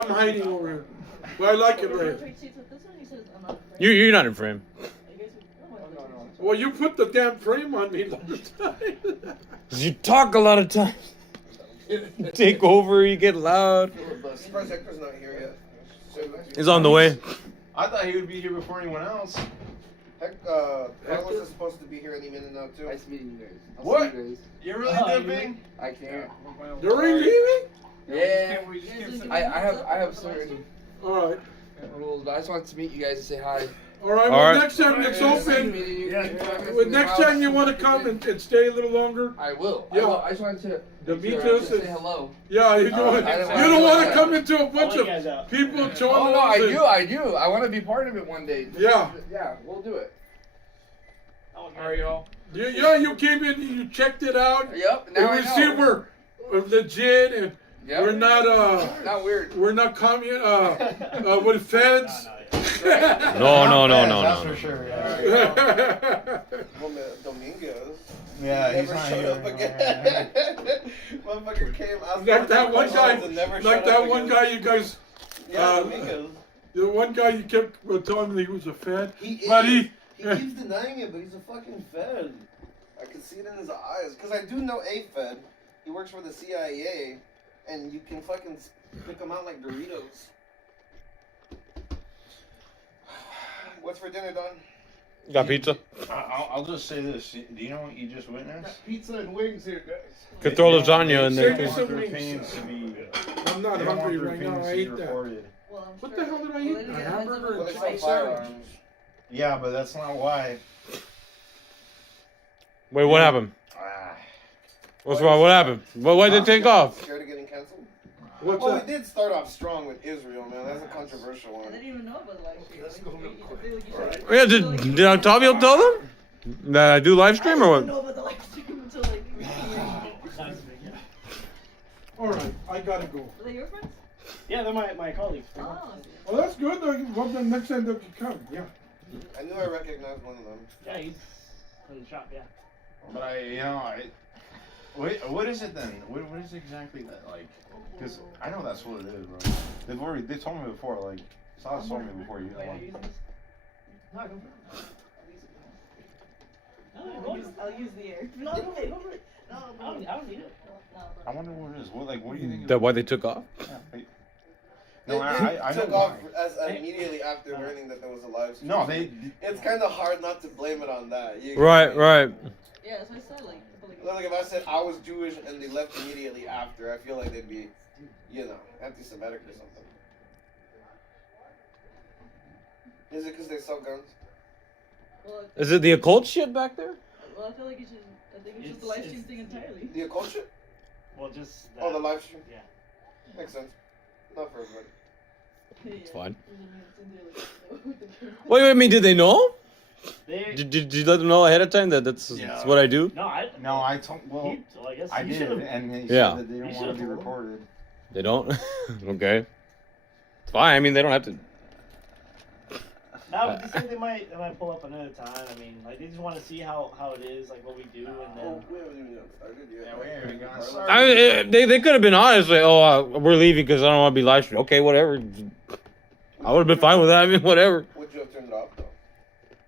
I'm hiding over here. But I like it right here. You're not in frame. Well, you put the damn frame on me last time. You talk a lot of times. Take over, you get loud. Surprised Hector's not here yet. He's on the way. I thought he would be here before anyone else. Heck, Carlos is supposed to be here any minute now too. Nice meeting you guys. I'll What? see you guys. You're really dipping? I can't. You're really leaving? Yeah. I have certain All right. rules, but I just wanted to meet you guys and say hi. All right. All Well, right. next time it's Nice open. meeting you. Well, next time you want to come and stay a little longer. I will. Yeah. I just wanted to The make sure beaches I could is- say hello. Yeah, you don't. I don't You don't wanna want do to that. come into a bunch you guys of out. people Oh cholos. no, I and- do. I want to be part of it one day. Yeah. Yeah, we'll do it. Are y'all? You came in, you checked it out. Yep. And Now we I see know. we're legit and Yep. we're not Not weird. with feds. No. That's for sure. Yeah, Domingos. yeah he's Never not showed here. up again. Motherfucker came out. Like that one guy, Never like showed that up one again. guy you guys, Yeah, Domingos. the one guy you kept telling me he was a Fed, He but is. he, He keeps denying it, but he's a fucking Fed. I can see it in his eyes. Because I do know a Fed. He works for the CIA, and you can fucking pick him out like Doritos. What's for dinner, Don? Got pizza. I'll just say this. Do you know what you just witnessed? Pizza and wings here, guys. Could throw lasagna in there Save me too. some Their wings. opinions to be. I'm not They don't hungry want their right now. opinions I to be ate that. recorded. What the hell did I eat? A hamburger Well, and they sell chicken sandwich. firearms. Yeah, but that's not why. Wait, what happened? Ah. What's wrong? What happened? Why did they take off? Scared of getting canceled? What's Well, that? we did start off strong with Israel, man. That's a controversial one. I didn't even know about the live stream. Let's go real quick. Yeah, did Octavio tell them that I do live stream or I what? didn't know about the live stream until like. All right, I gotta go. Are they your friends? Yeah, they're my colleagues. Oh. Well, that's good. Well, the next time they can come. Yeah. I knew I recognized one of them. Yeah, he's in the shop. Yeah. But what is it then? What is exactly that like? Because I know that's what it is, bro. They told me before, like, Sal told me before. You know, Wait, are you like, using this? No, go for it. I'll use the air. No, go for it. Go for it. No, I don't need it. I wonder what it is. What do you think? That why they took off? They No, I took know off why. as immediately after learning that there was a live stream. No, they. It's kind of hard not to blame it on that. Right. Yeah, that's what I said. Like Like if I said I was Jewish and they left immediately after, I feel like they'd be, anti-Semitic or something. Is it because they sell guns? well, Is it the occult shit back there? well, I feel like you should. I think it's just the live stream thing entirely. The occult shit? Well, just. Oh, the live stream? Yeah. Makes sense. Not for everybody. It's fine. Wait. Wait, I mean, did they know? They. Did you let them know ahead of time that that's what I do? No, I. No, I told. Well, Well, I guess I you did, should've- and they Yeah. said that they You don't want should've to be told them. recorded. They don't. Okay. It's fine. I mean, they don't have to. Now, but they say they might pull up another time. I mean, like they just want to see how it is, like what we do, and then. Oh, we haven't even started yet. Yeah, we haven't even gotten Carlos? started. I mean, they could have been honest, like, oh, we're leaving because I don't want to be live streamed. Okay, whatever. I would have been fine with that. I mean, whatever. Would you have turned it off though?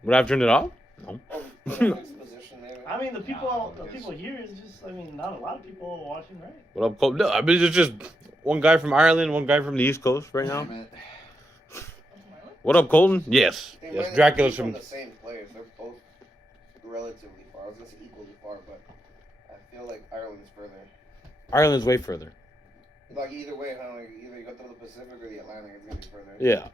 Would I have turned it off? No. Oh, for the exposition maybe. I mean, the people here is just. I mean, not a lot of people watching, right? What up, Cole? No, I mean, it's just one guy from Ireland, one guy from the East Coast right now. What up, Colton? Yes. They might Yes, not Dracula's be from. the same place. They're both relatively far. I was gonna say equally far, but I feel like Ireland's further. Ireland's way further. Like either way, huh? Like either you go to the Pacific or the Atlantic, it's gonna be further. Yeah.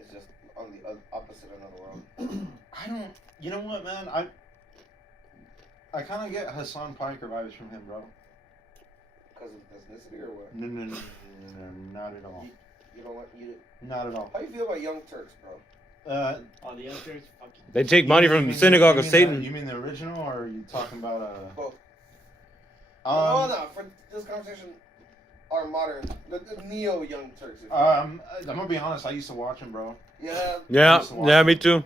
It's just on the opposite end of the world. I don't. You know what, man? I kind of get Hassan Piker vibes from him, bro. Because of ethnicity or what? No, not at all. You don't want you. Not at all. How do you feel about Young Turks, bro? Oh, the youngsters, fucking. They take money from the synagogue of You Satan. mean the original, or are you talking about Both. Um, no, for this conversation, our modern, the neo Young Turks. If you I'm gonna be honest. I used to watch him, bro. yeah. Yeah, used to watch yeah, him. me too.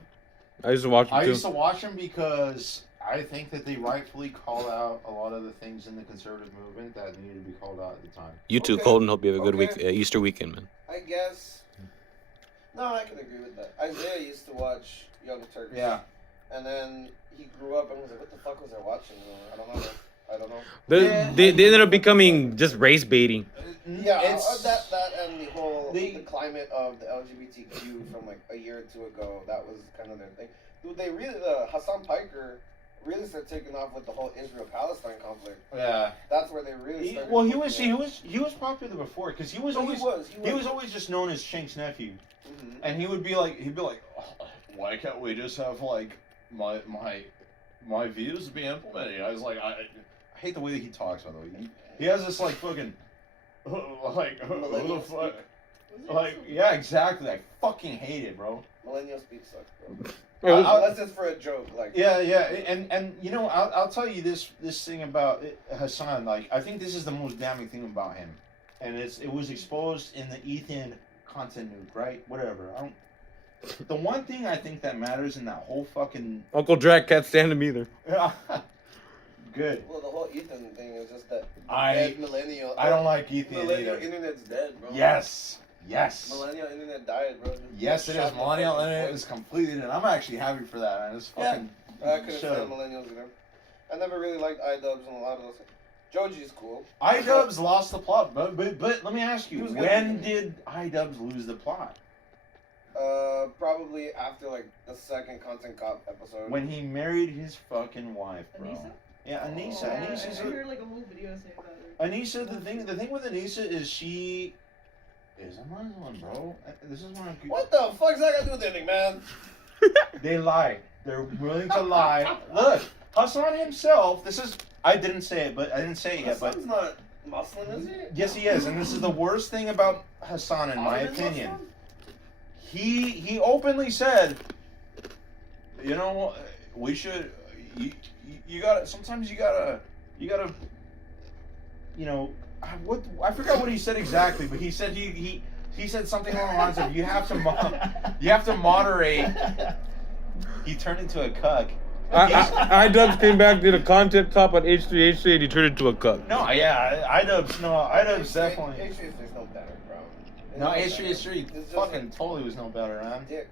I used to watch I it used too. to watch him because I think that they rightfully call out a lot of the things in the conservative movement that needed to be called out at the time. You too, Okay. Colton. Hope you have a good Okay. week, Easter weekend, man. I guess. No, I can agree with that. Isaiah used to watch Young Turks. Yeah. And then he grew up and was like, what the fuck was I watching? I don't know. I don't know. They ended up becoming just race baiting. Yeah, It's that and the whole They- the climate of the LGBTQ from like a year or two ago. That was kind of their thing. Dude, they really Hassan Piker really started taking off with the whole Israel-Palestine conflict. Yeah. That's where they really started. Well, pushing he was popular before because he was it. always He was. always just known as Chink's nephew, Mhm. and he'd be like, oh, why can't we just have like my views be implemented? I was like, I hate the way that he talks. By the way, he has this like fucking like who the Millennial fuck. Was it Like, so- yeah, exactly. I fucking hate it, bro. Millennial speak sucks, bro. Well, Unless it's for a joke, like. Yeah, and you know, I'll tell you this thing about Hassan. Like, I think this is the most damning thing about him, and it was exposed in the Ethan content nuke, right? Whatever. I don't. The one thing I think that matters in that whole fucking Uncle Drac can't stand him either. good. Well, the whole Ethan thing is just that I dead millennial. I don't like Ethan Millennial either. internet's dead, bro. Yes. Millennial internet died, bro. Yes, it Shut is. the Millennial fuck up, internet boy. is completely dead. I'm actually happy for that, man. It's Yeah. fucking. I couldn't shut stand up. millennials either. I never really liked iDubbbz and a lot of those things. Joji's cool. iDubbbz lost the plot, but let me ask you, He was when good. did iDubbbz lose the plot? Probably after like the second Content Cop episode. When he married his fucking wife, bro. Anissa? Yeah, Anissa. Yeah, Anissa's I heard like a whole video saying about her. Anissa. The thing with Anissa is she is a Muslim, bro. This is what I'm. What the fuck's that got to do with anything, man? They lie. They're willing to lie. Look, Hassan himself. This is. I didn't say it, but I didn't say it yet. But Hassan's not Muslim, is he? yes, he is, and this is the worst thing about Hassan, in my Ottoman opinion. Muslim? He openly said, you know, we should. You gotta. Sometimes you gotta. You know, I forgot what he said exactly, but he said he said something along the lines of you have to moderate. He turned into a cuck. iDubbbz came back, did a content cop on H3H3, and he turned into a cuck. No, yeah, iDubbbz definitely. H3's no better, bro. It's No, no H3H3 better. It's just fucking like totally was no better, man. dick.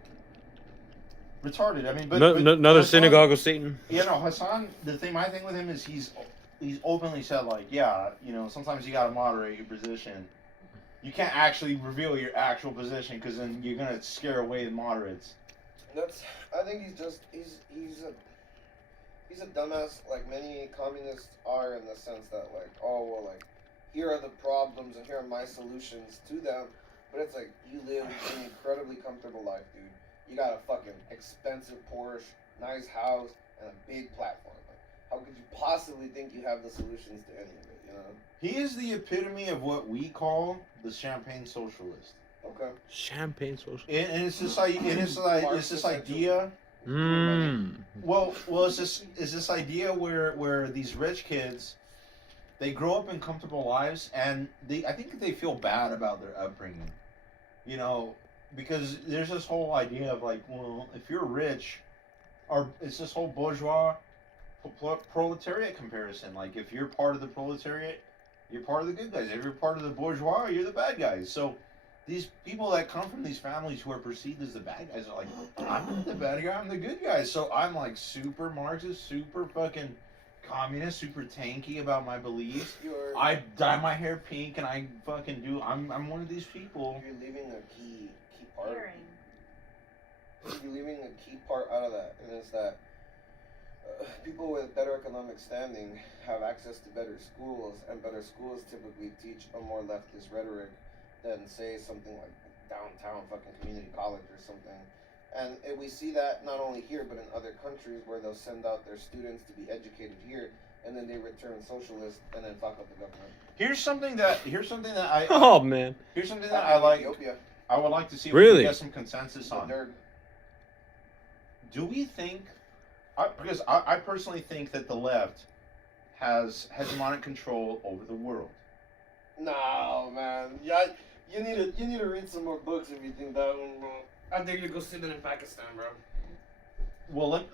Retarded. I mean, but Another Hassan- synagogue of Satan. You know, Hassan. My thing with him is he's openly said like, yeah, you know, sometimes you gotta moderate your position. You can't actually reveal your actual position because then you're gonna scare away the moderates. I think he's a dumbass like many communists are in the sense that like, oh well, like here are the problems and here are my solutions to them. But it's like you live an incredibly comfortable life, dude. You got a fucking expensive Porsche, nice house, and a big platform. Like, how could you possibly think you have the solutions to any of it? You know? He is the epitome of what we call the champagne socialist. Okay. Champagne social. And it's this like, it's this idea. Well, it's this idea where these rich kids, they grow up in comfortable lives, and I think they feel bad about their upbringing, you know, because there's this whole idea of like, well, if you're rich, or it's this whole bourgeois proletariat comparison. Like, if you're part of the proletariat, you're part of the good guys. If you're part of the bourgeois, you're the bad guys. So these people that come from these families who are perceived as the bad guys are like, I'm not the bad guy, I'm the good guy. So I'm like super Marxist, super fucking communist, super tanky about my beliefs. I dye my hair pink and I fucking do. I'm one of these people. You're leaving a key part. You're leaving a key part out of that, and it's that people with better economic standing have access to better schools, and better schools typically teach a more leftist rhetoric than, say, something like downtown fucking community college or something. And we see that not only here, but in other countries where they'll send out their students to be educated here, and then they return socialist and then fuck up the government. Here's something that I Oh man. here's something that I like. Ethiopia. I would like to see if we Really? can get some consensus on. Nerd. Do we think? Because I personally think that the left has hegemonic control over the world. No, man. Yeah, you need to read some more books if you think that one, bro. I think you go sit in Pakistan, bro. Well,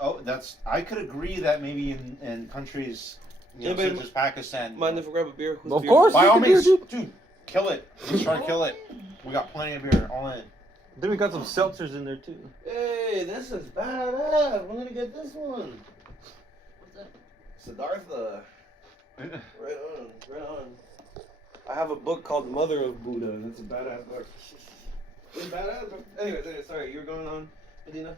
I could agree that maybe in countries, Anybody such as Pakistan. Mind if I grab a beer? Who's Of beer? course. By all Beer, means, dude. dude, kill it. Let's try to kill it. We got plenty of beer. All in. Then we got some seltzers in there too. Hey, this is badass. We're gonna get this one. What's that? Siddhartha. Right on, right on. I have a book called Mother of Buddha, and it's a badass book. It's badass. Anyways, sorry, you were going on, Medina?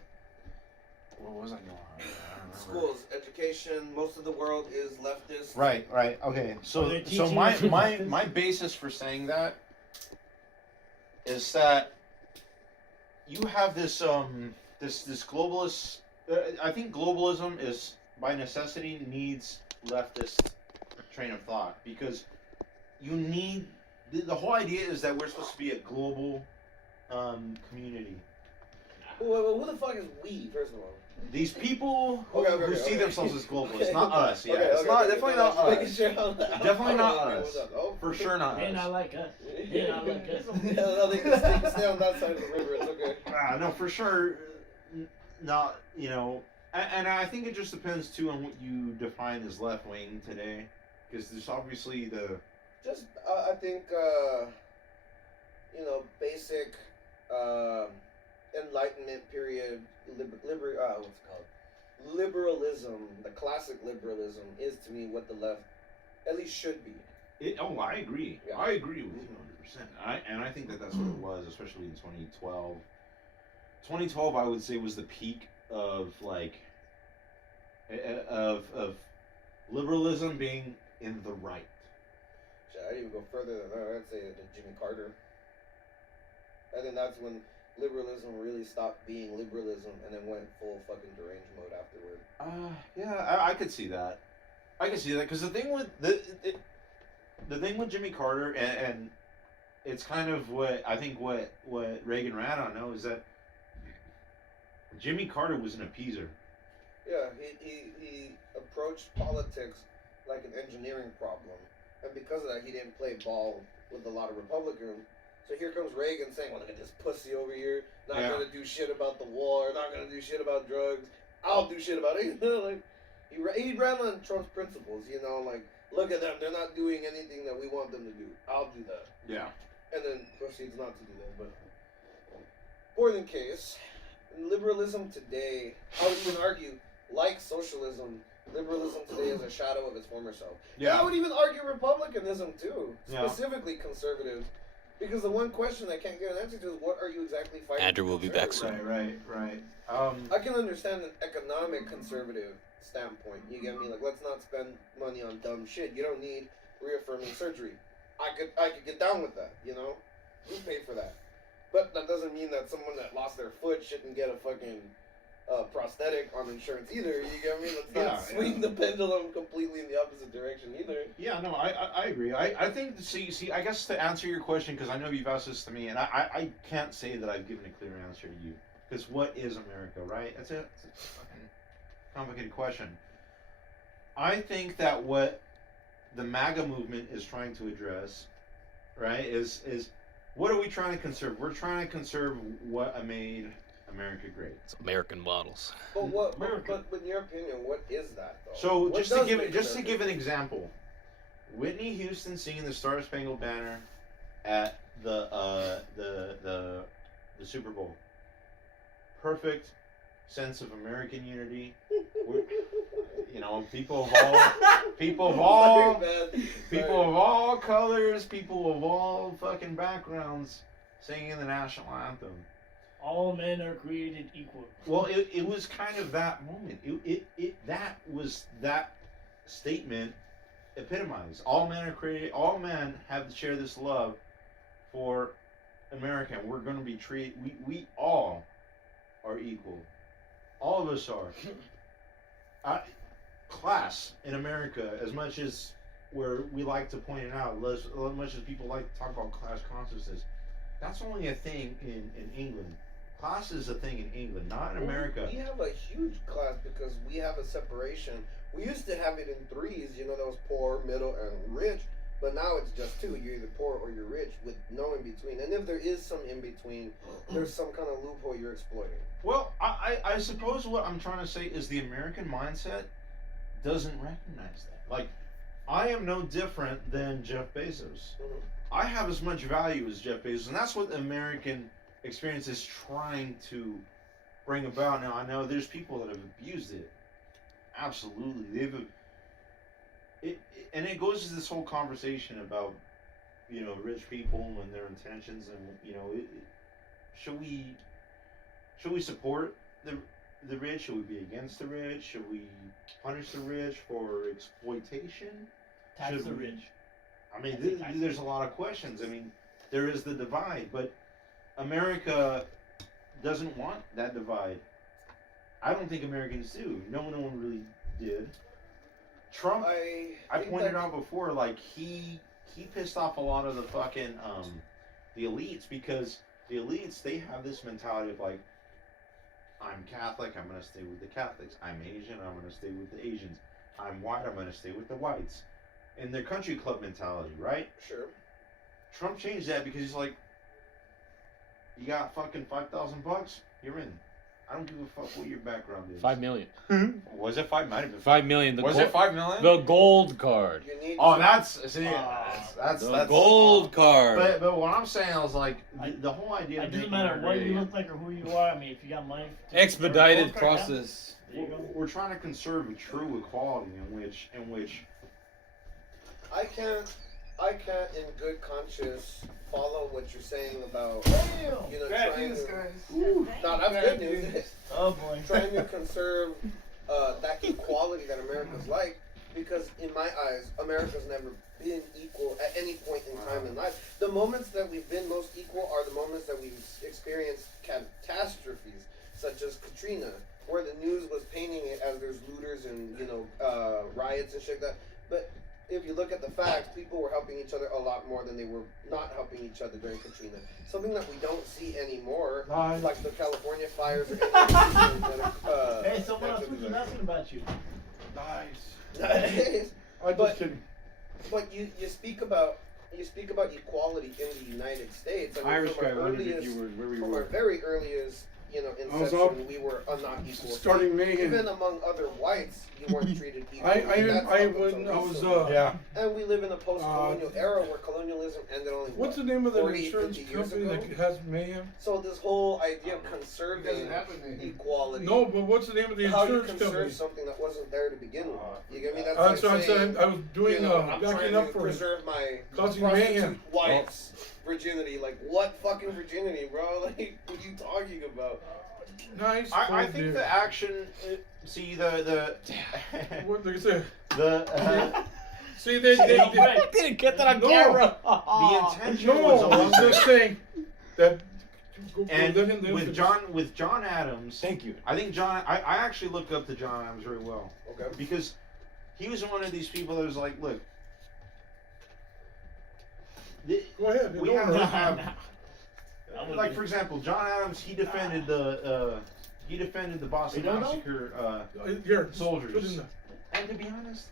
What was I going on? I don't remember. Schools, education. Most of the world is leftist. Right. Okay. So they're so teaching my basis for saying that is that you have this this globalist. I think globalism is by necessity needs leftist train of thought, because you need the whole idea is that we're supposed to be a global community. Wait, who the fuck is we? First of all. These people who, Okay, who see okay. themselves as globalists, Okay. not us. Yeah, Okay, it's okay, not okay, definitely no, not making us. sure Definitely not okay, us. what's up? Oh, For sure not They're us. not like us. They're not like us. Yeah, no, they can stay on that side of the river. It's okay. No, for sure, not. You know, and I think it just depends too on what you define as left wing today, because there's obviously the. Just, I think, basic Enlightenment period, what's it called? Liberalism, the classic liberalism, is to me what the left at least should be. I agree. Yeah. I agree with you 100%. I think that that's what it was, especially in 2012. 2012, I would say, was the peak of of liberalism being in the right. Shit, I'd even go further than that. I'd say Jimmy Carter. I think that's when liberalism really stopped being liberalism and then went full fucking deranged mode afterward. Yeah, I could see that. I could see that because the thing with the thing with Jimmy Carter, and it's kind of what I think what Reagan ran on now, is that Jimmy Carter was an appeaser. Yeah, he approached politics like an engineering problem, and because of that, he didn't play ball with a lot of Republicans. So here comes Reagan saying, "Well, look at this pussy over here, not gonna do shit about the war, not gonna do shit about drugs. I'll do shit about it." Like he ran on Trump's principles, like, look at them, they're not doing anything that we want them to do. I'll do that. Yeah. And then proceeds not to do that. But more than case, liberalism today, I would even argue, like socialism, liberalism today is a shadow of its former self. Yeah. And I would even argue republicanism too, Yeah. specifically conservatives, because the one question I can't get an answer to is what are you exactly fighting? Andrew will be back conservative? soon. Right. I can understand an economic conservative standpoint. You get me? Like, let's not spend money on dumb shit. You don't need reaffirming surgery. I could get down with that. You pay for that. But that doesn't mean that someone that lost their foot shouldn't get a fucking prosthetic on insurance either. You get me? Let's not swing the pendulum completely in the opposite direction either. Yeah, no, I agree. I think, see, I guess to answer your question, because I know you've asked this to me, and I can't say that I've given a clear answer to you. Because what is America, right? It's a fucking complicated question. I think that what the MAGA movement is trying to address, right, is what are we trying to conserve? We're trying to conserve what made America great. It's American models. But but in your opinion, what is that though? So What just does to make give America an example, Whitney Houston singing the Star Spangled Banner at the Super Bowl. Perfect sense of American unity. People of all colors, people of all fucking backgrounds singing the national anthem. All men are created equal. Well, it was kind of that moment. That was that statement epitomized. All men are created. All men have to share this love for America. And we're going to be treated. We all are equal. All of us are. Class in America, as much as where we like to point it out, as much as people like to talk about class consciousness, that's only a thing in England. Class is a thing in England, not in America. We have a huge class because we have a separation. We used to have it in threes, that was poor, middle, and rich. But now it's just two. You're either poor or you're rich with no in between. And if there is some in between, there's some kind of loophole you're exploiting. Well, I suppose what I'm trying to say is the American mindset doesn't recognize that. Like, I am no different than Jeff Bezos. I have as much value as Jeff Bezos, and that's what the American experience is trying to bring about. Now, I know there's people that have abused it. Absolutely, and it goes to this whole conversation about, you know, rich people and their intentions, and you know, should we support the rich? Should we be against the rich? Should we punish the rich for exploitation? Tax the rich. I mean, there's a lot of questions. I mean, there is the divide, but America doesn't want that divide. I don't think Americans do. No one really did. Trump, I pointed out before, like he pissed off a lot of the fucking the elites, because the elites, they have this mentality of like, I'm Catholic, I'm gonna stay with the Catholics. I'm Asian, I'm gonna stay with the Asians. I'm white, I'm gonna stay with the whites. And their country club mentality, right? Sure. Trump changed that because he's like, you got fucking $5,000, you're in. I don't give a fuck what your background is. 5 million. Was it 5? Might have been 5 million. Was it 5 million? The gold card. Oh, that's The gold card. But what I'm saying, I was like, the whole idea. It doesn't matter what you look like or who you are. I mean, if you got money. Expedited process. There you go. We're trying to conserve a true equality in which I can't in good conscience follow what you're saying about, you know, trying to. No, that's good news. Oh boy. Trying to conserve that equality that America's like, because in my eyes, America's never been equal at any point in time in life. The moments that we've been most equal are the moments that we've experienced catastrophes, such as Katrina, where the news was painting it as there's looters and, you know, riots and shit like that. But if you look at the facts, people were helping each other a lot more than they were not helping each other during Katrina. Something that we don't see anymore, like the California fires. Hey, someone else was asking about you. Nice. I'm just kidding. But you speak about equality in the United States. I mean, Irish from guy our wondered if earliest, you were where we from were. our very earliest, you know, inception, we were a not equal. Starting May. Even among other whites, you weren't treated equally. Yeah. And we live in a post-colonial era where colonialism ended only. What's the name of the 40, insurance 50 years company ago? that has mayhem? So this whole idea of conserving equality. No, but what's the name of the How you insurance conserve company? something that wasn't there to begin with. You get me? That's That's like what I'm saying. I was doing you know, I'm backing trying up to for it. preserve my Causing prostitute mayhem. wife's virginity. Like, what fucking virginity, bro? Like, what are you talking about? Nice. I think the action. See the What they say? the See, they didn't get that on camera. the intention was no. I'm always just saying that. And let him with John Adams, Thank you. I think I actually looked up to John Adams very well. Okay. Because he was one of these people that was like, look, Go ahead. we don't have to worry. have, like for example, John Adams, he defended the Boston We don't know? Massacre Here, soldiers. put in the- and to be honest,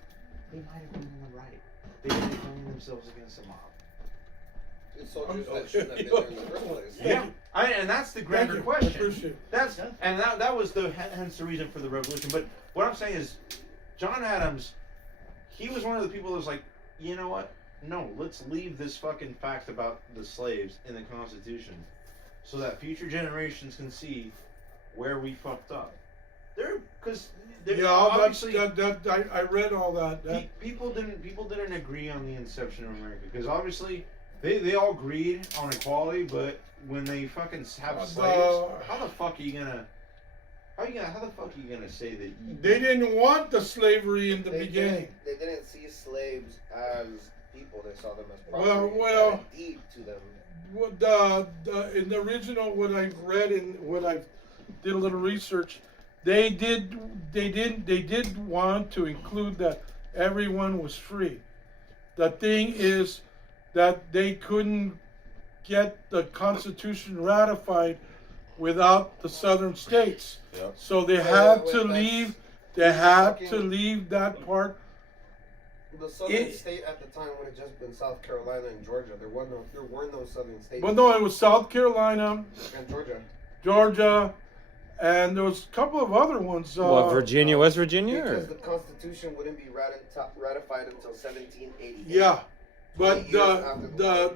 they might have been on the right. They were defending themselves against the mob. It's soldiers Okay. that shouldn't have been there in the first place. Yeah, and that's the Thank grander you. I question. appreciate it. That's and that was hence the reason for the revolution. But what I'm saying is, John Adams, he was one of the people that was like, you know what? No, let's leave this fucking fact about the slaves in the Constitution, so that future generations can see where we fucked up. Yeah, obviously I read all that. people didn't agree on the inception of America, because obviously they all agreed on equality, but when they fucking have slaves, how the fuck are you gonna say that They didn't want the slavery in the They beginning. didn't see slaves as people. They saw them as property. Well. They had a deed to them. What in the original, what I read and what I did a little research, they did want to include that everyone was free. The thing is that they couldn't get the Constitution ratified without the southern states. Yep. So they had to leave. They had to leave that part The southern state at the time would have just been South Carolina and Georgia. There weren't no southern states. Well, no, it was South Carolina, And Georgia. Georgia, and there was a couple of other ones. What, Virginia, West Virginia? Because Or? the Constitution wouldn't be ratified until 1788. Yeah, but 20 years after the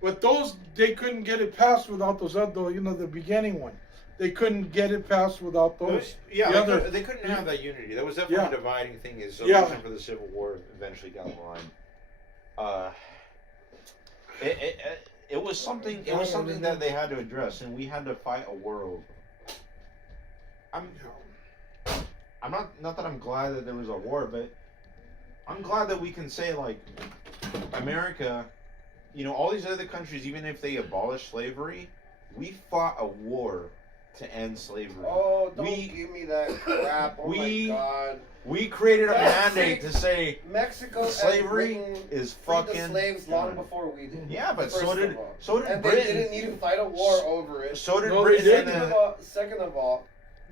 but those they couldn't get it passed without those other, the beginning one. They couldn't get it passed without those. Yeah, the other, they couldn't have that unity. That was definitely Yeah. a dividing thing. Is the Yeah. reason for the Civil War eventually got line. It was something. It was something that they had to address, and we had to fight a war over. I'm not that I'm glad that there was a war, but I'm glad that we can say, like, America, all these other countries, even if they abolished slavery, we fought a war to end slavery. Oh, don't give me that crap. Oh my God. We created a That's mandate sick. to say Mexico and slavery Britain is freed fucking the slaves long done. before we did. Yeah, but First so of did all. And Britain. they didn't need to fight a war over it. So did No, they Britain. didn't. and, Second of all,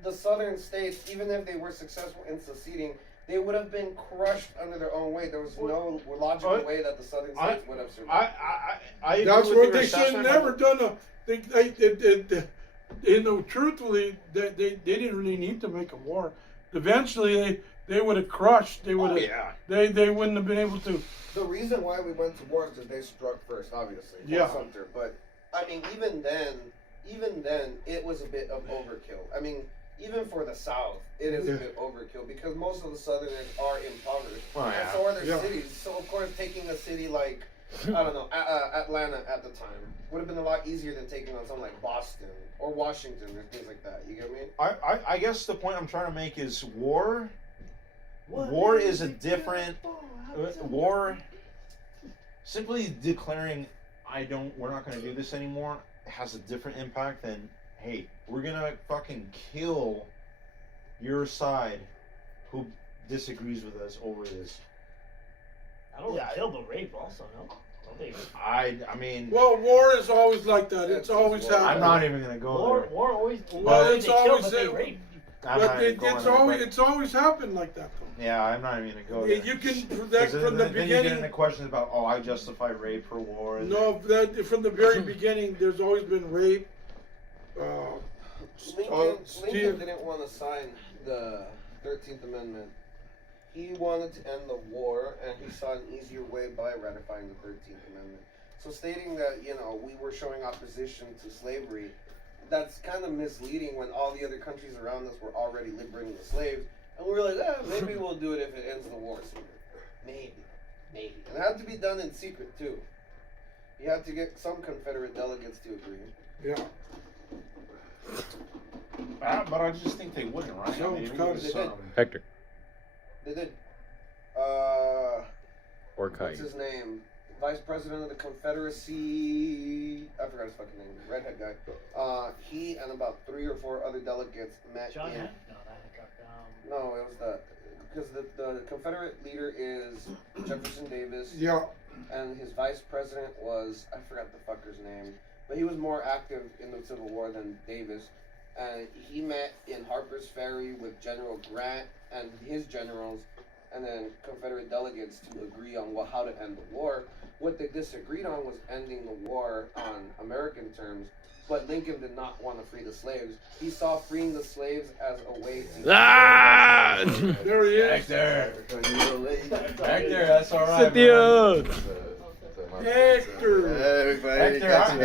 the southern states, even if they were successful in seceding, they would have been crushed under their own weight. There was no logical way that the southern states would have survived. I agree that's with what your they should have assessment, never but- done. Truthfully, they didn't really need to make a war. Eventually, they would have crushed. They would have. They wouldn't have been able to. The reason why we went to war is because they struck first, obviously. Yeah. Sumter. But I mean, even then, it was a bit of overkill. I mean, even for the South, it is a bit overkill because most of the Southerners are impoverished, Well, and yeah. so are their Yeah. cities. So of course, taking a city like I don't know Atlanta at the time would have been a lot easier than taking on something like Boston or Washington or things like that. You get me? I guess the point I'm trying to make is war. War is a different war. Simply declaring we're not going to do this anymore has a different impact than, hey, we're gonna fucking kill your side who disagrees with us over this. I don't kill but rape also, no? Don't they? I mean, Well, war is always like that. It's always war. happened. I'm not even gonna go there. War always. Well, they it's kill, always but they it. rape. I'm But not even going there, it's always happened like that. Though. yeah, I'm not even gonna go there. You can 'Cause from the then you get beginning. into questions about, I justify rape for war. And No, from the very beginning, there's always been rape. Lincoln didn't want to sign the 13th Amendment. He wanted to end the war, and he saw an easier way by ratifying the 13th Amendment. So stating that, we were showing opposition to slavery, that's kind of misleading when all the other countries around us were already liberating the slaves. And we were like, maybe we'll do it if it ends the war sooner. Maybe. And it had to be done in secret, too. You had to get some Confederate delegates to agree. Yeah. But I just think they wouldn't, right? No, I mean, it's it kind was, of- they did. Hector. They did. Or What's Kite. his name? Vice President of the Confederacy. I forgot his fucking name. Redhead guy. He and about 3 or 4 other delegates met John in. Hancock? No, not Hancock. No, it was because the Confederate leader is Jefferson Davis, Yeah. and his vice president was, I forgot the fucker's name, but he was more active in the Civil War than Davis. And he met in Harper's Ferry with General Grant and his generals, and then Confederate delegates to agree on how to end the war. What they disagreed on was ending the war on American terms, but Lincoln did not want to free the slaves. He saw freeing the slaves as a way to... Ah! There he is. Hector, that's all right. Cynthia! Hector. Everybody, Hector!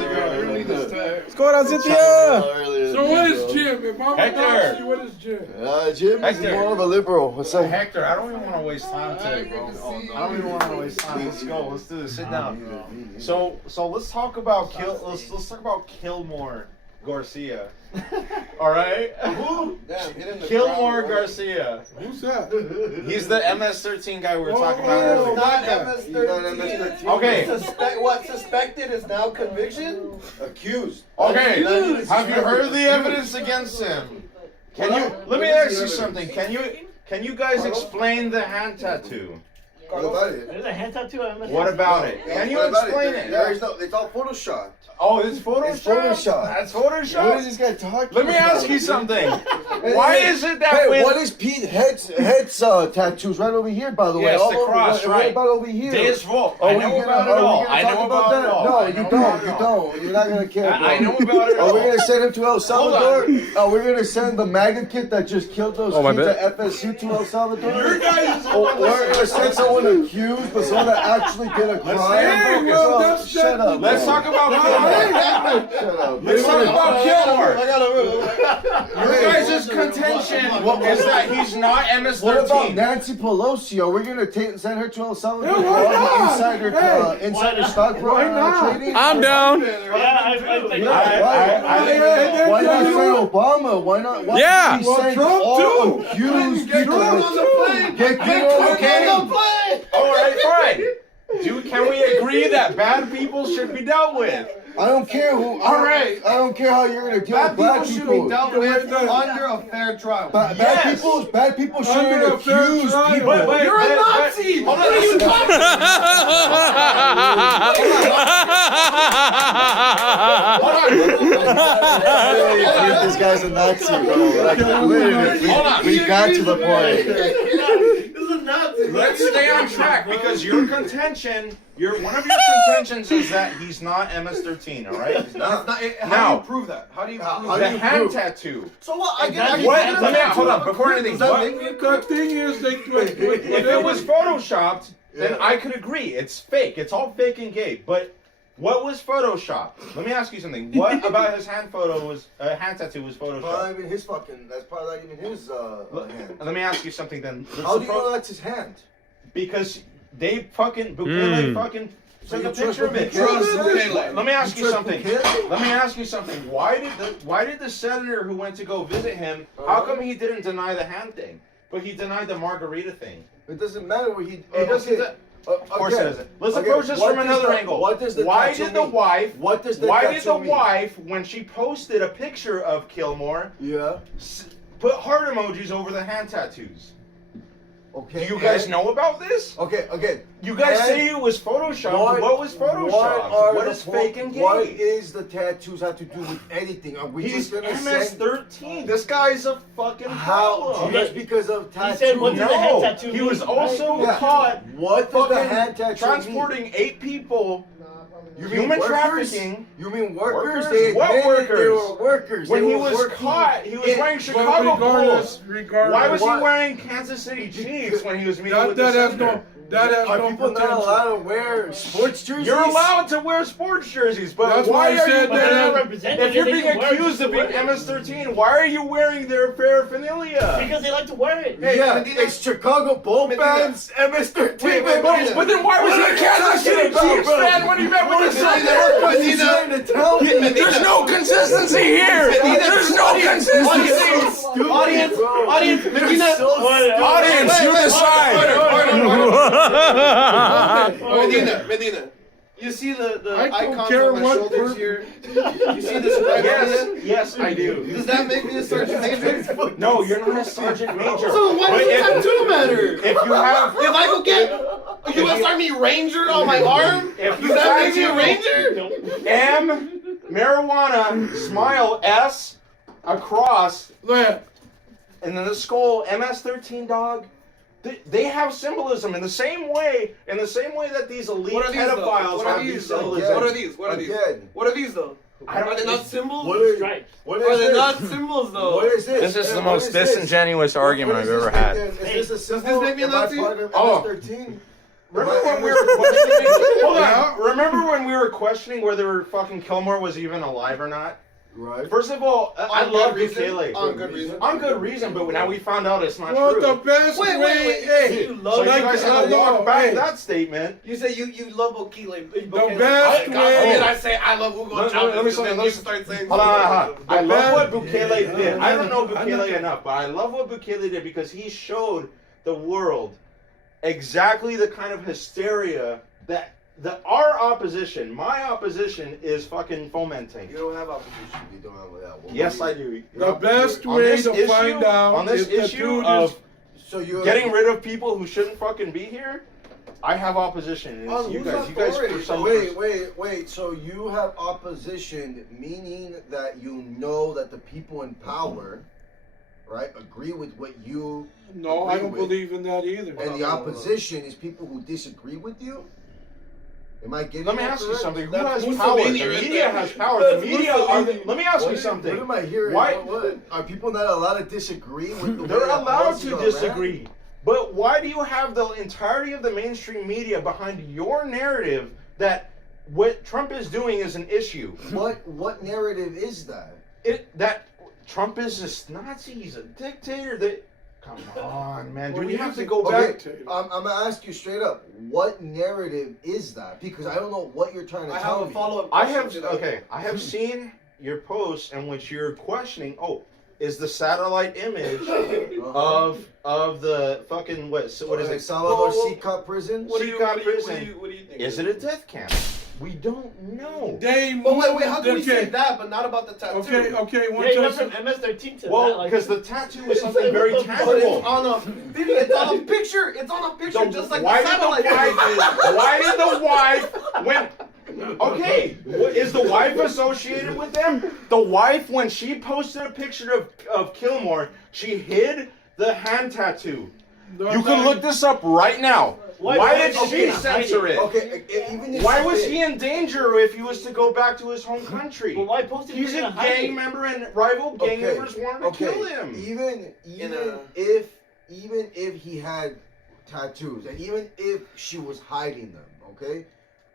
What's going on, Cynthia? So what is Jim? If I'm Hector. asking you, what is Jim? Jim is Hector. more of a liberal. What's up? Hector, I don't even want to waste time today, bro. I don't even want to waste time. Let's go. Let's do this. Sit down. So let's talk about let's talk about Kilmore Garcia. All right. Damn, hit in the Kilmore ground, bro. Garcia. Who's that? He's the MS-13 guy we were talking Oh, about Not earlier. MS-13. Okay. Suspected is now conviction? Accused. Okay. Have you heard the evidence against him? Let me ask you something. Can you guys explain the hand tattoo? What about it? There's a hand tattoo on What about it? Can you explain it? It's all photoshopped. Oh, it's Photoshop. It's Photoshop. That's What Photoshop. is this guy talking Let me about? ask you something. Hey, Why hey, is it that hey, when what is Pete Head's tattoos right over here, by the way? Yes, All the over, cross, what right. about over here? Deus Vult? Are I we know gonna, about it are we all. gonna I talk know about about that? it all. No, I you know don't. about it You all. don't. You're not gonna care, bro. I know about it Are we all. gonna send him to El Salvador? on. Are we gonna send the MAGA kid that just killed those Oh, my kids bad. at FSU to El Salvador? Your guys' Or we're gonna send someone accused, but someone that actually did a crime? Hey, well, that's Shut that- up. Let's bro. talk about Kilmore. Shut up. Let's talk about Kilmore. I gotta. Your guys' contention is that he's not What about MS-13. Nancy Pelosi? Are we gonna send her to El Salvador? Yeah, why for all the not? insider, Hey, insider why stock not? Why not? trading? I'm down. Yeah, I think Why not send Obama? Why not? Why Yeah. did we send Trump all too. accused Get people? Trump on the plane. Get Trump on the Okay. plane. All right, fine. Can we agree that bad people should be dealt with? I don't care who. All right. I don't care how you're gonna deal Bad with black people should people. be dealt with under a fair trial. Bad Yes. people shouldn't Under a fair accuse trial. people. Wait, You're a wait, Nazi! wait. What are you talking Dude, this guy's a Nazi, bro. Like, literally, Hold on. we got to the point. This is a Nazi. Let's stay on track because your contention, one of your contentions is that he's not MS-13, all right? How Now- do you prove that? How do you prove How that? do The you hand prove? tattoo. So what? I get What? Let me hold up. Before anything, Does that what? make me The thing is, If it was photoshopped, then I could agree. It's fake. It's all fake and gay. But what was photoshopped? Let me ask you something. What about his hand tattoo was Probably photoshopped? not even his fucking. That's probably not even his hand. Let me ask you something then. How do you know that's his hand? Because they fucking Bukele fucking took a you trust picture of it. Bukele? Let me ask you trust something. Bukele? Let me ask you something. Why did the senator who went to go visit him? How come he didn't deny the hand thing, but he denied the margarita thing? It doesn't matter what he. It doesn't. Of course it doesn't. Let's approach this from another angle. What does the Why tattoo did the mean? wife? What does the Why tattoo did the mean? wife, when she posted a picture of Kilmore, Yeah. put heart emojis over the hand tattoos? Okay. Do you guys and- know about this? Okay. You guys And say it was photoshopped. What was photoshopped? What is fake and gay? What is the tattoos have to do with anything? Are we He's just gonna MS-13. This guy's a fucking how? problem. Just because of tattoos? said, what does the hand No, tattoo he was mean? also Yeah. caught What does the fucking hand tattoo transporting 8 people. You mean Human workers? trafficking. You mean workers? Workers? They What admitted they workers? were workers. When They he were was working caught, he was in- wearing But Chicago Bulls. regardless, Why was he What? wearing Kansas City Chiefs when he was meeting with the that has senator? that has Are no people not potential. allowed to wear sports jerseys? You're allowed to wear sports jerseys, but That's why why I are you said But they're not wearing, represented. if you're They being can wear accused of being it. MS-13, why are you wearing their paraphernalia? Because they like to wear it. Yeah, Medina- it's Chicago Bull Medina- fans, MS-13. Wait, But then why was he a Kansas City Chiefs fan when he met with the senator? There's no consistency here. There's no consistency. Audience, Medina. Audience, you decide. Medina. You see the I don't icons care on my what shoulders per- here? You see this right here? Yes, I do. Does that make me a sergeant major? No, you're not a sergeant major. So why But does the if- tattoo matter? If you have, If I go get a U.S. Army Ranger on my arm, if you does that make me a tattoo Ranger? M, marijuana, smile, S, across, Look, and then the skull, MS-13 dog. They have symbolism in the same way that these elite What are these, though? pedophiles What are have these, these though? symbolism. What are these? What are these? Again. What are these though? I don't Are they not symbols? What is, Stripes. what Are is they this? not symbols though? What is this? This is the What most is this? disingenuous argument What I've is ever this had. thing then? Is this a Does this symbol? make me a Am I Nazi? part of Oh. MS-13? Remember when we were questioning? Hold on. Remember when we were questioning whether fucking Kilmore was even alive or not? Right. First of all, I On love good reason? Bukele. On good reason. On good reason, but now we found out it's not well, true. the best Wait, way. hey, Hey, you So you guys have to walk back hey, that statement. You say you love Bukele. The best way. I say I love Hugo Let Chavez. me say- and then let you me- start saying. Hold on. I love what bad- Bukele did. I don't know I Bukele know. enough, but I love what Bukele did because he showed the world exactly the kind of hysteria that our opposition, my opposition, is fucking fomenting. You don't have opposition. You don't have that. Yes, I do. The best On way this to issue- find out on this if the issue dude of is So you getting rid of people who shouldn't fucking be here, I have opposition. And it's On you whose guys. You guys authority? for some Wait. So you have opposition, meaning that you know that the people in power, right, agree with what you. No, I agree don't with, believe in that either. And the opposition is people who disagree with you. Am I getting? Let me that ask you correct? something. Who That's has power? The Mussolini right media there. has power. That's The media are. Mussolini. Let me ask you What something. am I hearing? Why? What? Are people not allowed to disagree with the way They're that allowed policies to are disagree. ran? But why do you have the entirety of the mainstream media behind your narrative that what Trump is doing is an issue? What narrative is that? That Trump is this Nazi, he's a dictator. That come on, man. Do we have to go back? Okay, I'm gonna ask you straight up. What narrative is that? Because I don't know what you're trying to I tell have a me. follow-up I question have to that. okay. I have seen your posts in which you're questioning. Oh, is the satellite image of the fucking what is El it? Salvador Seacop prison? What do you think? Is it a death camp? We don't know. They But wait, how can we say okay. that, but not about the tattoo? Okay, one Yeah, you went second. from MS-13 to Well, that. Like, because the tattoo is something very But it's tangible. on a video. It's on a picture. It's on a picture, So just like why the did satellite. why did the wife when? Okay, is the wife associated with them? The wife, when she posted a picture of Kilmore, she hid the hand tattoo. No, You can no, look this up right now. Why did she censor it? Okay, even if Why she was did- he in danger if he was to go back to his home country? but why post it He's in a hiding? gang member and rival gang Okay, members wanted to kill him. Even a- if he had tattoos, and even if she was hiding them, okay,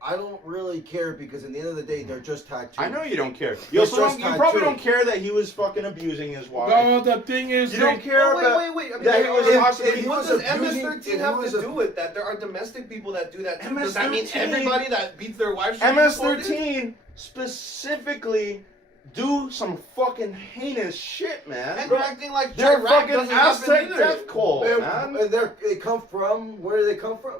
I don't really care because at the end of the day, they're just tattoos. I know you don't care. You, It's also just don't, you probably tattoo. don't care that he was fucking abusing his wife. No, the thing is, You don't care about Wait. I mean, that he there was are- possibly. if he What was does abusing- MS-13 if he have was to a- do with that? There are domestic people that do that too. Does that mean MS-13 everybody that beats their wife should be deported? MS-13 specifically do some fucking heinous shit, man. And you're acting like They're Iraq fucking doesn't happen Aztec either. death cult, And, man. and they come from, where do they come from?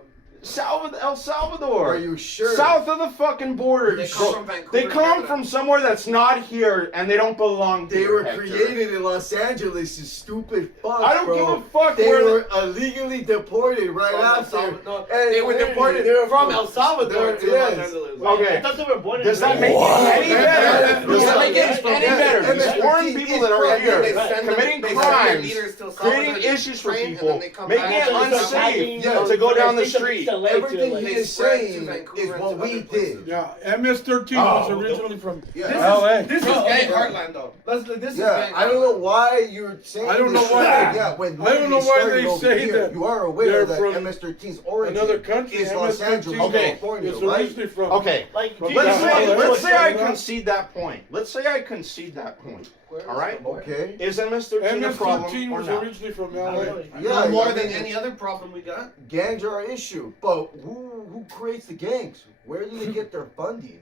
El Salvador. Are you sure? South of the fucking border. They come from Vancouver, They come Canada. from somewhere that's not here, and they don't belong They here, were Hector. created in Los Angeles, you stupid fuck, I don't bro. give a fuck They where were illegally deported right From El after. Salvador. No, And they were literally, deported they're from El Salvador to yes. Los Angeles. Okay. I thought they were born in Does that Brazil. make it any better? Yeah. Does that Yeah. make it any Yeah. better? These MS-13 foreign people that are is here They send them- committing they send their crimes, leaders to El Salvador creating to issues for train, and people, then they come making back. it So it's unsafe hiding to go down the from street. LA to, Everything like, he They is spread to saying Vancouver is and what to we other places. did. Yeah, MS-13 was originally from Yeah. LA. This is gang heartland, though. This is Yeah, gang I don't know why you're saying I don't know this why shit. they- Yeah, when I don't know movies why started they over say here, that you are aware they're that from MS-13's origin another country. is Los Angeles, MS-13 California, is right? originally from. Okay, Like, From let's Let's say I say- concede that point. Let's say I concede that point. All right? Okay. Is MS-13 a problem MS-13 or was not? originally from not LA. really. Yeah, Not more I than mean, any other problem we got. gangs are an issue, but who creates the gangs? Where do they get their funding?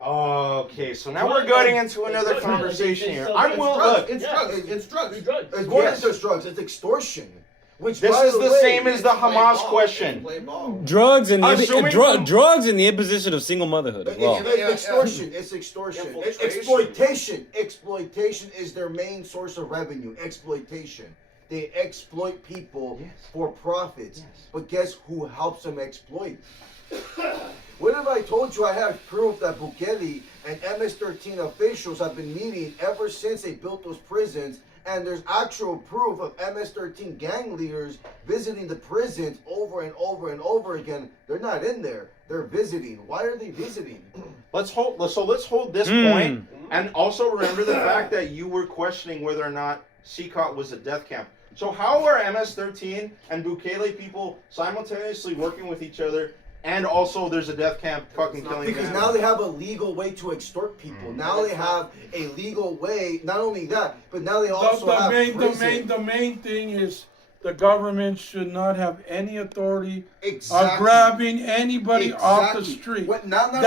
Okay, so now we're getting into another conversation here. I'm will look. It's Yeah. drugs. It's drugs. It's drugs. It's more Yes. than just drugs; it's extortion. Which This by is the way, same as the Play Hamas ball. question. Play ball. Drugs and Assuming from- drugs and the imposition of single motherhood as well. It's Yeah, extortion. It's extortion. It's Infiltration. exploitation. Exploitation is their main source of revenue. Exploitation. They exploit people Yes. for profits. Yes. But guess who helps them exploit? What if I told you I have proof that Bukele and MS-13 officials have been meeting ever since they built those prisons, and there's actual proof of MS-13 gang leaders visiting the prisons over and over and over again? They're not in there. They're visiting. Why are they visiting? Let's hold this point, and also remember the fact that you were questioning whether or not CCOT was a death camp. So how are MS-13 and Bukele people simultaneously working with each other, and also there's a death camp fucking killing Because them? now they have a legal way to extort people. Now they have a legal way. Not only that, but now they also have prison. The main thing is the government should not have any authority Exactly. of grabbing anybody off the Exactly. street. Not only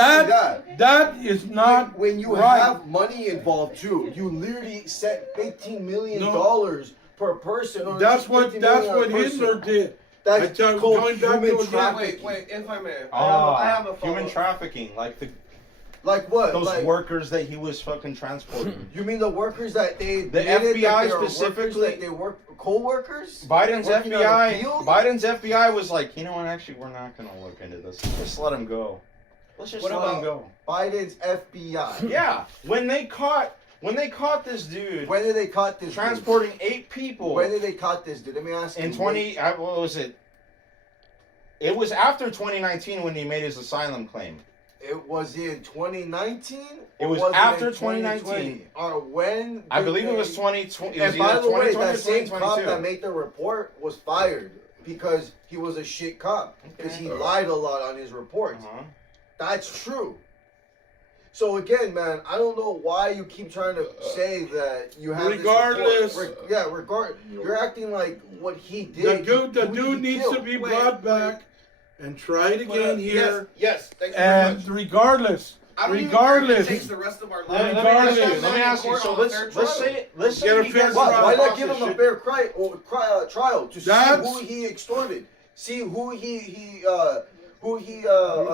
That is not when you right. have money involved too. You literally set $15 million per person. or That's just what $15 million per person. Hitler did. I That's tell you, called going back human to again, trafficking. Wait, if I may. I have a Human follow-up. trafficking, like the Like what? Those Like, workers that he was fucking transporting. you mean the workers that they The admitted FBI that they were specifically- workers, that they work co-workers? Biden's Working on the FBI. field? Biden's FBI was like, you know what? Actually, we're not gonna look into this. Just let him go. Let's just What let him about- go. Biden's FBI. Yeah. When they caught this dude When did they caught this? transporting 8 Dude? people When did they caught this dude? Let me ask in you. 20, what was it? It was after 2019 when he made his asylum claim. It was in 2019. It or was it after in 2019. 2020? Or when? I did believe it they- was 2020. It was And by either the way, 2020 or that same cop 2022. that made the report was fired because he was a shit cop because he lied a lot on his reports. Uh-huh. That's true. So again, man, I don't know why you keep trying to say that you have Regardless. This report. You're acting like what he did. The who dude he needs killed. to be Wait, brought back and tried again here. Yes, thank you very And much. regardless, I don't even care if it regardless, takes the rest of our Let lives. me Regardless. ask you. So let's Get say a he fair gets trial. this Why not process give him a should- fair trial to see That's- who he extorted, see who he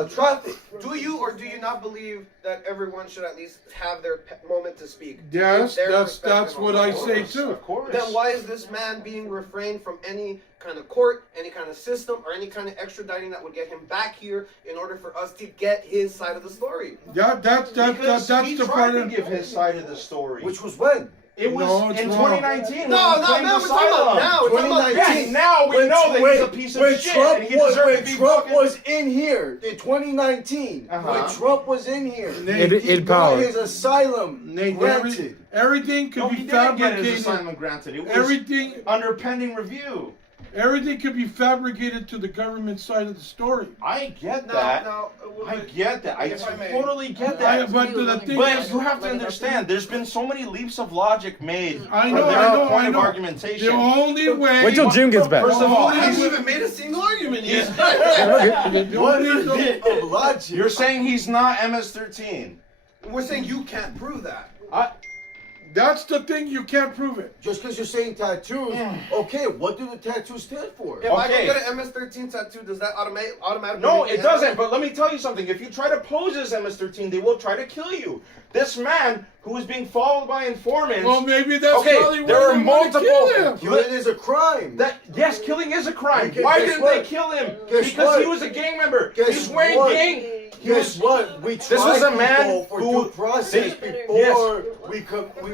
trafficked? Do you or do you not believe that everyone should at least have their moment to speak? yes, Their that's perspective what on I it? say too. Of course. Then why is this man being refrained from any kind of court, any kind of system, or any kind of extraditing that would get him back here in order for us to get his side of the story? Yeah, that's Because he the tried part to of give his side of the story. Which was when? It was No, it's in wrong. 2019. No, when he no, claimed man, we're talking about asylum. now. We're talking about 2019. Yes, now we know that he's a piece of when shit Trump and he was, deserves when to be Trump fucking... was in here in 2019, Uh-huh. when Trump was in here, Nate, he in got power. his asylum Nate, granted. everything could No, be he didn't get his fabricated. assignment granted. It was Everything, under pending review. everything could be fabricated to the government side of the story. I get that. I get that. I If I may. totally get that. But the thing But is, you have to understand, there's been so many leaps of logic made I for know, their I know, point I of know. argumentation. the only way. Wait till Jim gets back. First of all, I haven't even made a single argument yet. the What only is it of logic? You're saying he's not MS-13. We're saying you can't prove that. That's the thing. You can't prove it. Just because you're saying tattoos, okay, what do the tattoos stand for? If I go Okay. get an MS-13 tattoo, does that automatically? No, make it me doesn't. anti- But let me tell you something. If you try to pose as MS-13, they will try to kill you. This man who is being followed by informants. Well, maybe that's Okay, probably why there are they wanna multiple- kill him. Killing is a crime. Yes, killing is a crime. Okay, Why guess didn't what? they kill him? Guess Because what? he was a gang member. Guess He's wearing what? gang. He Guess was. what? We This was tried a man people for who- due process they- before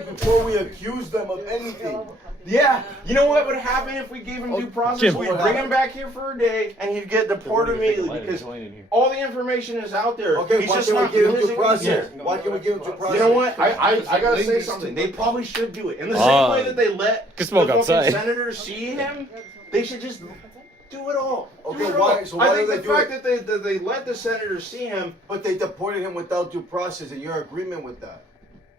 before we accuse them of anything. Yeah, you know what would happen if we gave him due process? Jim. We'd bring him back here for a day, and he'd get deported immediately because all the information is out there. Okay, He's why just can't not we give him using due it process? yet. Why can't we give him due process? You know what? I gotta say something. They probably should do it in the same way that they let the Can smoke fucking outside. senators see him. They should just do it all. Okay, Do it why- all. so why I do think they the do fact it? that they let the senators see him. But they deported him without due process, and you're in agreement with that.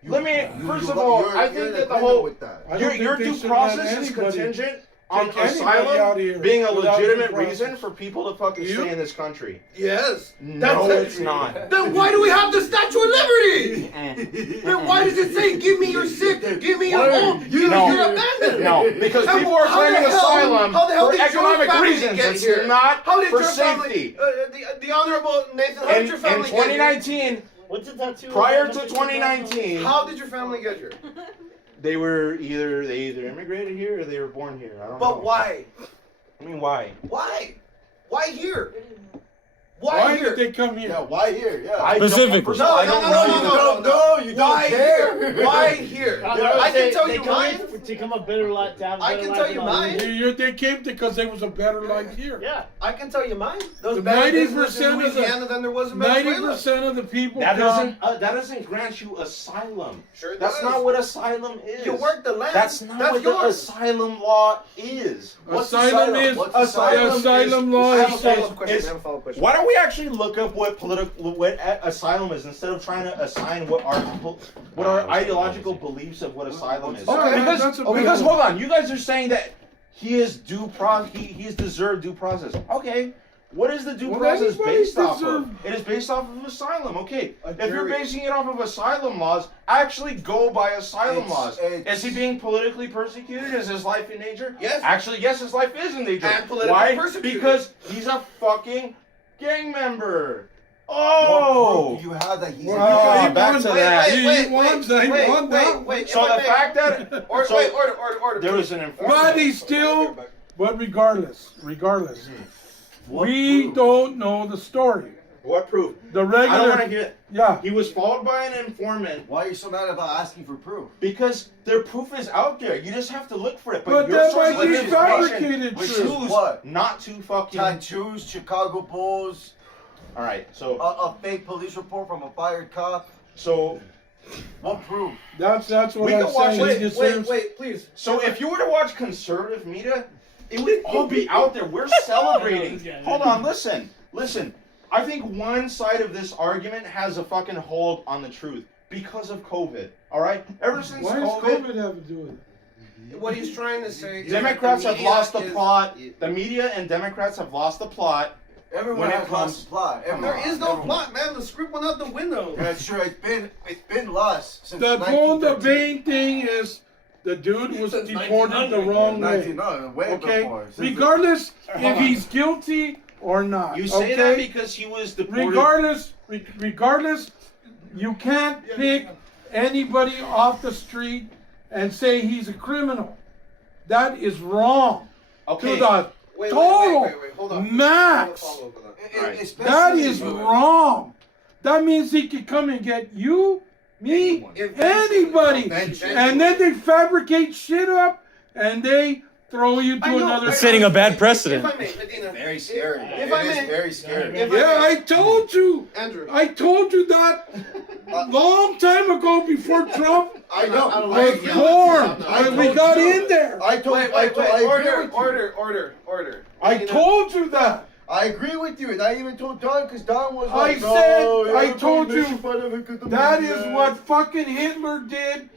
First of all, I think in that the agreement whole with that. I don't your think they due should process let is anybody contingent on take anybody out asylum here being a without due legitimate process. reason for people to fucking You? stay in this country. Yes. No, That's it's it. not. Then why do we have the Statue of Liberty? Then why does it say, "Give me your sick, give me your home"? You're abandoned. No, because And people are how the claiming hell- asylum how the hell for did your economic family reasons. get It's here? not How did for your safety. family, the Honorable Nathan, how did your In family get here? 2019, What's the tattoo? prior to 2019, How did your family get here? they either immigrated here or they were born here. I don't know. But why? I mean, why? Why? Why here? Why here? did they come here? Yeah, why here? Yeah. I don't- Specifically. first of all, I don't know. You Why don't care. here? Why here? I can tell you mine. To come a better life, to have a I better can life tell you than mine. others. They came because there was a better life here. Yeah. I can tell you mine. There was The better 90% business in of the- Louisiana than there was in Venezuela. 90% of the people That come. doesn't grant you asylum. Sure it That's does. not what asylum is. You work the land. That's not what yours. the asylum law is. Asylum is What's the asylum law I have a is follow-up question. is- I have a follow-up question. Why don't we actually look up what asylum is instead of trying to assign what our ideological beliefs of what asylum is? Okay, because that's a better because one. hold on, you guys are saying that he is he's deserved due process. Okay. What is the due Well, process everybody based off deserve- of? It is based off of asylum. Okay. I If you're agree. basing it off of asylum laws, actually go by asylum It's- laws. it's- Is he being politically persecuted? Is his life in danger? Yes. Actually, yes, his life is in danger. And politically Why? persecuted. Because he's a fucking gang member. Oh! Do you have that? He's Well, Oh, he back won. to that. He won that. So the fact that Order, wait, order. there was an informant. But he still, but regardless, What we proof? don't know the story. What proof? The I don't want to regular, hear it. yeah. He was followed by an informant Why are you so mad about asking for proof? because their proof is out there. You just have to look for it. But your that source might of be information fabricated was truth. choose What? not to fucking. Tattoos, Chicago Bulls, All right, so a fake police report from a fired cop. so What proof? That's what We I'm can watch saying. it. He deserves- Wait, please. So if you were to watch conservative media, it would all be out there. We're celebrating. Hold on, listen. I think one side of this argument has a fucking hold on the truth because of COVID. All right? Ever since Why does COVID, COVID have to do with it? What he's trying to say is Democrats that have the media lost the is- plot. The media and Democrats have lost the plot. Everyone When it has comes- lost the plot. There is no plot, man. The script went out the window. That's true. It's been lost since The whole 1913. main thing is the dude was deported the wrong way. 1900, way Okay? before. Since Regardless if he's guilty or not. You say okay? that because he was deported. Regardless, you can't pick anybody off the street and say he's a criminal. That is wrong. Okay. To the Wait, total hold on. max. Follow up on that. Right. especially That is if- wrong. That means he could come and get you, me, anybody. And then they fabricate shit up and they throw you to another. It's setting a bad precedent. If I may, Medina. Very scary. If I It is may, very scary. if I Yeah, may, I told you. Andrew. I told you that long time ago before Trump I know. was born. We got in there. I told. Wait, I agree order, with you. order. I told you that. I agree with you, and I even told Don because Don was I like, said- "No, I everybody told makes you fun of it 'cause the That media." is what fucking Hitler did.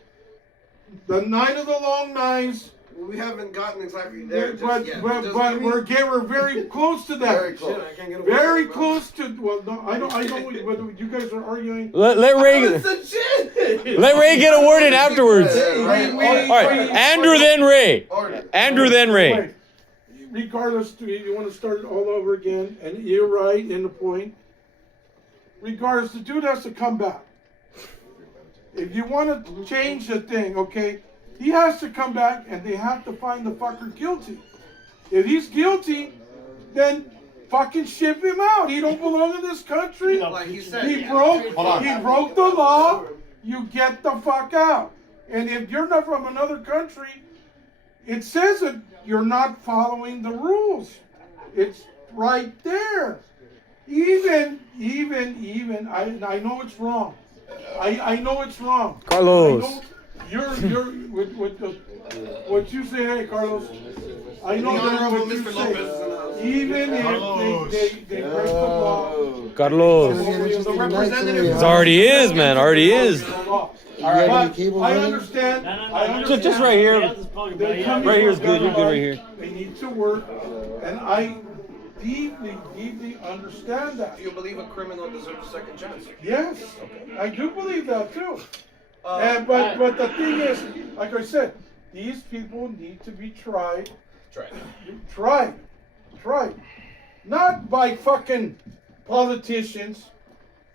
The night of the long knives. We haven't gotten exactly there But, just yet. but, Just but give me- we're very close to that. Very close. Shit, I can't get away Very from it, close to. Well, no, I know whether you guys are arguing. Let bro. Ray It's a shit. let Ray get a word in afterwards. Hey, right, We- All right, Andrew then Ray. Order. Andrew then Ray. Wait. Regardless, you want to start it all over again, and you're right in the point. Regardless, the dude has to come back. If you want to change the thing, okay, he has to come back, and they have to find the fucker guilty. If he's guilty, then fucking ship him out. He don't belong in this country. Like he said. He broke on. the law. You get the fuck out. And if you're not from another country, it says that you're not following the rules. It's right there. Even I know it's wrong. I know it's wrong. Carlos. I know you're with the what you say, hey Carlos. I know The that Honorable what you Mr. say. Lopez is in the house. Even if they break the law. Carlos. The representative. It already is, man. Already is. But I understand. I understand. Just right here. They're coming Right here is from good. You're good government. right here. They need to work, and I deeply understand that. Do you believe a criminal deserves a second chance? Yes, I do believe that too. Uh, And but the thing is, like I said, these people need to be tried, not by fucking politicians.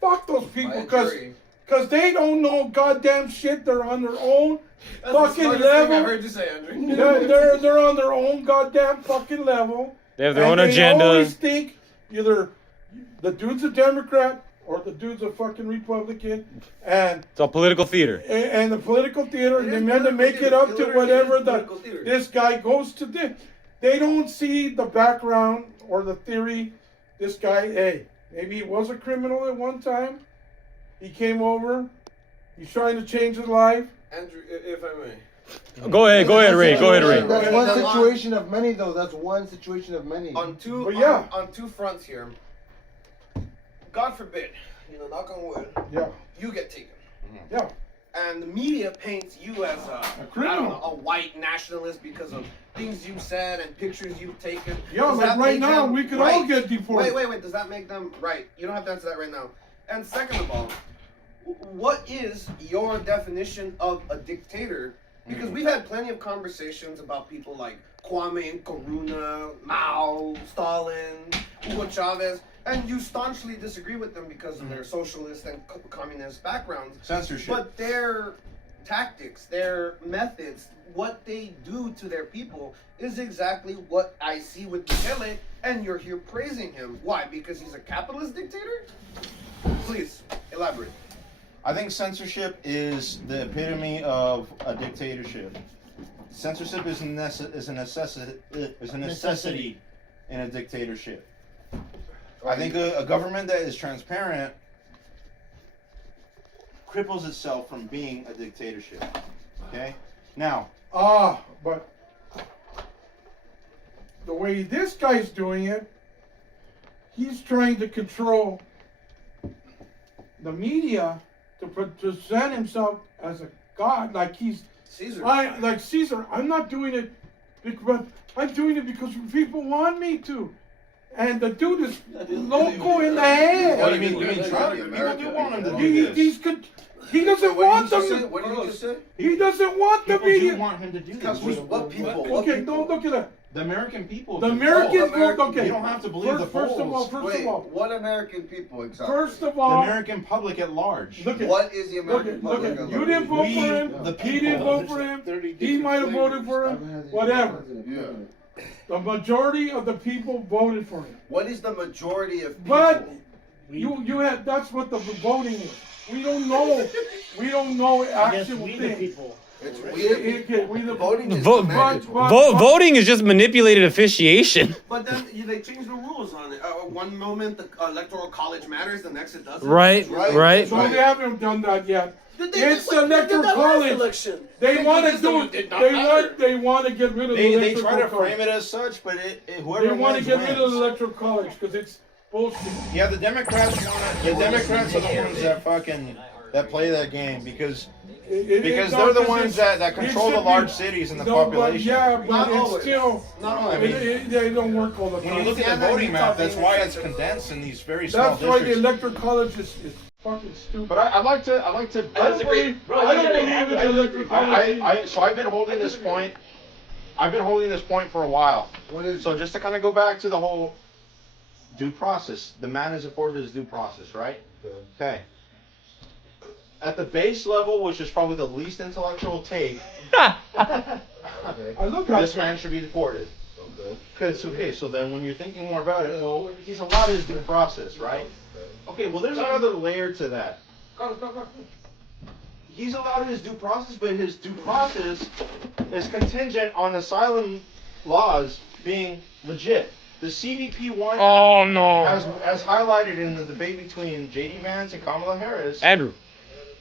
Fuck those people, cause they don't know goddamn shit. They're on their own fucking I level. heard you say, Andrew. They're on their own goddamn fucking level. They have their And own they agenda. always think either the dude's a Democrat or the dude's a fucking Republican, and It's all political theater. the political theater, It they is meant to political make it theater. up It to literally whatever is political theater. this guy goes to do. They don't see the background or the theory. This guy, hey, maybe he was a criminal at one time. He came over. He's trying to change his life. Andrew, if I may. Go ahead, Ray. Go ahead, Ray. That's one situation of many, though. That's one situation of many. On two, But yeah. on two fronts here. God forbid, knock on wood, Yeah, you get taken. yeah. And the media paints you as A I criminal. don't know, a white nationalist because of things you've said and pictures you've taken. Yeah, Does like that right make now, them we could right? all get deported. Wait. Does that make them right? You don't have to answer that right now. And second of all, what is your definition of a dictator? Because we've had plenty of conversations about people like Kwame Nkrumah, Mao, Stalin, Hugo Chavez, and you staunchly disagree with them because of their socialist and communist backgrounds. Censorship. But their tactics, their methods, what they do to their people is exactly what I see with Bukele, and you're here praising him. Why? Because he's a capitalist dictator? Please, elaborate. I think censorship is the epitome of a dictatorship. Censorship is a necessity in a dictatorship. I think a government that is transparent cripples itself from being a dictatorship. Okay? Now. But the way this guy's doing it, he's trying to control the media to present himself as a god, like he's Caesar. like Caesar. I'm not doing it because I'm doing it because people want me to. And the dude is loco in the head. What do you mean Trump? People do want him to do this. He doesn't want them. What did you just say? He doesn't want the People media. do want him to do this. What people? Okay, don't look at that. The American people. The Americans American- vote. Okay, You don't have to believe the first of all, polls. first of all, What American people exactly? first of The all, American public at large. look at. What is the Look American at, look public? at, you didn't vote We, for him, the he didn't people. vote for him, he might have voted for him, whatever. Yeah. The majority of the people voted for him. What is the majority of people? But you had, that's what the voting is. We don't know I guess actual we the things. people. It's we the people. We the Voting is Vote- mandatory. Voting is just manipulated officiation. But then they changed the rules on it. One moment the electoral college matters, the next it doesn't. Right, right. So they haven't done that yet. It's They did electoral that last college. election. They want to do It it. did not matter. They want to get rid of the They electoral try to college. frame it as such, but whoever They want to wins, get rid of the wins. electoral college because it's bullshit. Yeah, the Democrats are the ones that play that game because they're the ones that control the large cities and the population. But Not it's always. still, Not I always. mean, they don't work all the when you time. look at the voting map, that's why it's condensed in these very small That's why the districts. electoral college is fucking stupid. But I'd like to. I don't believe in the electoral college. So I've been holding this point. I've been holding this point for a while. What is So just to kind of go back to the whole due process, the man is afforded his due process, right? Okay. At the base level, which is probably the least intellectual take, I look at this man should be deported. Okay, so then when you're thinking more about it, well, he's allowed his due process, right? Okay, well, there's another layer to that. He's allowed his due process, but his due process is contingent on asylum laws being legit. The CBP one, Oh no. as highlighted in the debate between J.D. Vance and Kamala Harris, Andrew,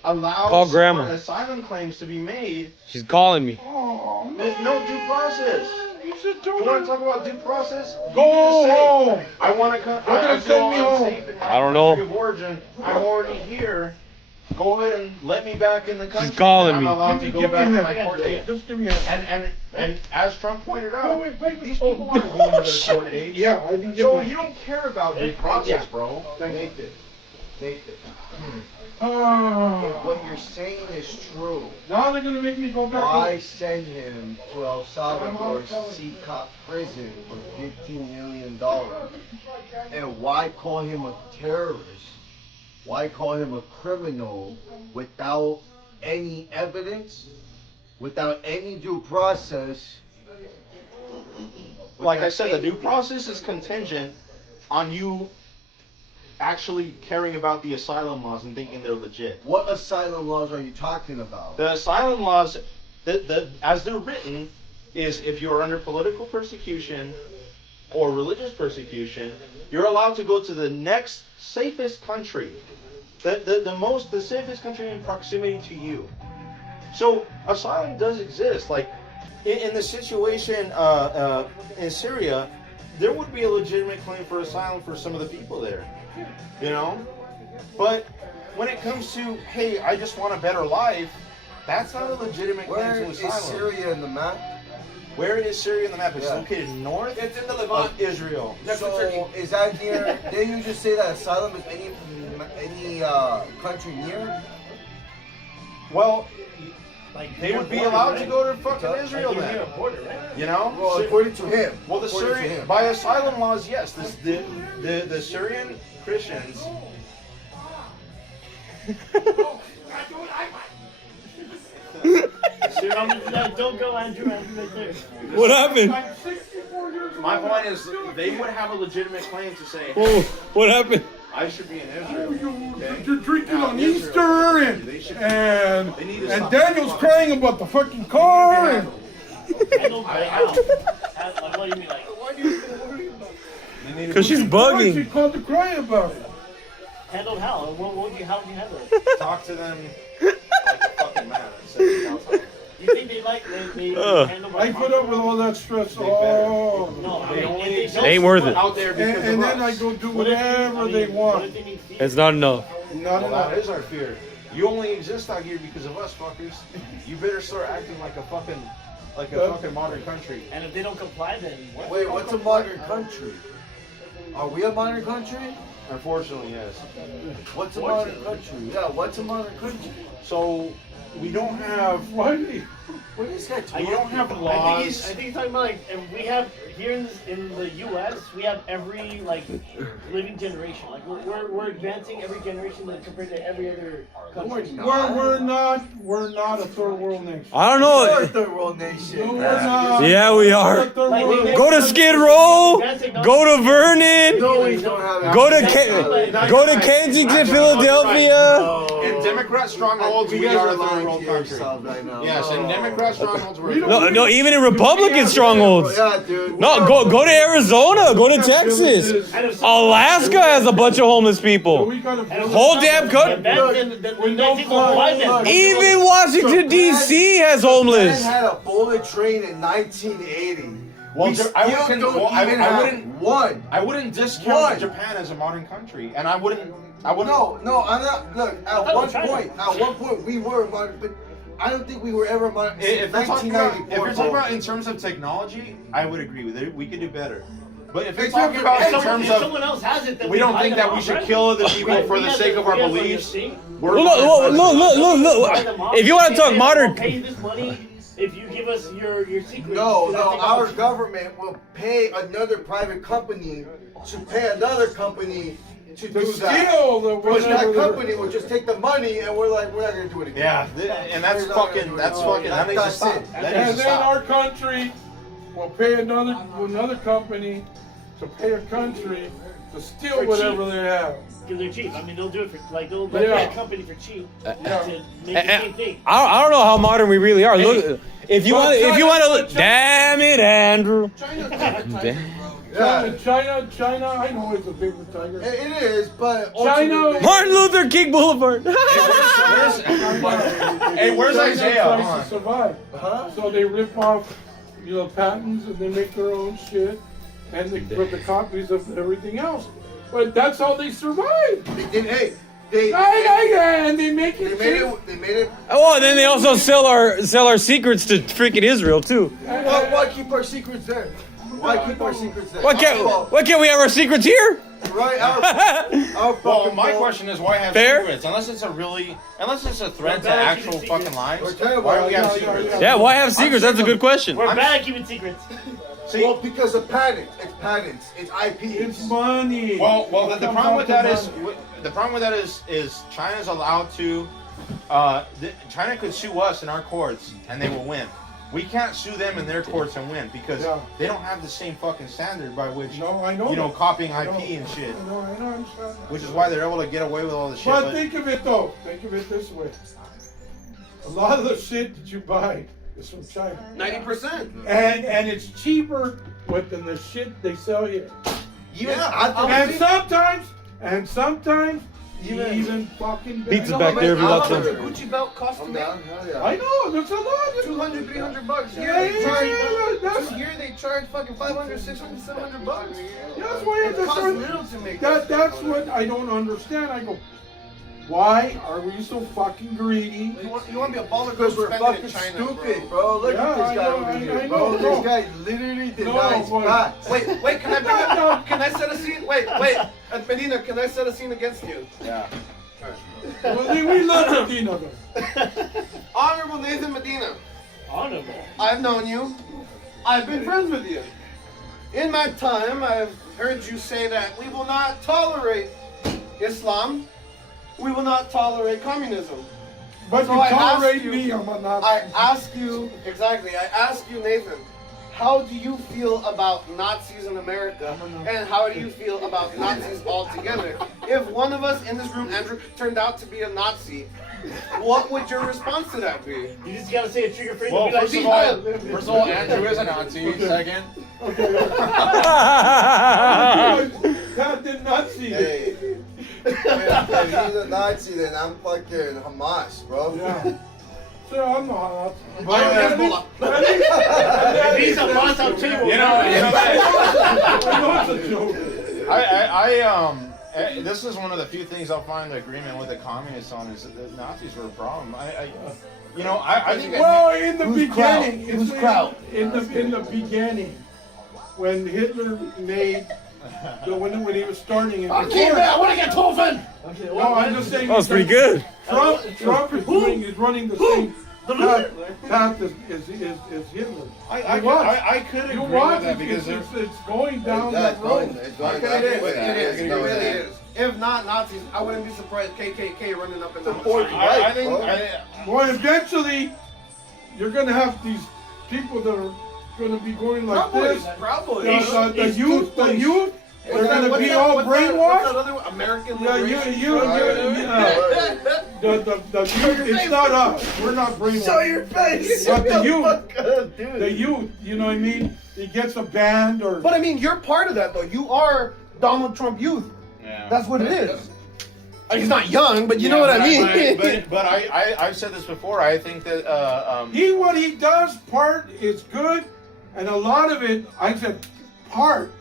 allows call grandma. for asylum claims to be made She's calling me. Oh, with no due process. you should do You want to it. talk about due process? Go home. I want to come. They're gonna send me home. I don't know. Of origin. I'm already here. Go ahead and let me back in the country. calling I'm me. allowed to Give go me back a to my hand. court date. Just give me a hand. And as Trump pointed out, Oh, wait. these people aren't going to their court dates. Yeah, I think So you don't care about due process, bro. Nathan, Oh. what you're saying is true. Now they're gonna make me go back. Why send him to El Salvador's Seacop prison for $15 million? And why call him a terrorist? Why call him a criminal without any evidence? Without any due process? Like I said, the due process is contingent on you actually caring about the asylum laws and thinking they're legit. What asylum laws are you talking about? The asylum laws, as they're written, is if you're under political persecution or religious persecution, you're allowed to go to the next safest country, the safest country in proximity to you. So asylum does exist. Like in the situation in Syria, there would be a legitimate claim for asylum for some of the people there, you know. But when it comes to, hey, I just want a better life, that's not a legitimate claim Where to is asylum. Syria in the map? Where is Syria in the map? It's Yeah. located north It's in the Levant. of Israel. Next to So Turkey. is that near? Didn't you just say that asylum is any country near? Well, like They would be allowed to go to fucking Israel near then. a border, right? You know? Well, according to him. Well, the According to Syrian, him. by asylum laws, yes. The Syrian Christians. Don't go, Andrew. Andrew, right there. What happened? I'm 64 years old. My point is, they would have a legitimate claim to say, Whoa, what happened? I should be in Israel. Okay? You're drinking Now, on Israel, Easter and they should- and, they need to and stop. Daniel's crying about the fucking car. And, Handled by how? Like, what do you mean, like? They need to Because she's She bugging. called to cry about it. Handled how? How would you handle it? talk to them like a fucking man. Instead of outside. You think they handle by I put up with all that stress. better. Oh, No, I They mean, only if they exist don't Ain't worth it. out there because and of then I us. go do what if whatever they What want. if they need feet? It's not enough. Not Well, that enough. is our fear. You only exist out here because of us, fuckers. You better start acting like a fucking modern country. And if they don't comply, then what? Wait, what's a modern country? Are we a modern country? Unfortunately, yes. What's a modern country? Yeah, what's a modern country? So we don't have. Why do you- What is that? We don't have I laws. think he's talking about like, and we have here in the U.S. we have every like living generation. Like we're advancing every generation compared to every other country. We're not a third world nation. I don't We're a know. third world nation. No, we're not. Yeah, we We're a are. third Like, world they- nation. Go to Skid Row. Go to Vernon. No, we don't have. Go to Kensington, Philadelphia. In Democrat strongholds, we are a third world country. Right now. Yes, in Democrat strongholds, we're a third No, no, even in Republican strongholds. Yeah, dude. No, go to Arizona. Go to Texas. Alaska has a bunch of homeless people. We gotta Whole damn country. Even Washington D.C. has Man homeless. had a bullet train in 1980. Well, We I still wouldn't- don't well, I- even I have wouldn't- one. I wouldn't discount What? Japan as a modern country, and I wouldn't. No, I'm not. Look, at Oh, one China. point, we were modern, but I don't think we were ever modern. If you're talking bro. about in terms of technology, I would agree with it. We could do better. But if you're If talking about in terms If of, someone else has it, then we don't buy think them that we off, should right? kill other people Right, for we the have sake the- of our we have the beliefs. thing. We're Look. Buy them off. If you want to Say, talk hey, modern, we'll pay you this money if you give us your secrets. No, Then I'll take our off. government will pay another private company to pay another company to to do that. steal the But that whatever. company will just take the money and we're like, we're not gonna do it again. Yeah, and that's We're not gonna fucking. do it That's again. fucking. That needs to That's stop. it. That needs And to then stop. our country will pay another company to pay a country to steal For whatever cheap. they have. Because they're cheap. I mean, they'll do it for they'll Yeah. pay a company for cheap to make the same thing. I don't know how modern we really are. Look, if you want to look, damn it, Andrew. China, I know it's a paper tiger. It is, but China- ultimately- Martin Luther King Boulevard. Hey, where's China Isaiah? tries Hold on. to survive. Huh? So they rip off, patents and they make their own shit, and they put the copies of everything else. But that's how they survive. And they make it cheap. They made it. Oh, and then they also sell our secrets to freaking Israel too. Why keep our secrets there? Why keep our secrets there? Why can't we have our secrets here? Right, our Well, fucking my fault. question is, why have Fair? secrets? Unless it's a threat to We're bad at actual keeping fucking secrets. lives. We're terrible. Why do we have Yeah, secrets? yeah. Yeah, why have secrets? That's a good question. We're bad at keeping secrets. See, Well, because of patents. It's patents. It's IP. It's money. well, the Comes problem with out that to money. the problem with that is China's allowed to. China could sue us in our courts and they will win. We can't sue them in their courts and win because Yeah. they don't have the same fucking standard by which No, I know. that. copying I know. IP and shit. I know, I understand. Which is why they're able to get away with all the shit. But think of it though. Think of it this way. A lot of the shit that you buy is from China, 90%. and it's cheaper than the shit they sell here. Yeah, And sometimes even fucking Pizza back there if you How want much a some. Gucci belt cost to I'm me? down. Hell yeah. I know there's a lot. $200, $300. Here Yeah, they charge, that's here they charge fucking $500, $600, $700. that's why It costs that's little to make that's what I don't understand. I go, why are we so fucking greedy? You want to be a baller Because we're spend it fucking in China, stupid, bro. Look Yeah, at this I guy know, over here, I bro. know, This bro. guy literally denies but- facts. Wait, can I bring No. it? Can I set a scene? Wait, Medina, can I set a scene against you? Yeah. Well, we love Medina though. On Honorable Nathan Medina. Honorable. I've known you. I've been friends with you. In my time, I've heard you say that we will not tolerate Islam. We will not tolerate communism. But So you I ask tolerate you- me, I'm a Nazi. I ask you, Nathan, how do you feel about Nazis in America? And how do you feel about Nazis altogether? If one of us in this room, Andrew, turned out to be a Nazi, what would your response to that be? You just gotta say a trigger phrase. Well, and be like, first of all, Andrew is a Nazi. Second, God did not see it. Hey, if he's a Nazi, then I'm fucking Hamas, bro. Yeah. So I'm not. if he's a boss, I'm too. you know that. I know it's a joke. This is one of the few things I'll find agreement with the communists on is that the Nazis were a problem. I think Well, in the Who's Kraut? beginning, Who's Kraut? in the beginning, when Hitler made when he was starting it. I want to get Tolfin. Okay, No, I'm just saying. That was pretty good. Trump is running the same path as Hitler. I could You agree watch with that it, because it's going down Yeah, that it's going, road. it's going. It is. It really is. If not Nazis, I wouldn't be surprised KKK running up and down the street. I think Well, eventually, you're gonna have these people that are gonna be going like this. Proud Boys. The youth, they're gonna be all brainwashed. American Yeah, the youth, it's not us. We're not brainwashed. Show your face. But the Dude. youth, you know what I mean? He gets a band or. But I mean, you're part of that though. You are Donald Trump youth. yeah. That's what it is. He's not young, but you know what I mean. But I've said this before. I think that What he does, part is good, and a lot of it, I said, part.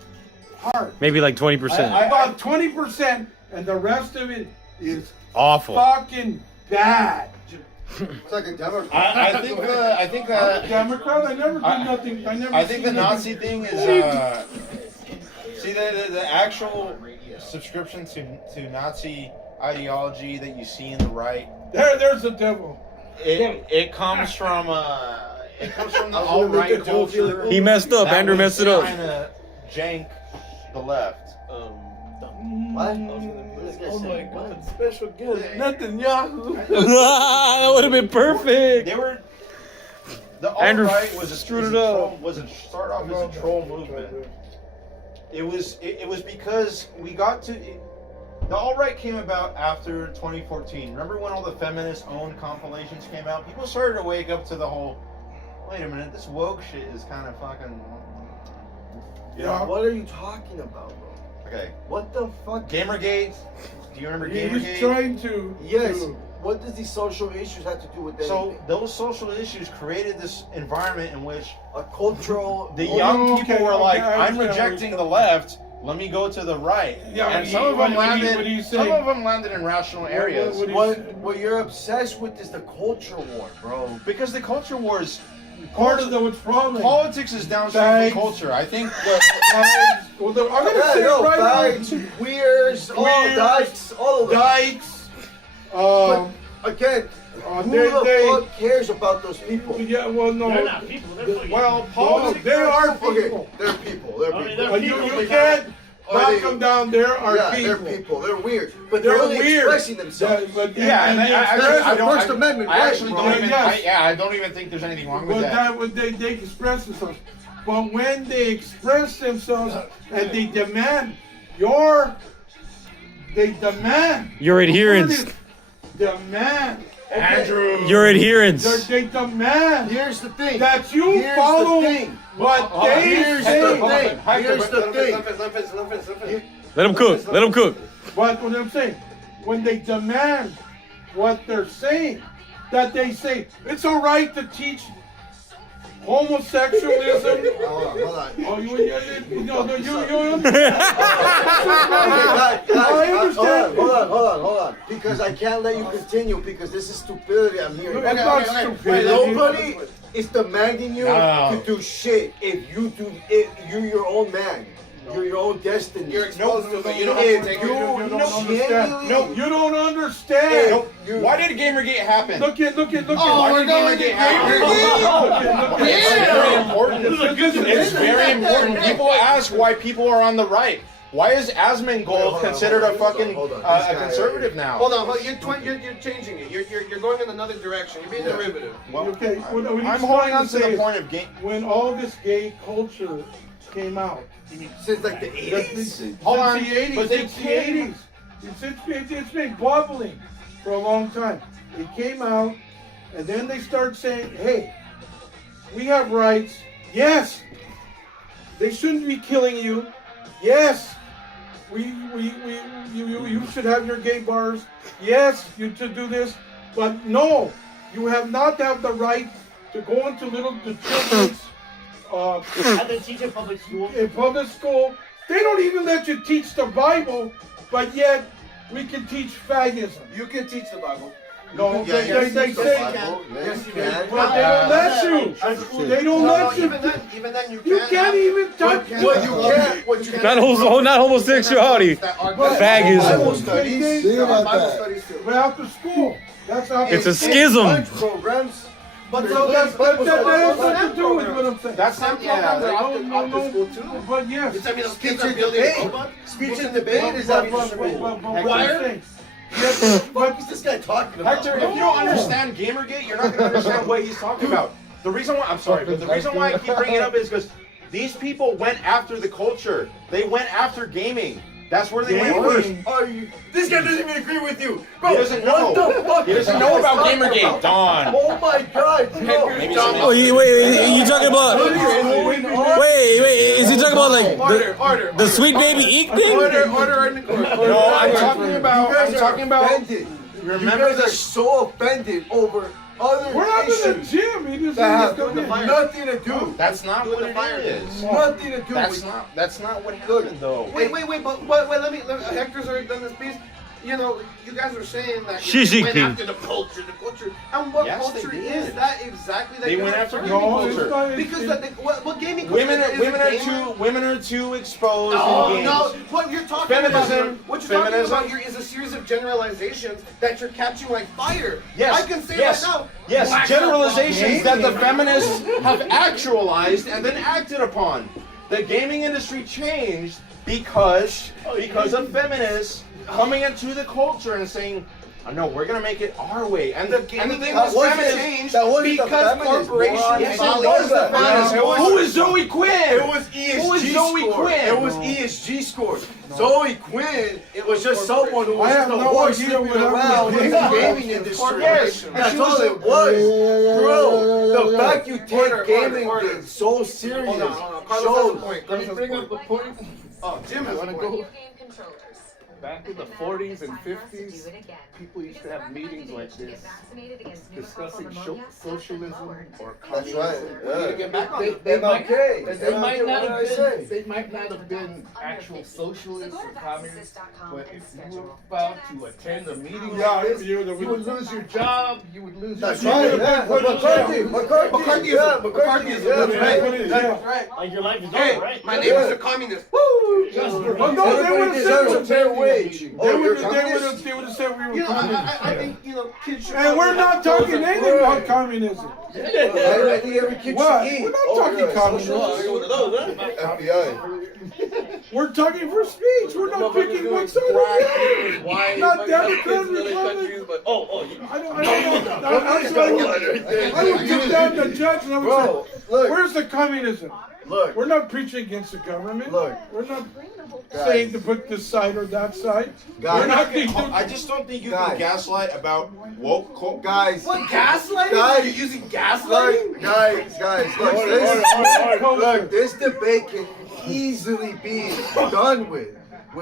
Maybe like 20%. About 20%, and the rest of it is Awful. fucking bad. It's like a Democrat. I think Democrat, I never did nothing. I think the Nazi thing is see the actual subscription to Nazi ideology that you see in the right. There's the devil. It comes from the alt-right culture. He messed up. that Andrew was messed it up. trying to jank the left. What? Oh my God! Special guest, Netanyahu. That would have been perfect. They were the Andrew alt-right was screwed it up. start off as a troll movement. It was because we got to. The alt-right came about after 2014. Remember when all the feminist-owned compilations came out? People started to wake up to the whole. Wait a minute, this woke shit is kind of fucking. Yeah. What are you talking about, bro? Okay. What the fuck? Gamergate. Do you remember He's Gamergate? trying to. Yes. to- What does these social issues have to do with anything? So those social issues created this environment in which A cultural. the young okay, people were okay, like, I "I'm understand rejecting the left. Let me go to the right." Yeah, and some of them what do you landed. say? Some of them landed in rational areas what do you What you're obsessed with is the culture war, bro. because the culture wars. Part of the what's wrong. Politics is downstream Bags. from culture. I think that Well, I'm gonna Yeah, say no, it right bags, queers, all Queers, dykes, all of them. Dykes. Again, who they- the they- fuck cares about those people? Yeah, well, no. They're not people. They're fucking. well, No, politics. they are Okay, people. they're people. They're I mean, people. they're But you people. can't Are knock they- them down. There are Yeah, people. they're people. They're weird, but they're, They're only weird. expressing themselves. But, Yeah, and they I express- the First Amendment, I right, actually bro? don't even. Yes. I don't even think there's anything wrong with But that. they express themselves. But when they express themselves and they demand Your adherence. Demand. Andrew. Your adherence. They demand Here's the thing. that you Here's follow the thing. what they Here's say. the thing. Here's the thing. Let him cook. Let him cook. But what I'm saying, when they demand what they're saying, that they say it's all right to teach homosexualism. Hold on. Oh, you Guys, understand. hold on. Because I can't let you continue because this is stupidity I'm hearing. That's not stupid. Nobody is demanding you No. to do shit if you do it. You're your own man. You're your own destiny. You're exposed to it. You don't If have to take you it. genuinely- No. You don't understand. Nope. Why did Gamergate happen? Look at. Why did Gamergate happen? It's very important. It's very important. People ask why people are on the right. Why is Asmongold considered a fucking a conservative now? Hold on, you're changing it. You're going in another direction. You're being derivative. Well, Okay, what I'm he's holding trying on to say the is, point of game. when all this gay culture came out, Since like the 80s. Hold on, since the 80s, but they since the came- 80s. It's been bubbling for a long time. It came out, and then they start saying, hey, we have rights. Yes, they shouldn't be killing you. Yes, you should have your gay bars. Yes, you should do this. But no, you have not have the right to go into the children's And then teach in public school. in public school. They don't even let you teach the Bible, but yet we can teach faggism. You can teach the Bible. No, they say, Yes, you can. but they don't let you. They don't let you. Even then, You can't even touch. What you can't. What you can't. Not homosexuality. Bible Faggism. studies. Think about that. But after school, that's how. It's a they- schism. Lunch programs. But So that has nothing to do with what I'm saying. That's not No, but yes. I mean, those Speech kids are and building debate. robots. Speech and debate is after school. But what I'm saying. What is this guy talking about? Hector, if you don't understand Gamergate, you're not going to understand what he's talking about. The reason why, I'm sorry, but the reason why I keep bringing it up is because these people went after the culture. They went after gaming. That's where they went first. Are you? This guy doesn't even agree with you. Bro, He doesn't know. What the fuck He doesn't know about Gamergate, Don. Oh my god, bro. Maybe Oh, wait, you talking about? Wait, is he talking about like the sweet baby eek thing? No, I'm talking about. Offended. Remember You guys are the so offended over other We're not in the issues gym. He just that have come in. nothing to do. That's not what it is. Nothing to do That's with. not what happened though. Wait, but let me Hector's already done this piece. You know, you guys are saying that Xi you went Jinping. after the culture, and what Yes, they culture did. is that exactly? That They you're went after referring gaming to? No, culture. it's not. Because what gaming culture Women is women are too exposed No, in games. no. What you're talking Feminism, about, what you're talking feminism. about here is a series of generalizations that you're catching like fire. Yes, I can say yes, right now. yes, black generalizations belt that the feminists have actualized and then acted upon. The gaming industry changed because of feminists coming into the culture and saying, "Oh, no, we're gonna make it our way." And the thing That was wasn't- feminists changed that wasn't the because feminists, corporations boy. Yes, it value was the that. feminists. It was- Who is Zoe Quinn? It was ESG Who is Zoe score. Quinn? It was ESG score. Zoe Quinn. It was just someone who I was have just a no horse idea sleeping what happened around to in this. the gaming industry. Yes, That's she all was it was. Bro, the fact you take Order, gaming order. thing so serious Hold on. Carlos has a shows. point. Let me bring up the point. Oh, Jim has a Wanna point. go back in the 40s and 50s? People used to have meetings like this, discussing socialism or That's communism. right. Yeah. Get back on it. They might, MLK. they might MLK, not what have did I been. say? They might not have been actual socialists or communists. But if you were about to attend a meeting like this, you would lose your job. You would lose That's your right. job. Yeah. McCarthy. Yeah, McCarthy. Yeah. Right. Like your life is Hey, over, right? my neighbor's a communist. Woo! Oh, no, they would Everybody have deserves a said fair wage. they Oh, you're would a communist? have said we You were know, communists. I think, you know, kids should. And we're not talking anything about communism. I think every kid What? should eat. We're not talking communism. FBI. We're talking for speech. We're not picking one side. Not Democrat, Republican. I don't know. I would sit down the judge and I would Bro, say, look. where's the communism? Look. We're not preaching against the government. Look. We're not Guys. saying to put this side or that side. Guys. We're not I just don't think you Guys. can gaslight about woke culture. Guys. What, gaslighting? Guys. Are you using gaslighting? Look, guys, look, look, this debate can easily be done with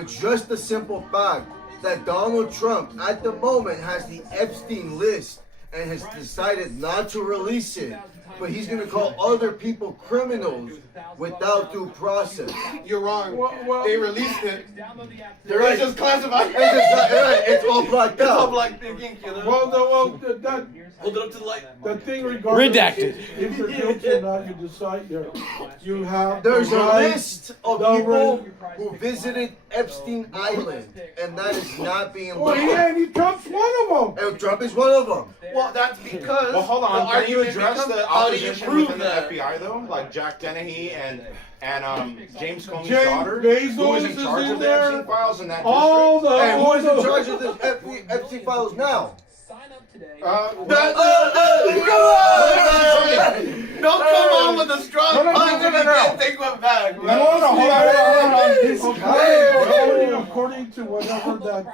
just the simple fact that Donald Trump at the moment has the Epstein list and has decided not to release it but he's gonna call other people criminals without due process. You're wrong. Well, They released it. Right. It's just classified. It's all blacked It's all out. black thinking, killer. well, that Hold it up to the light. the thing regarding Redacted. if you're guilty or not, you decide. You have There's the a right. list of the people right- who visited Epstein Island, and that is not being Well, looked he Trump's one of them. And Trump is one of them. Well, that's because. Well, hold on. the Can you argument address becomes, the how do you opposition prove within that? the FBI though, like Jack Dennehy and James Comey's James daughter, Bezos who was in is charge in of the there. Epstein files in that All district? the Hey, who is in all the- charge of the Epstein files now? Don't come on with a strong punch and you can't take one back. According to whatever that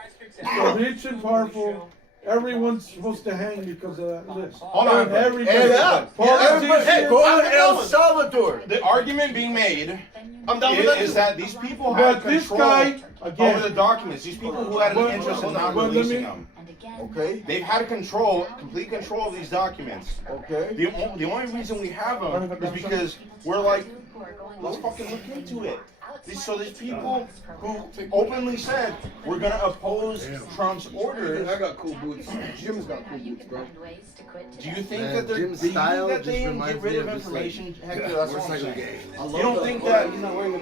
the rich and powerful, everyone's supposed to hang because of that list. Hold on. Everybody. Yeah. Politicians- Hey, go to El Salvador. The argument being made I'm down with that. is that these people But had this control guy, over the again, documents. These people who had an But- interest in not but let releasing me- them. Okay. They've had complete control of these documents. Okay. The only reason we have them is because we're like, let's fucking look into it. So these people who openly said we're gonna oppose Trump's orders. I got cool boots. Jim's got cool boots, bro. Do you think Man, that they're Jim's do you think style that just they get reminds rid me of of just, like, information? Hector, that's what I'm saying. I You don't think that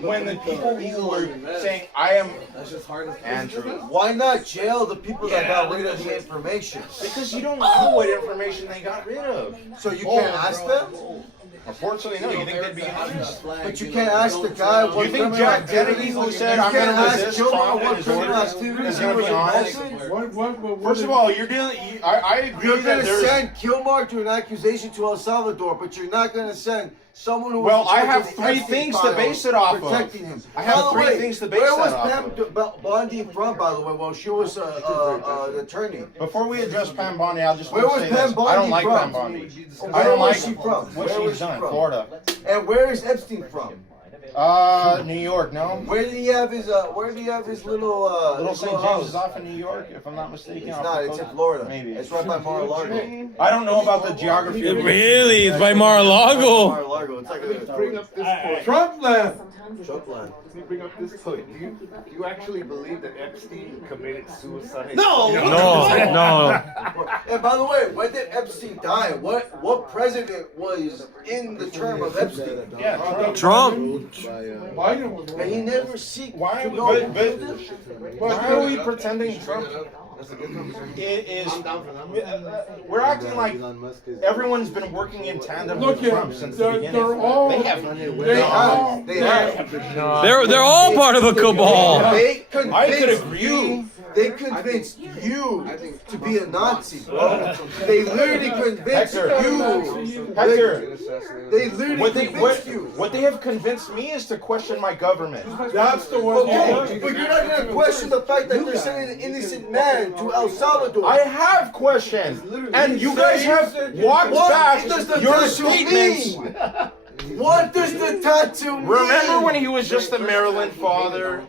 when the people who were saying I am That's just hard as Andrew, Why not jail the people that got rid of the information? because you don't know what information they got rid of. So you can't ask them? Unfortunately, no. You think they'd be honest? But you can't ask the guy what You think criminal Jack activity- Kennedy, who you said I'm can't gonna ask resist Gilmore Trump and what his criminal orders, activities is he gonna was be honest? involved in? what First of all, you're dealing. I agree You're that gonna there's. send Kilmark to an accusation to El Salvador, but you're not gonna send someone who was Well, in charge I have of the three Epstein things to files base it off of. protecting him. I have By the three way, things to base where that was off Pam Bondi from, by the way? Well, she was an attorney. Before we address Pam Bondi, I'll just Where want to was say Pam this. Bondi I don't like from? Pam Bondi. I Where don't was like she from? what Where she's was she done. from? Florida. And where is Epstein from? New York, no? Where did he have his little Little his St. little James is house? off in New York, if I'm not mistaken. It's off not. the It's in coast. Florida. Maybe. It's right by Mar-a-Lago. I don't know about the geography. of Really? It's by Mar-a-Lago. Mar-a-Lago. It's like a Bring up this point. Trump land. Shopland. Let me bring up this point. Do you actually believe that Epstein committed suicide? No! No. And by the way, when did Epstein die? What president was in the term of Epstein? Yeah, Trump. Biden was And he never seek Why? to know. But why are we pretending Trump is? We're acting like everyone's been working in tandem Look with at Trump since the they're beginning. all They have. They have. They're all part of a cabal. They I could convinced agree. you. They convinced you to be a Nazi, bro. They literally convinced Hector. you. Hector, They literally what they convinced you. what they have convinced me is to question my government. That's the one. Okay, but you're not gonna question the fact that they're sending an innocent man to El Salvador. I have questions, and you guys have walked What back does the your tattoo statements. mean? What does the tattoo mean? Remember when he was just a Maryland father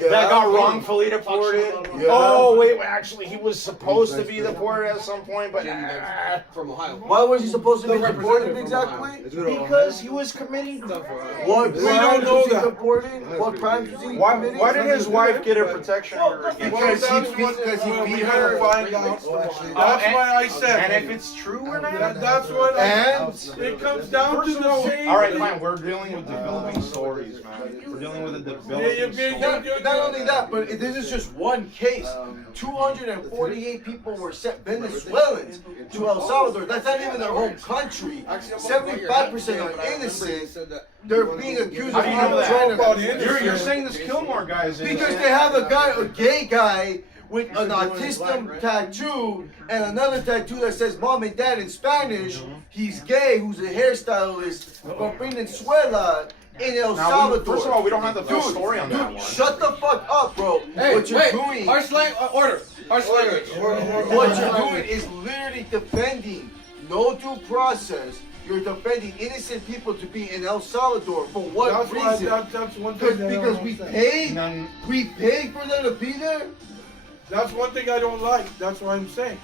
Yeah. that got wrongfully deported? Yeah. Oh wait, actually he was supposed to be deported at some point, but From Ohio. Why was he supposed to be deported exactly? because he was committing. What We crimes don't know was he that. deporting? What crimes was he Why committing? did his wife get a protection order against him? Because he beat her. Find out. That's why I said. And if it's true or not? That's what. And It comes down to the same. All right, fine. We're dealing with developing stories, man. We're dealing with a developing story. not only that, but this is just one case. 248 people were sent, Venezuelans, to El Salvador. That's not even their home country. 75% are innocent. They're being accused How of do you know trying that? to. You're saying this Kilmore guy is Because they have a gay guy with an autism tattoo and another tattoo that says mom and dad in Spanish. He's gay, who's a hairstylist from Venezuela in El Salvador. First of all, we don't have the full Dude, story on that one. Shut the fuck up, bro. What you're doing, Harsh order. Harsh language. what you're doing is literally defending no due process. You're defending innocent people to be in El Salvador for what That's why. reason? That's one thing. that I Because don't we understand. paid for them to be there. That's one thing I don't like. That's what I'm saying.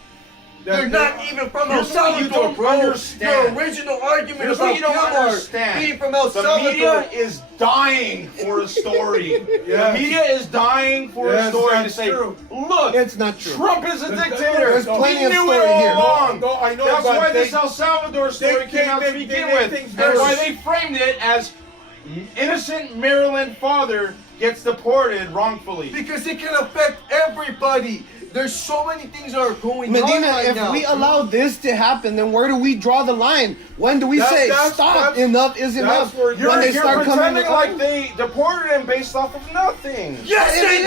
They're not even from El Here's what you Salvador, don't bro. understand. Your original argument Here's what about you don't Gilmore understand. being from El The Salvador. media is dying for a story. Yes. The media is dying for a Yes, story to that's say, true. look, It's not true. Trump is a There's dictator. plenty We of knew story it all here. along. No, I know, That's but why they- this El Salvador story came out to they begin make with. things That's why worse. they framed it as innocent Maryland father gets deported wrongfully. Because it can affect everybody. There's so many things that are going on Medina, right if now. we allow this to happen, then where do we draw the line? When do we say stop? Enough is enough. where You're, When they you're start coming pretending like they deported him based off of nothing. Yes, they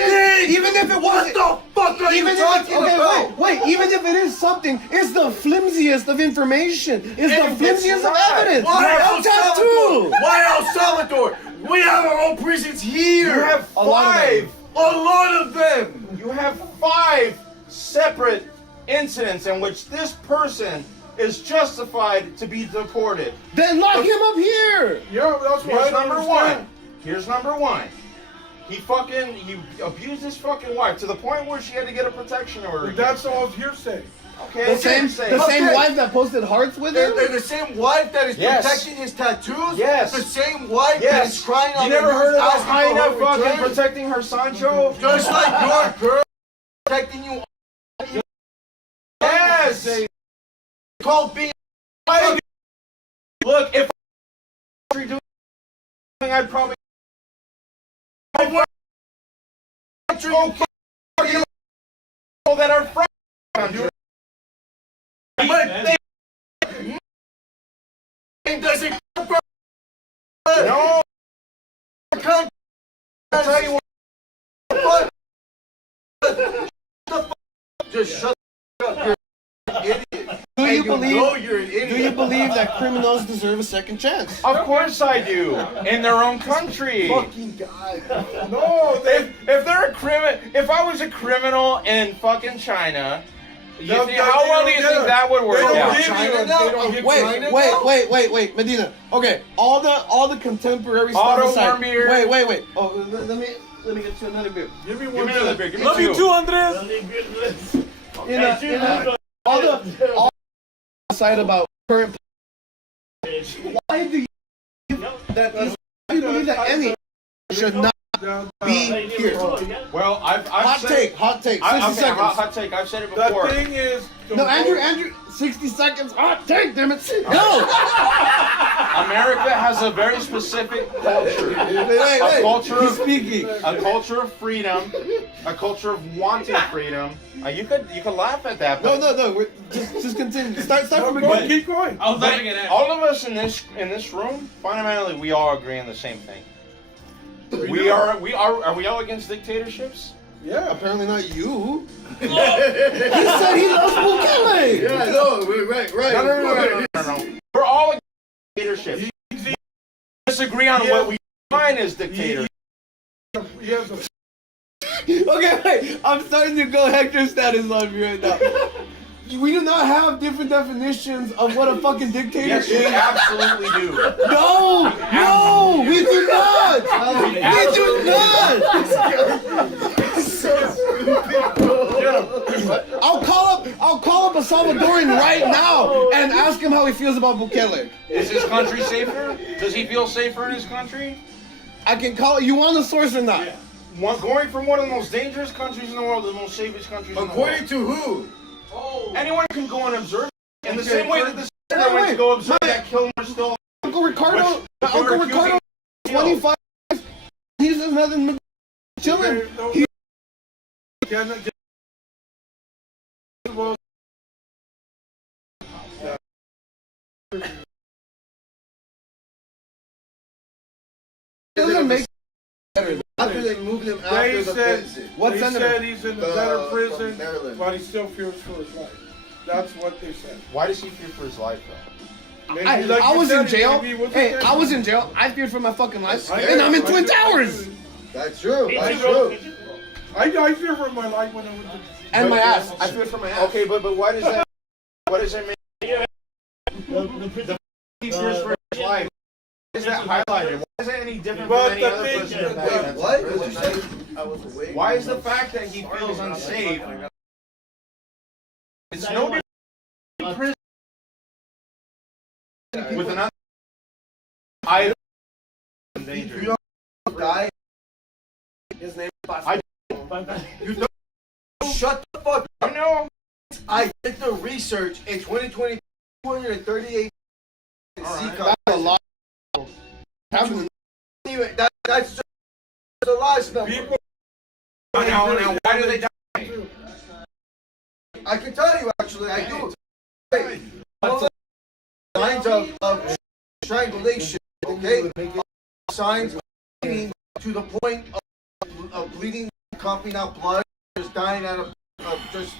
did. Even if it What wasn't. the fuck are Even you if talking okay, about? wait. Even if it is something, it's the flimsiest of information. It's And the flimsiest of it's not. evidence. Why El El tattoo. Salvador? Why El Salvador? We have our own prisons here. You have A lot of them. five. a lot of them. You have 5 separate incidents in which this person is justified to be deported. Then lock him up here. Yeah, that's why I Here's don't number understand. 1. Here's number 1. He abused his fucking wife to the point where she had to get a protection order. But that's all hearsay. Okay, The same Okay. wife that posted hearts with him. They're the same wife that is Yes. protecting his tattoos. Yes. The same wife that is Yes. crying on You the never news heard of asking for Hyena her fucking return? protecting her Sancho? Just like your girl protecting you. Yes. Called being. Look, if I was doing something, I'd probably. That are from country. But they doesn't come from. No, Come I'll tell you what. Just shut up. You're an idiot. Do you And believe? know you're an idiot. Do you believe that criminals deserve a second chance? Of course I do. In their own country. Fucking guy. No, they. If they're a criminal, if I was a criminal in fucking China, No, how well do you think that would work They don't out? give China you. They now? don't give China you. Wait, Medina. Okay, all the contemporary stuff Auto aside. warm beer. Wait. Oh, let me get you another beer. Give me Give one. me another beer. Give me Love you two. too, Andres. All the aside about current. Why do you believe that these? Do you believe that any should not be here? Well, I've Hot said, take. 60 okay, seconds. hot take. I've said it The before. thing is. No, Andrew, 60 seconds. Hot take, damn it. No. America has a very specific culture. Wait. A culture He's of speaking. a culture of freedom, a culture of wanting freedom. You could laugh at that. No. But We're just continue. Start No, from the go, beginning. keep going. I was laughing at that. all of us in this room, fundamentally, we all agree on the same thing. We are we all against dictatorships? Yeah. Apparently not you. He said he loves Bukele. Yeah, no, right. No. We're all against dictatorships. We disagree on what we define as dictatorship. He has a. Okay, wait. I'm starting to go Hector status on you right now. We do not have different definitions of what a fucking dictator Yes, is. we absolutely do. No, we do not. We do not. I'll call up a Salvadoran right now and ask him how he feels about Bukele. Is his country safer? Does he feel safer in his country? I can call it. You want the source or not? Going from one of the most dangerous countries in the world to the most safest countries in the world. According to who? Anyone can go and observe. In the Okay, same way that the senator went to go observe that Kilmer still. Uncle Ricardo. Which Uncle you're Ricardo. accusing- 25. He's just nothing. Chilling. Okay, no, He- Can- well, doesn't make After they moved him They after the said, visit. What they senator? said he's in a better From prison, Maryland. but he still fears for his life. That's what they said. Why does he fear for his life though? Maybe, I like was you in said, jail. maybe with Hey, the- I was in jail. I feared for my fucking life, I and did. I'm in I Twin did. Towers. That's true. Me That's too, bro. true. I fear for my life when I went to. And my ass. I fear for my ass. Okay, but why does that? What does that mean? He fears for his life. Why is that highlighted? Why is that any different But from any the other thing- person? in that Wait, sense? what? What'd you say? I was awake. Why is the fact that he feels unsafe? It's no different prison with another I endangered. You know guy? His name is I- You don't shut the fuck I up. know. I did the research in 2020, 238 Alright. That's a lot. Happened. that's just the last number. People, Now, why do they die? I can tell you actually, I do. Hey, all the signs of strangulation, okay? Signs of bleeding to the point of bleeding, coughing out blood, just dying out of just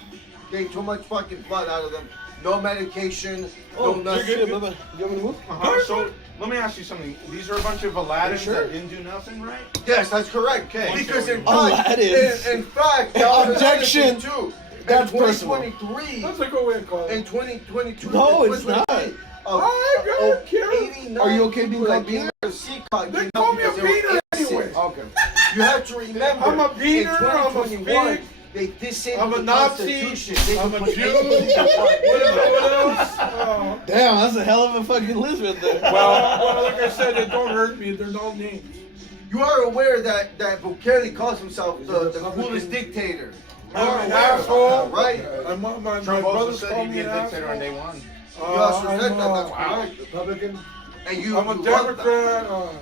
getting too much fucking blood out of them. No medication, no nothing. You want me to move? So let me ask you something. These are a bunch of Aladdins that didn't do nothing, right? Yes, that's correct. Okay. Because in fact, Aladdins. in fact, that was Objection. another thing too. That's in personal. 2023, that's a good way to call in it. 2022, No, in it's not. 2023, I don't care. 89 Are you okay being people called that came beaner? out of CCOT They came call out me a because they were beaner innocent. anyway. Okay. You have to remember, I'm a beaner, in I'm a 2021, pig, they disabled I'm a the Nazi, Constitution. They I'm could a put Jew. anybody they want. What else? Oh. Damn, that's a hell of a fucking list right there. Well, like I said, it don't hurt me. They're no names. You are aware that Bukele calls himself the coolest dictator. You I'm are an aware of asshole. that, right? My Trump also brothers said call he'd me be an a dictator on asshole. day one. You also said that. That's I'm correct. Republican. And you, a you love that. Democrat.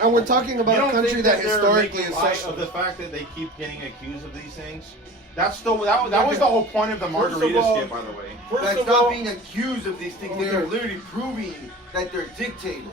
And we're talking You about a don't country think that they're historically making is light such of the fact that they keep getting accused of these things? That's still that was the whole point of the First of margarita all- skit, by the way. First That's of not all, being accused of these things. They are literally proving that they're dictators.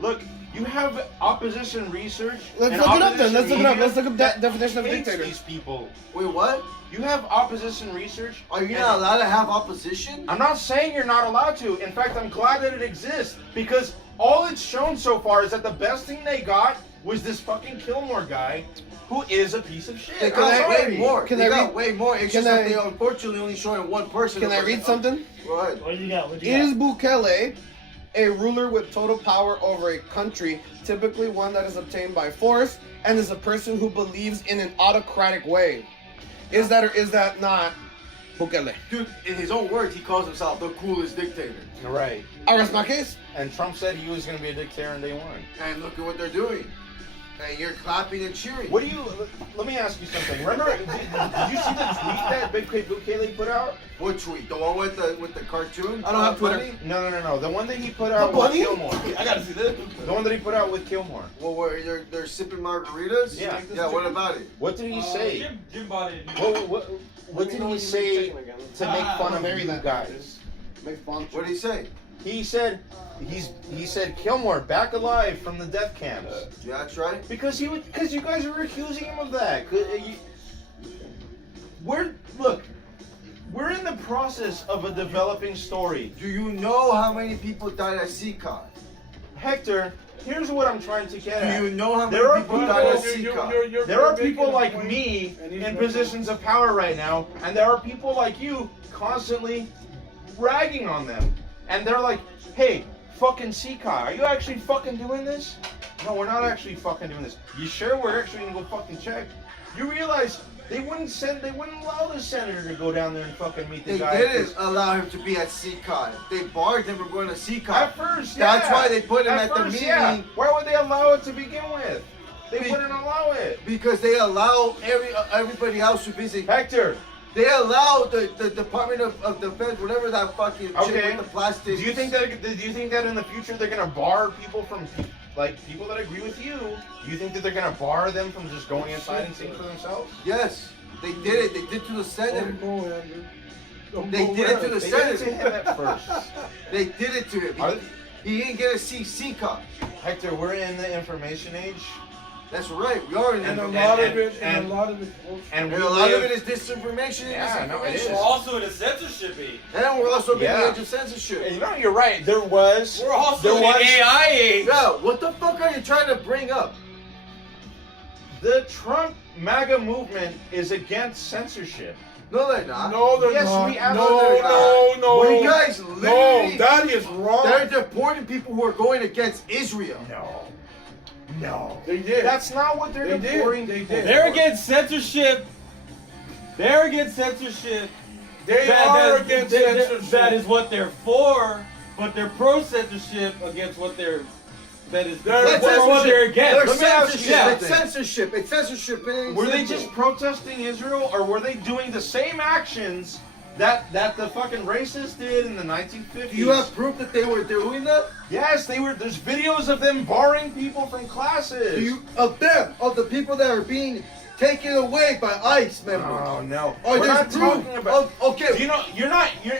Look, you have opposition research. Let's and look it up then. opposition Let's look it up. media Let's look up that definition of hates dictator. these people. Wait, what? You have opposition research. Are you and- not allowed to have opposition? I'm not saying you're not allowed to. In fact, I'm glad that it exists because all it's shown so far is that the best thing they got was this fucking Kilmore guy, who is a piece of shit. They I'm got sorry. way more. Can They I got read- way more. It's can just that I- they unfortunately only showing one person. Can I read something? Go ahead. What do you got? What do you Is got? Bukele a ruler with total power over a country, typically one that is obtained by force, and is a person who believes in an autocratic way? Is that or is that not Bukele? Dude, in his own words, he calls himself the coolest dictator. Right. I rest my case. And Trump said he was going to be a dictator on day one. And look at what they're doing. And you're clapping and cheering. What do you? Let me ask you something. Remember, did you see the tweet that Bukele put out? What tweet? The one with the cartoon? I don't have Twitter. Bunny? No. The one that he put out The with bunny? Kilmore. I gotta see this. The one that he put out with Kilmore. Well, where they're sipping margaritas? Yeah. Yeah, what about it? What did he say? Jim bought it. What did he say to make fun of you guys? What did he say? He said Kilmore back alive from the death camps Yeah, that's right. because you guys were accusing him of that. We're in the process of a developing story. Do you know how many people died at CCOT? Hector, here's what I'm trying to get at. Do you know how There are many people died at people- CCOT? There are people like me in positions of power right now, and there are people like you constantly ragging on them. And they're like, hey, fucking CCOT, are you actually fucking doing this? No, we're not actually fucking doing this. You sure we're actually gonna go fucking check? You realize they wouldn't allow the senator to go down there and fucking meet the They guy. didn't allow him to be at CCOT. They barred him from going to CCOT. At first, yeah. That's why they put him at the first, meeting. yeah. Why would they allow it to begin with? They wouldn't allow it. Because they allow everybody else to visit. Hector, They allow the Department of Defense, whatever that fucking shit okay. with the plastic. Do you think that in the future they're gonna bar people from people that agree with you? Do you think that they're gonna bar them from just going inside and seeing for themselves? Yes, they did it. They did to the senator. Don't go, Andrew. Don't They go did it to the They did it to senator. him at first. They did it to him. Are- He didn't get to see CCOT. Hector, we're in the information age, That's right. We are in And it. a lot of it, and- and a lot of it. and we And a lot of live- it is disinformation. Yeah, and no, it disinformation. is. Also in a censorship age. And we're also being Yeah. age of censorship. You know, you're right. There was. We're also there in was, an AI age. Yeah, what the fuck are you trying to bring up? The Trump MAGA movement is against censorship. No, they're not. No, they're Yes, not. we No, absolutely no. You guys No, literally. that is wrong. They're deporting people who are going against Israel. No. They did. That's not what they're They did. deporting They people did. for. They're against censorship. They're against censorship They are against censorship. That is what they're for, but they're pro censorship against what they're. That is That's what they're against. It's censorship. It's censorship. Were they just protesting Israel, or were they doing the same actions that the fucking racists did in the 1950s? Do you have proof that they were doing that? Yes, they were. There's videos of them barring people from classes. Of the people that are being taken away by ICE members. Oh no! Or We're there's not proof. talking about. Okay. Do you know?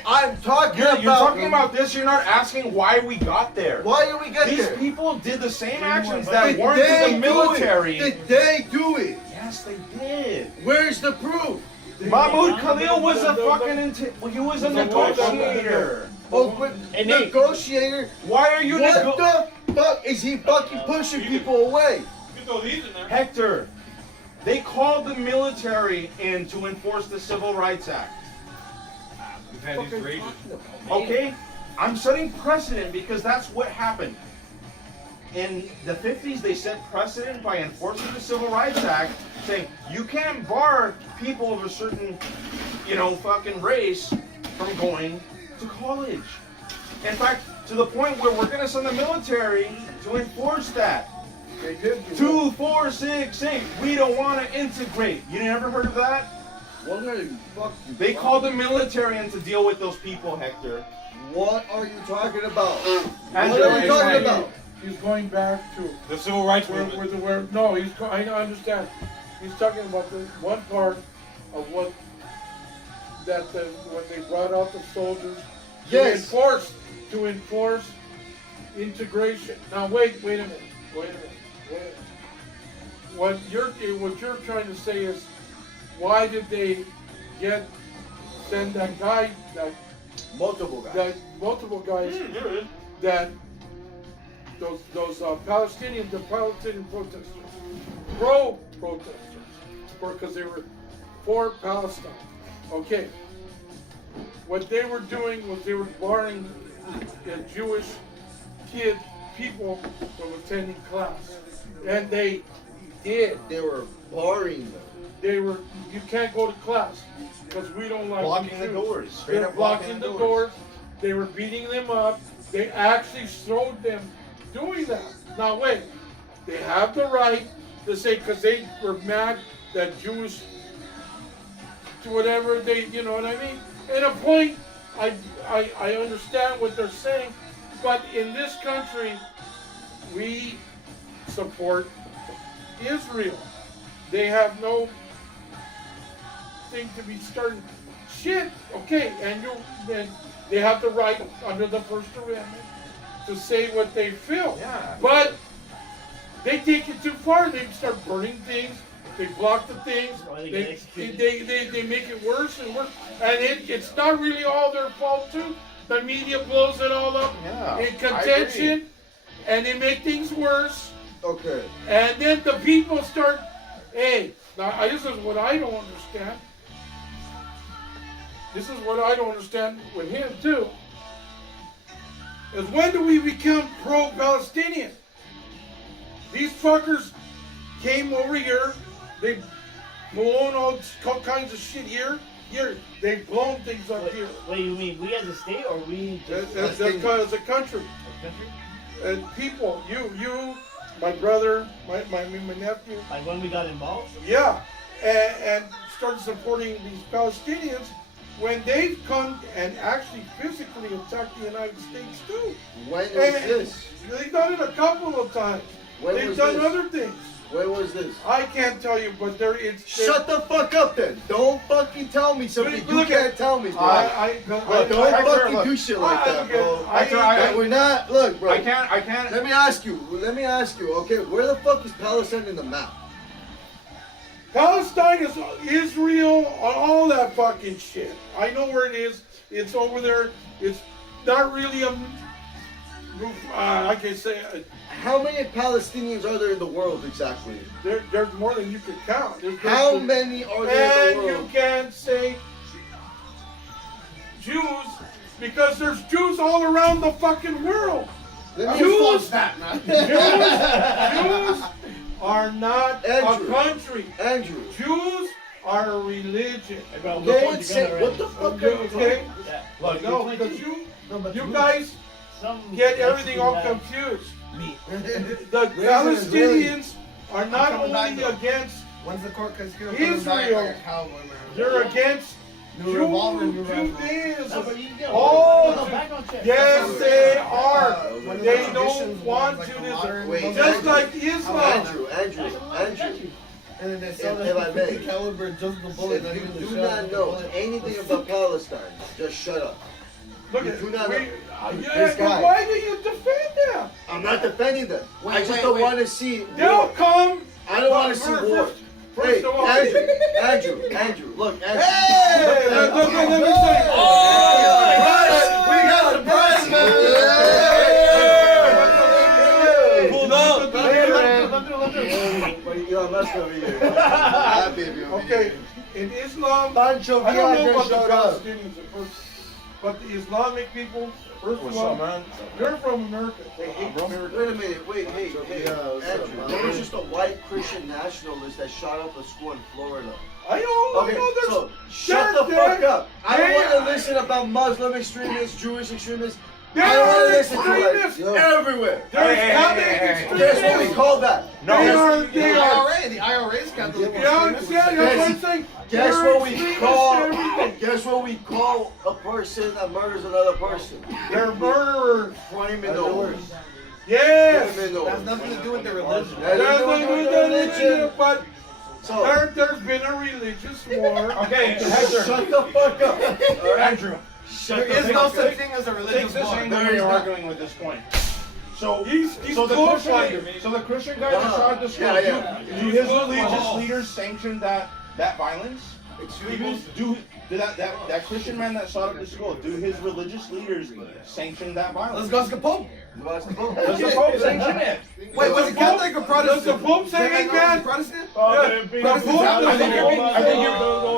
I'm talking You're about. talking about this. You're not asking why we got there. Why did we get These there? people did the same actions Did that weren't in they the military. Did they do it? Yes, they did. Where's the proof? Mahmoud Khalil was a fucking. He was a negotiator. Oh, but negotiator. Why are you? What the fuck is he fucking pushing people away? Hector, they called the military in to enforce the Civil Rights Act. Okay, I'm setting precedent because that's what happened. In the 50s, they set precedent by enforcing the Civil Rights Act, saying you can't bar people of a certain, fucking race from going to college. In fact, to the point where we're going to send the military to enforce that. They did. 2, 4, 6, 8. We don't want to integrate. You never heard of that? They called the military in to deal with those people, Hector. What are you talking about? Andrew, What are you talking about? He's going back to The civil rights where movement. no, I understand. He's talking about the one part of what when they brought out the soldiers Yes. to enforce integration. Now wait a minute. What you're trying to say is, why did they send that guy, Multiple guys. that those Palestinian protesters, pro-protesters, because they were for Palestine. Okay. What they were doing was they were barring Jewish people from attending class, and they did. They were barring them. You can't go to class because we don't like Blocking the Jews. doors. Straight They're up blocking the doors. They were beating them up. They actually showed them doing that. Now wait, they have the right to say, because they were mad that Jews, whatever you know what I mean? And a point, I understand what they're saying, but in this country, we support Israel. They have no thing to be starting shit. Okay, and they have the right under the First Amendment to say what they feel. Yeah. But they take it too far. They start burning things. They block the things. They make it worse and worse. And it's not really all their fault too. The media blows it all up in contention, and they make things worse. Okay. And then the people start, now this is what I don't understand. This is what I don't understand with him too. Is when do we become pro-Palestinian? These fuckers came over here. They blown all kinds of shit here. They've blown things up here. Wait, you mean we as a state or we as a country? And people, you, my brother, my nephew. Like when we got involved? Yeah, and started supporting these Palestinians when they've come and actually physically attacked the United States too. When was this? They've done it a couple of times. They've done other things. Where was this? I can't tell you, but Shut the fuck up then. Don't fucking tell me something you can't tell me, bro. Don't fucking do shit like that, bro. We're not. Look, bro. I can't. Let me ask you. Okay, where the fuck is Palestine in the map? Palestine is Israel, all that fucking shit. I know where it is. It's over there. It's not really I can say. How many Palestinians are there in the world exactly? There's more than you could count. How many are there in the world? And you can't say Jews because there's Jews all around the fucking world. Jews are not a country. Andrew. Jews are a religion. They say, what the fuck are you Okay? Yeah. No, because you guys get everything all confused. The Palestinians are not only against When's the court case going Israel, they're against Judaism. Oh, Yes, they are. They don't want Judaism. Wait, Just like Islam. Andrew. And then they If sell I may, the caliber just the bullet, not if even the you do shell. not know anything about Palestine, just shut up. Look You at do not know. yeah, This but guy. why do you defend them? I'm not defending them. I just wait, don't wait. want to see. They'll war. come. I don't want to see war. First Hey, of all, Andrew, look, Andrew. Hey, let me tell you. We got the prize, man. Pulled up. Okay, in Islam, Pancho I don't know Villa about the showed up. Palestinians at first, but the Islamic people, first of What's all, up, man? they're from America. They hate America. Wait a minute, hey, Andrew, there was just a white Christian nationalist that shot up a school in Florida. I know, Okay, there's, so shut the fuck up. I don't want to listen about Muslim extremists, Jewish extremists. I don't want to listen to it everywhere. There's Catholic Guess what extremists. we call that? They are. The IRA's Catholic. Yeah, that's what I'm saying. Guess They're what we extremists call? to everything. Guess what we call a person that murders another person? They're murderers. Criminals. Yes. Criminals. Has nothing to do with their religion. That There's has nothing to do with their religion. but So, there's been a religious war. Okay, Hector. shut the fuck up. All right? Andrew. There is no such thing as a Take religious this war. angle when you're arguing with this point. So, He's so the close-minded. Christian guy that shot at the school, Yeah. do his religious leaders sanction that violence? Excuse me? Do that Christian man that shot up the school, do his religious leaders sanction that violence? Let's go ask the Pope. Does the Pope sanction it? Wait, was it Catholic or Protestant? Does the Pope say, hey man? Protestant? The Pope doesn't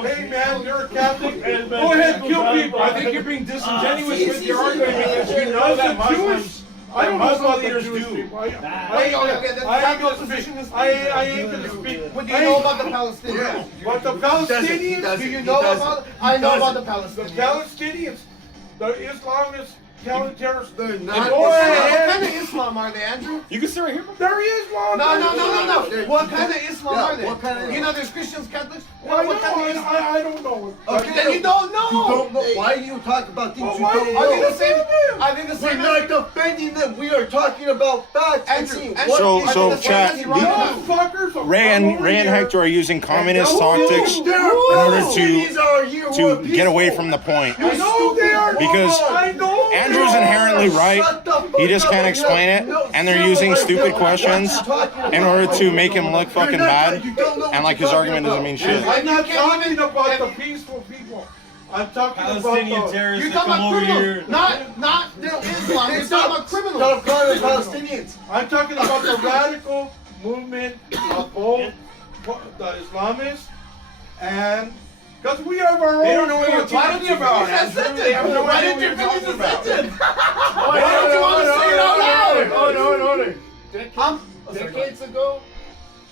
hey man, you're a Catholic. Go ahead, kill people. I think you're being disingenuous with your argument because you know that Muslims, I don't know Muslim about the leaders Jewish do. people. Okay, that's I ain't Catholic gonna position speak. is I ain't gonna speak. What do you know about the Palestinians? But the He Palestinians, doesn't. Do you know about? I know about the the Palestinians. Palestinians, the Islamists, terrorists, They're not. go What ahead. kind of Islam are they, Andrew? You can sit right here, bro. There is Islam. No. What kind of Islam Yeah, are they? what kind of- You know, there's Christians, Catholics. I What kind of Islam? I don't know. Okay, Then you don't know. You don't know. Why do you talk about things Well, you why don't do you Are they know? the same? them? Are they the We're same? not defending them. We are talking about facts. and Andrew, seeing Andrew, what So- is- so, are they the same chat, as the- Iran? Fuckers will Ray come and over Ray and here. Hector are using communist No, tactics They're in order Palestinians are here who are to get away peaceful. from the point. I know they are. Because I know they Andrew's are. inherently right. Shut the fuck He just up can't and explain it, no, and they're zero using right stupid now. questions What you talking in about? order to make him look fucking You're not- bad, you don't know what and like you're his talking argument doesn't about. mean shit. I'm not talking about the peaceful people. I'm talking Palestinian about the... terrorists You're that talking come about over criminals, here. not the Islam. You're talking about criminals. Stop calling them Palestinians. I'm talking about the radical movement of both the Islamists and... Because we have our own... They don't know what you're talking about, Just said Andrew. it. They have no Why idea didn't you what you're finish talking the about. sentence? Why don't you want to say it out loud? Decades ago,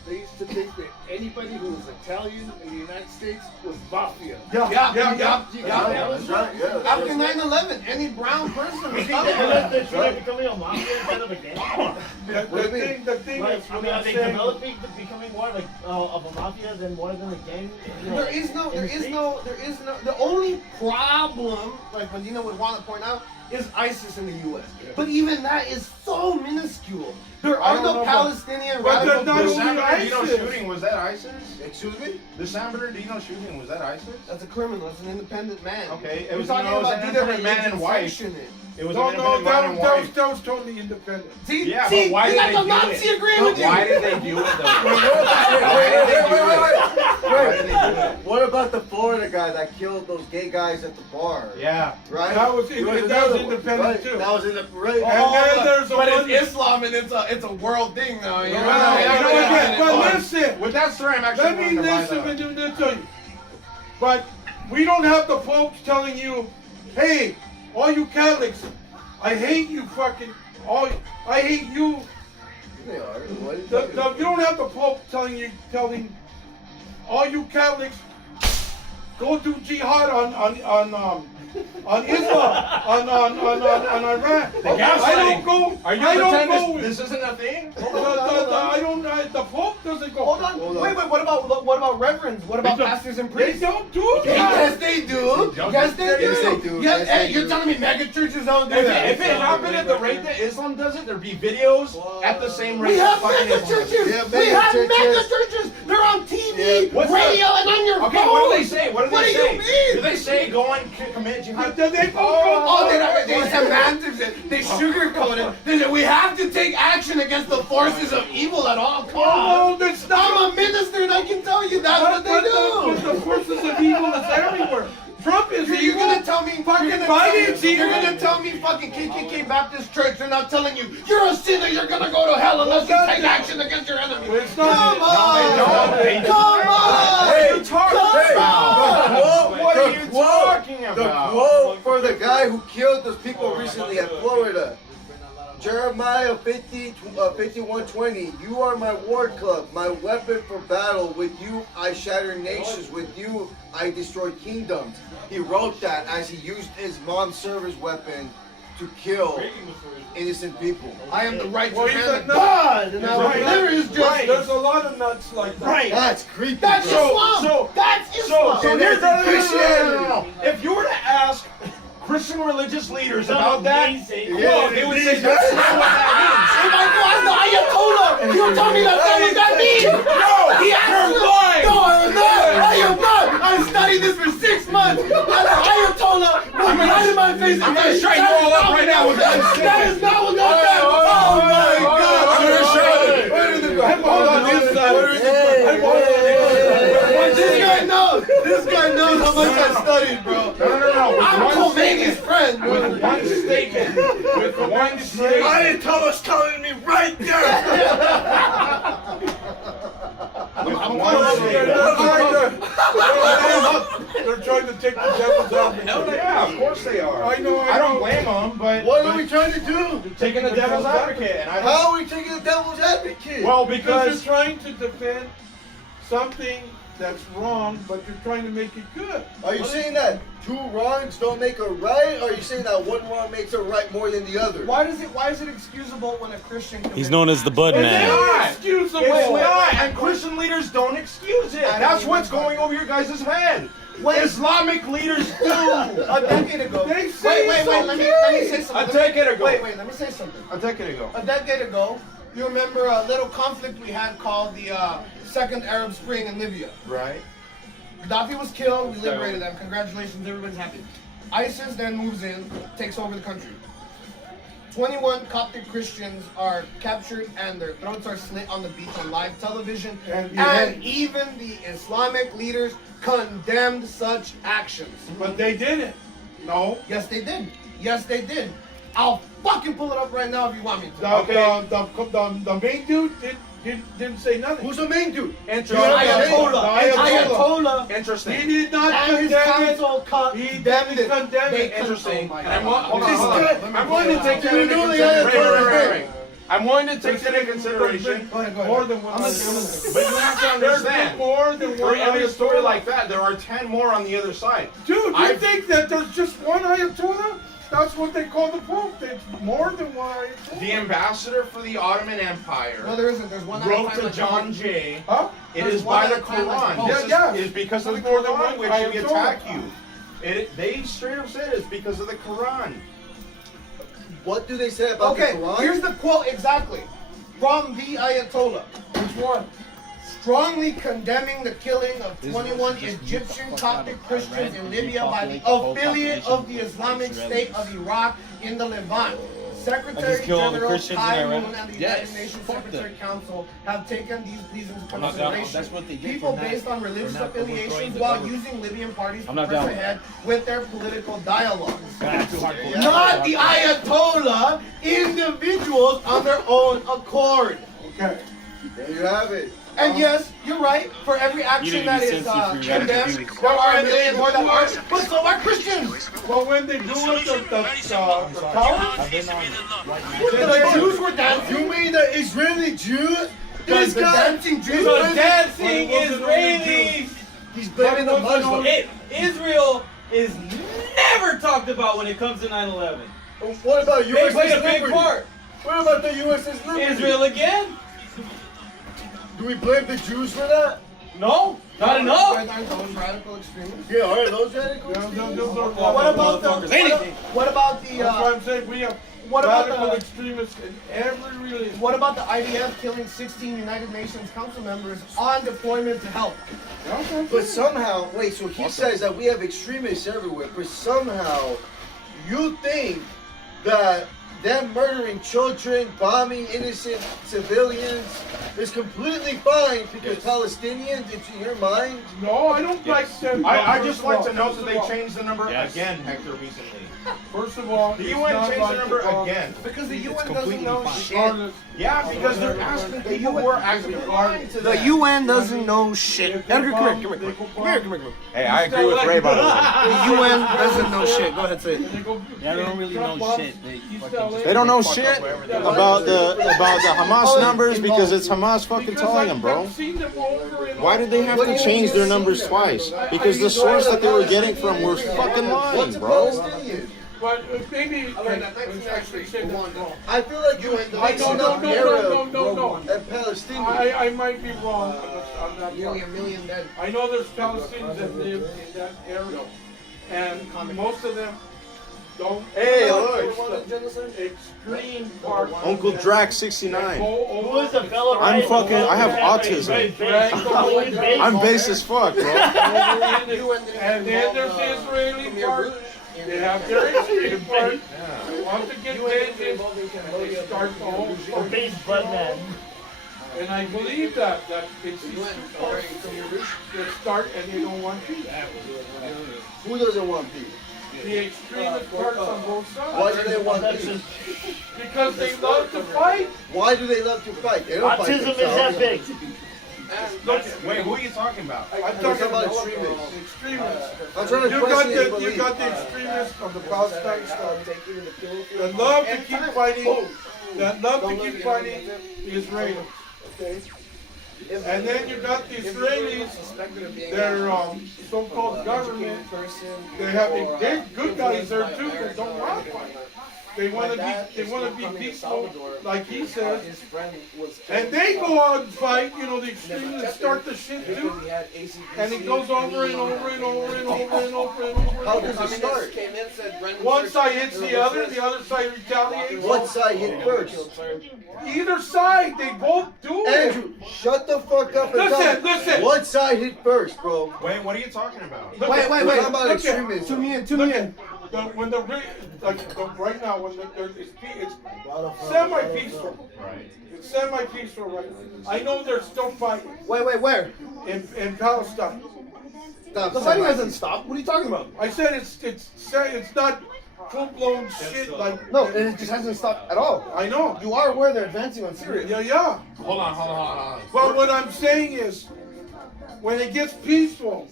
they used to think that anybody who was Italian in the United States was mafia. Yeah. That's right, yeah. After 9/11, any brown person was They're trying to becoming a mafia instead of a gang. The thing Like, is, I mean, are they developing, becoming more like of a mafia than more than a gang? You know, There is no. The only problem, like Medina would want to point out, is ISIS in the U.S. But even that is so minuscule. There I are don't no know about- Palestinian But radical not The only San Bernardino ISIS. shooting, was that ISIS? Excuse me? The San Bernardino shooting, was that ISIS? That's a criminal. That's an independent man. Okay, it We're was, talking no, it was about an either independent man religion and wife. sanction it. It was No, an no, independent man and wife. that was totally independent. See, Yeah, see, but why you did got they the do Nazi it? agreeing with you. Why did they do it though? What about the Florida guy that killed those gay guys at the bar? Yeah. Right? That was There another that was one, independent right? too. That was in the right. And then there's a But one. it's Islam and it's a world thing now. You know? But listen, With that story, I'm actually let me going to buy listen that. and do tell you. But we don't have the popes telling you, hey, all you Catholics, I hate you fucking, I hate you. They are. What are you You talking about? don't have the Pope telling all you Catholics, go do jihad on Islam, on Iran. I don't go. Are you I don't pretending go. this isn't a thing? I don't. The Pope doesn't go. Hold on. Wait. What about reverends? What about pastors and They priests? don't do that. Yes, they do. Yes, they do. Yes, Yes, hey, they you're do. telling me mega churches don't do If that? it happened at the rate that Islam does it, there'd be videos at the same rate. We have fucking mega Islam. churches. Yeah, We mega have churches. mega churches. They're on TV, What's radio, and on your Okay, phone. what do they say? What do they say? you mean? Do they say go and commit jihad? They semantics it. They sugarcoat it. They say we have to take action against the forces of evil at all costs. Oh, that's not. I'm a minister and I can tell you that's what they do. The forces of evil is everywhere. Trump is You're evil. gonna tell me Biden's you're evil. gonna tell me fucking KKK Baptist Church, they're not telling you you're a sinner, you're gonna go to hell unless you take action against your enemy. It's not. Come on! They don't. Come on! What are you talking about? What are you quote. talking The about? quote for the guy who killed those people recently in Florida. Jeremiah 51:20. You are my war club, my weapon for battle. With you I shatter nations. With you I destroy kingdoms. He wrote that as he used his mom's service weapon to kill innocent people. I am the righteous Well, he's hand a of nut. God, and Right. there is just There's a lot of nuts like that. Right. That's creepy. that's bro. Islam. That's Islam. So And here's there's the If you were to ask Christian religious leaders about that, well, they would say that's not what that If I go as the Ayatollah, you tell me that's not what that means. No, He asked you're me- lying. No, I am not. I am not. I studied this for 6 months. As the Ayatollah, look right in my face. I'm gonna shut you all up right now with that. That is not what that meant. Oh my God. I'm gonna show you. Hold on this This guy knows how much I studied, bro. No. I'm Khomeini's friend, bro. With one statement. With one statement. Ayatollah's telling me right there. With one They're trying to take the devil's advocate. Yeah, of course they are. I know. I don't blame them, but What are we trying to do? taking the devil's advocate, and I don't. How are we taking the devil's advocate? Well, Because because you're trying to defend something that's wrong, but you're trying to make it good. Are you saying that two wrongs don't make a right? Or are you saying that one wrong makes a right more than the other? Why is it excusable when a Christian commits He's known as the Bud it's Man. not. Excusable. It's not, and Christian leaders don't excuse it. That's what's going over your guys' head. Islamic leaders do. A decade ago. They say Wait, it's let me okay. say A something. decade ago. Wait, let me say something. A decade ago. A decade ago, you remember a little conflict we had called the Second Arab Spring in Libya. Right. Gaddafi was killed, we liberated them. Congratulations, everybody's happy. ISIS then moves in, takes over the country. 21 Coptic Christians are captured and their throats are slit on the beach on live television. And even the Islamic leaders condemned such actions. But they didn't. No. Yes, they did. Yes, they did. I'll fucking pull it up right now if you want me to. The main dude didn't say nothing. Who's the main dude? Interesting. Ayatollah. Interesting. He did not And his condemn it. council He condemned it. condemned They it. Interesting. Oh my And I'm God. hold on. I'm going to take that into consideration. I'm going to take that into consideration. More than one. But you have to understand. More than For one. every story like that, there are 10 more on the other side. Dude, you I've- think that there's just one Ayatollah? That's what they call the Pope. It's more than one Ayatollah. The ambassador for the Ottoman Empire No, there isn't. There's one wrote at a time. to John Jay. Huh? It There's is one by the at a time like Quran. the Pope. This Yeah, is because of the There's more than Quran one which we Ayatollah. attack you. They straight up said it's because of the Quran. What do they say about Okay, the Quran? here's the quote exactly from the Ayatollah. Which one? Strongly condemning the killing of 21 Egyptian Coptic Christians in Libya by the affiliate of the Islamic State of Iraq in the Levant. Secretary kill all the General Christians in Kai Iraq? Moon and the Yes, United Nations fuck Secretary Council have taken these pleas into I'm not down. consideration. That's what they did People for now. based on religious We're not overthrowing affiliations the while government. using Libyan parties I'm to not press down. ahead with their political dialogues. That's too hardcore. Not the Ayatollah, individuals on their own accord. Okay. There you have it. And yes, you're right. For every action didn't that even is sense if you read condemned, it. there are a million more that aren't. But so are Christians. Well, when they blew up the tower, I've been on The Jews were dancing. You mean the Israeli Jews? This The guy, dancing Jews. dancing Israelis. he's blaming the Muslims. Israel is never talked about when it comes to 9/11. What about They USS played a big Liberty? part. What about the USS Liberty? Israel again? Do we blame the Jews for that? No, not enough. Aren't those radical extremists? Yeah, are those radical? What about the? What about the? That's why I'm saying we have What about radical the? extremists in every religion. What about the IDF killing 16 United Nations council members on deployment to help? But somehow, wait, so he says that we have extremists everywhere, but somehow you think that them murdering children, bombing innocent civilians is completely fine because Palestinians, it's in your mind? No, I don't like them. I just like to note that they changed the number again, Hector, recently. First of all, The it's UN not changed like the number the bomb. again. Because the UN doesn't completely know fine. shit. Regardless, Yeah, because they're asking people who are actually lying to The them. UN doesn't know shit. if they Edgar, come bomb, here, they come go here, bomb. come here. Hey, I agree with Ray, by the way. The UN doesn't know shit. Go ahead, say it. And they go- Yeah, they don't really Trump know bombs shit. They East fucking LA. just- They don't know shit about the Hamas numbers because it's Hamas fucking Because telling them, bro. I've seen them over and Why did they have to change their numbers twice? Because the source that they were getting from were fucking lying, What's a bro. Palestinian? But maybe actually say that wrong. I feel like you mixing up Arab and Palestinian. I might be wrong on that Nearly part. a million dead. I know there's Palestinians that live in that area, and most of them don't. Hey, look, extreme part. Uncle Drax 69. Who is the fellow? I'm right? fucking- I have autism. I'm base as fuck, bro. And then there's the Israeli part. They have their extreme part. They want to get vengeance, and they start the whole Or thing. base butt man. And I believe that it's these two parts that start and they don't want peace. Who doesn't want peace? The extremist parts on both sides. Why do they want peace? Because they love to fight. Why do they love to fight? They don't fight Autism is themselves. epic. Look, Wait, who are you talking about? I'm talking about extremists. extremists. I'm trying to You got question your the belief. extremists on the Palestine side that love to keep fighting. That love to keep fighting the Israelis. Okay. And then you got the Israelis, their so-called government. They have they're good guys there too that don't want to fight. They want to be peaceful, like he says. And they go out and fight. You know, the extremists start the shit too. And it goes over and over and over and over and over and over. How does it start? One side hits the other side retaliates. What side hit first? Either side, they both do it. Andrew, shut the fuck up and tell me. Listen. What side hit first, bro? Wait, what are you talking about? We're talking about Look at- extremism. When right now, when it's semi-peaceful. Right. It's semi-peaceful right now. I know they're still fighting Wait, where? in Palestine. The fighting hasn't stopped. What are you talking about? I said it's not full-blown shit like. No, it just hasn't stopped at all. I know. You are aware they're advancing on Syria. Yeah. Hold on. But what I'm saying is, when it gets peaceful,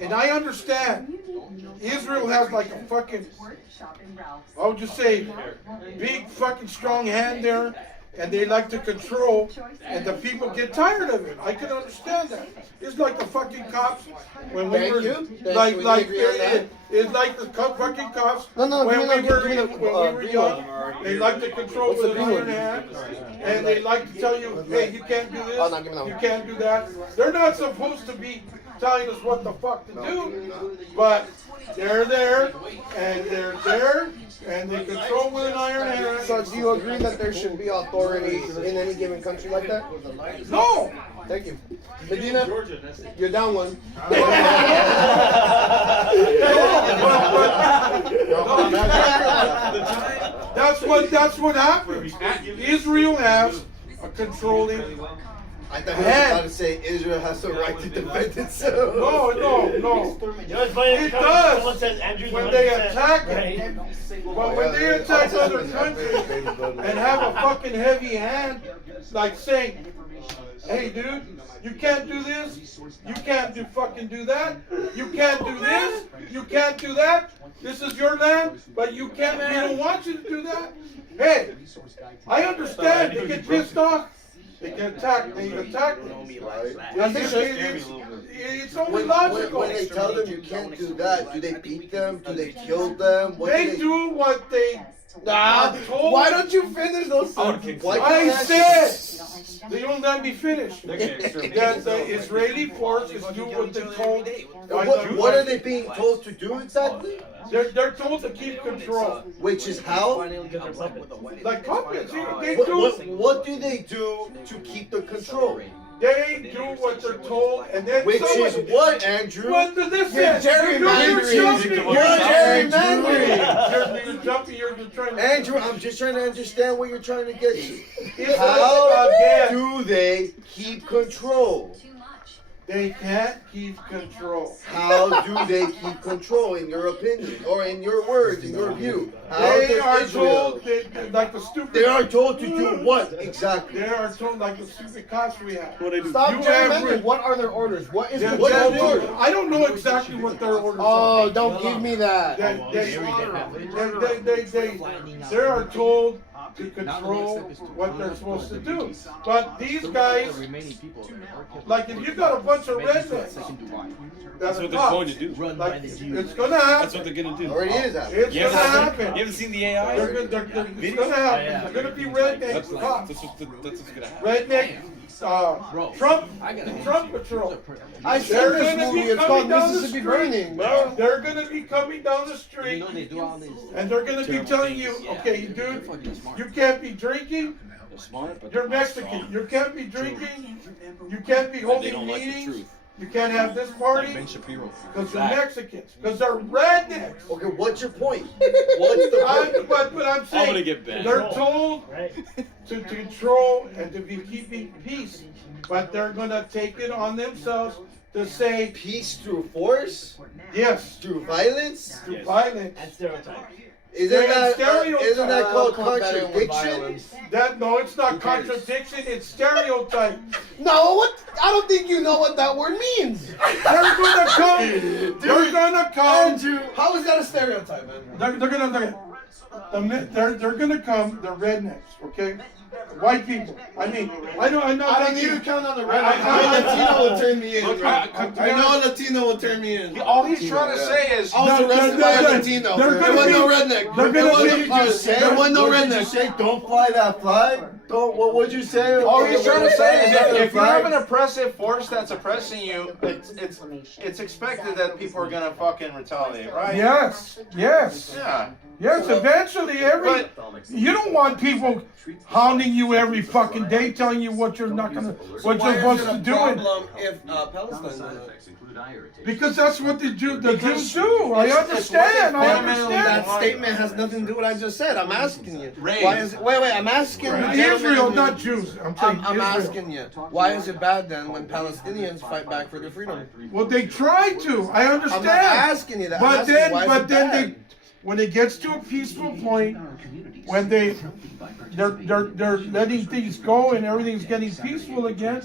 and I understand, Israel has like a fucking, I would just say, big fucking strong hand there, and they like to control, and the people get tired of it. I can understand that. It's like the fucking cops when we were, it's like the fucking cops when we were young. They like to control with an iron hand, and they like to tell you, hey, you can't do this, you can't do that. They're not supposed to be telling us what the fuck to do, but they're there, and they control with an iron hand. So do you agree that there should be authority in any given country like that? No! Thank you. Medina, you're down one. That's what happens. Israel has a controlling I thought you were about to say Israel has the right to defend itself. No. You know what's funny? It Someone does says Andrew's when they 100%, attack right? it. But when they attack other countries and have a fucking heavy hand, like saying, hey dude, you can't do this, you can't do that, you can't do this, you can't do that, this is your land, but you can't, we don't want you to do that. Hey, I understand, they get pissed off. They get attacked. They attack them. It's only When logical. they tell them you can't do that, do they beat them? Do they kill them? What They do what they are told. Why don't you finish those I would sentences? kick I said they don't let me finish. That the Israeli forces do what they're told. What are they being told to do exactly? They're told to keep control. Which is how? Like puppets. They do. What do they do to keep the control? They do what they're told, and then Which someone, is what, Andrew? What does this You're say? gerrymandering. You're jumping. You're trying to. Andrew, I'm just trying to understand what you're trying to get to. It's How again. do they keep control? They can't keep control. How do they keep control, in your opinion, or in your words, in your view? How They does are Israel? told, like the stupid. They are told to do what exactly? They are told like the stupid cops we have. Stop You gerrymandering. have- What are their orders? What is They're- what they're is told- order? I don't know exactly what their orders Oh, are. don't give me that. They are told to control what they're supposed to do. But these guys, like if you got a bunch of rednecks, That's what they're going to do. like it's gonna happen. That's what they're gonna do. Already is happening. It's gonna happen. You haven't seen the AI? It's gonna happen. They're gonna be redneck cops. That's what's gonna happen. Redneck, Trump patrol. I seen They're this gonna movie. be It's called coming down the Mississippi street. Burning. They're gonna be coming down the street, and they're gonna be telling you, okay, dude, you can't be drinking. You're Mexican. You can't be drinking. You can't be holding meetings. You can't have this party because you're Mexicans. Because they're rednecks. Okay, what's your point? What's the point? But I'm I'm saying gonna get banned. they're told to control and to be keeping peace, but they're gonna take it on themselves to say Peace through force? yes Through violence? through violence. And stereotypes. Isn't that Stereotype. called contradiction? That no, it's not contradiction. It's stereotype. No, what? I don't think you know what that word means. They're gonna come. They're gonna come. Andrew, How is that a stereotype, man? They're gonna come. The rednecks, okay? White people. I mean, I know. I don't need to count on the red. I- I know Latino will turn me in. Look, I know a Latino will turn me in. All he's trying to say is, I was arrested by a Latino. They're There gonna was no be- redneck. they're There gonna was be- no- there was no What did you redneck. say? Don't fly that flag? Don't. What would you say? all he's trying to say is that if you have an flag? oppressive force that's oppressing you, it's expected that people are gonna fucking retaliate, right? Yes. Yes. Yeah. Yes. Eventually, you don't want people hounding you every fucking day, telling you what you're not gonna, what you're supposed to do. If Palestine Because that's what the Jews do. I understand. I fundamentally, that understand. statement has nothing to do with what I just said. I'm asking you. Ray. Why is it, wait, I'm asking the Israel, gentleman not who- Jews. I'm saying I'm Israel. asking you. Why is it bad then when Palestinians fight back for their freedom? Well, they try to. I understand. I'm not asking you that. I'm But asking then, why is but it then bad? when it gets to a peaceful point, when they're letting things go and everything's getting peaceful again,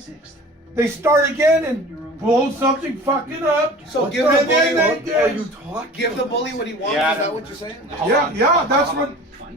they start again and blow something fucking up. So What give the the bully bully what- Give the bully what he wants. Yeah. Is that what you're saying? Yeah,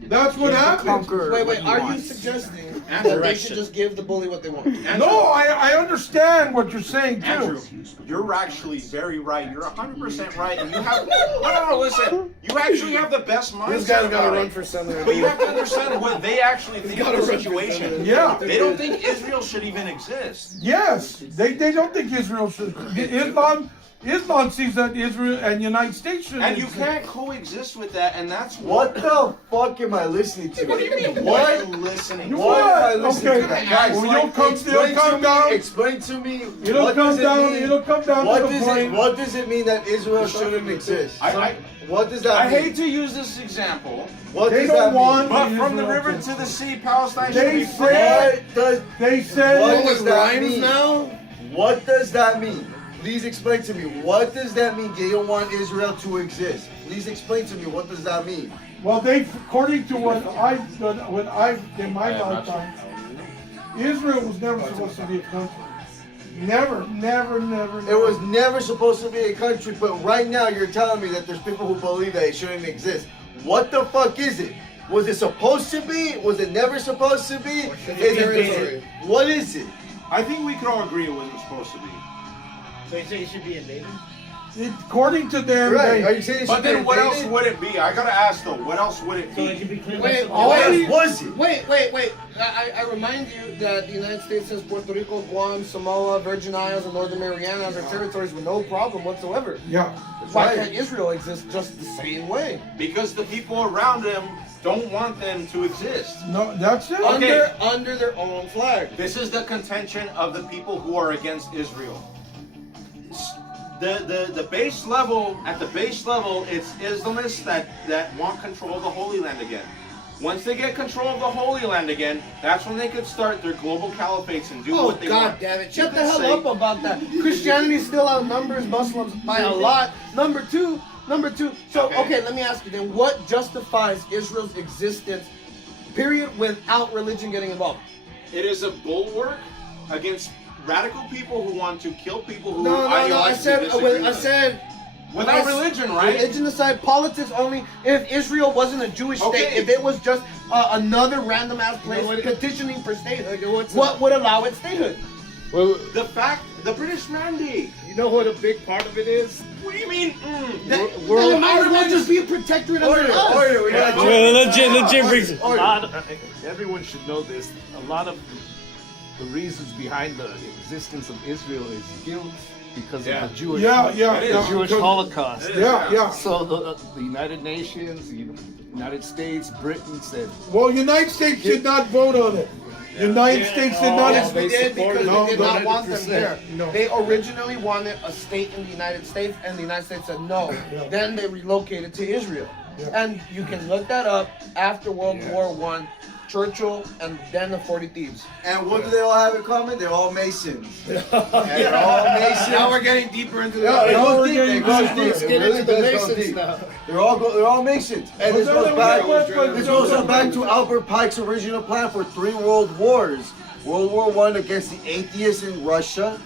that's what happens. Wait. Are you suggesting that they should just give the bully what they want? No, I understand what you're saying Andrew, too. you're actually very right. You're 100% right, and you have no. Listen, you actually have the best mindset. This guy's gotta about run it. for senator. But you have to understand what they actually think of the situation. Yeah. They don't think Israel should even exist. Yes, they don't think Israel should. Islam sees that Israel and United States should. And you exist. can't coexist with that, and that's What the fuck am I listening to? What do you mean? What? What are you listening? You to? What am I what? listening Okay. to? Guys, Well, you'll come down. Explain to me. It'll what come does it down. mean? It'll come down What to the does point. What does it mean that Israel shouldn't exist? What does that I mean? hate to use this example, What They does don't that want- mean? but from the Israel river to- to the sea, Palestine should They be free. said. What does They said. What does that rhymes mean? now? What does that mean? Please explain to me. What does that mean? They don't want Israel to exist. Please explain to me. What does that mean? Well, according to what I in my lifetime, Israel was never supposed to be a country. Never. It was never supposed to be a country, but right now you're telling me that there's people who believe that it shouldn't exist. What the fuck is it? Was it supposed to be? Was it never supposed to be? What is it? I think we could all agree it wasn't supposed to be. So you say it should be invaded? According to them, Right? they- Are you saying? But then what else would it be? I gotta ask though, what else would it So it be? should be clean. Wait, What was it? Wait. I remind you that the United States says Puerto Rico, Guam, Samoa, Virgin Isles, and Northern Mariana as their territories with no problem whatsoever. yeah. Why can't Israel exist just the same way? Because the people around them don't want them to exist. No, that's it. Okay. Under their own flag. This is the contention of the people who are against Israel. The base level, at the base level, it's Islamists that want control of the Holy Land again. Once they get control of the Holy Land again, that's when they could start their global caliphates and do Oh what they God want. damn it! You Shut the could hell say- up about that. Christianity still outnumbers Muslims by a lot. Number two. So okay, let me ask you then: what justifies Israel's existence? Period. Without religion getting involved. It is a bulwark against radical people who want to kill people who No. I ideologically said. disagree with I them. said. Without religion, right? Religion aside, politics only. If Israel wasn't a Jewish Okay. state, if it was just another random ass place petitioning for statehood, what would allow its statehood? The fact, the British mandate. You know what a big part of it is? What do you mean? Then it might as well just be a protectorate under us. Order. We got Let Jim bring A lot of, everyone should know this. A lot of the reasons behind the existence of Israel is guilt because of the Jewish, Yeah. Jewish because- Holocaust. Yeah. So the United Nations, the United States, Britain said, Well, United States did not vote on it. United States did not. Yes, we did because No, we did not want them 100%. here. No. They originally wanted a state in the United States, and the United States said no. Yeah. Then they relocated to Israel. Yeah. And you can look that up after World War I, Churchill, and then the 40 Thieves. And what do they all have in common? They're all Masons. They're all Masons. Now we're getting deeper into the. Yeah, it Now goes we're deep. getting It goes deeper. deep. let's It get really into the does go Masons deep. now. They're all Masons. And this goes back. This goes But- back to Albert Pike's original plan for 3 world wars. World War I against the atheists in Russia,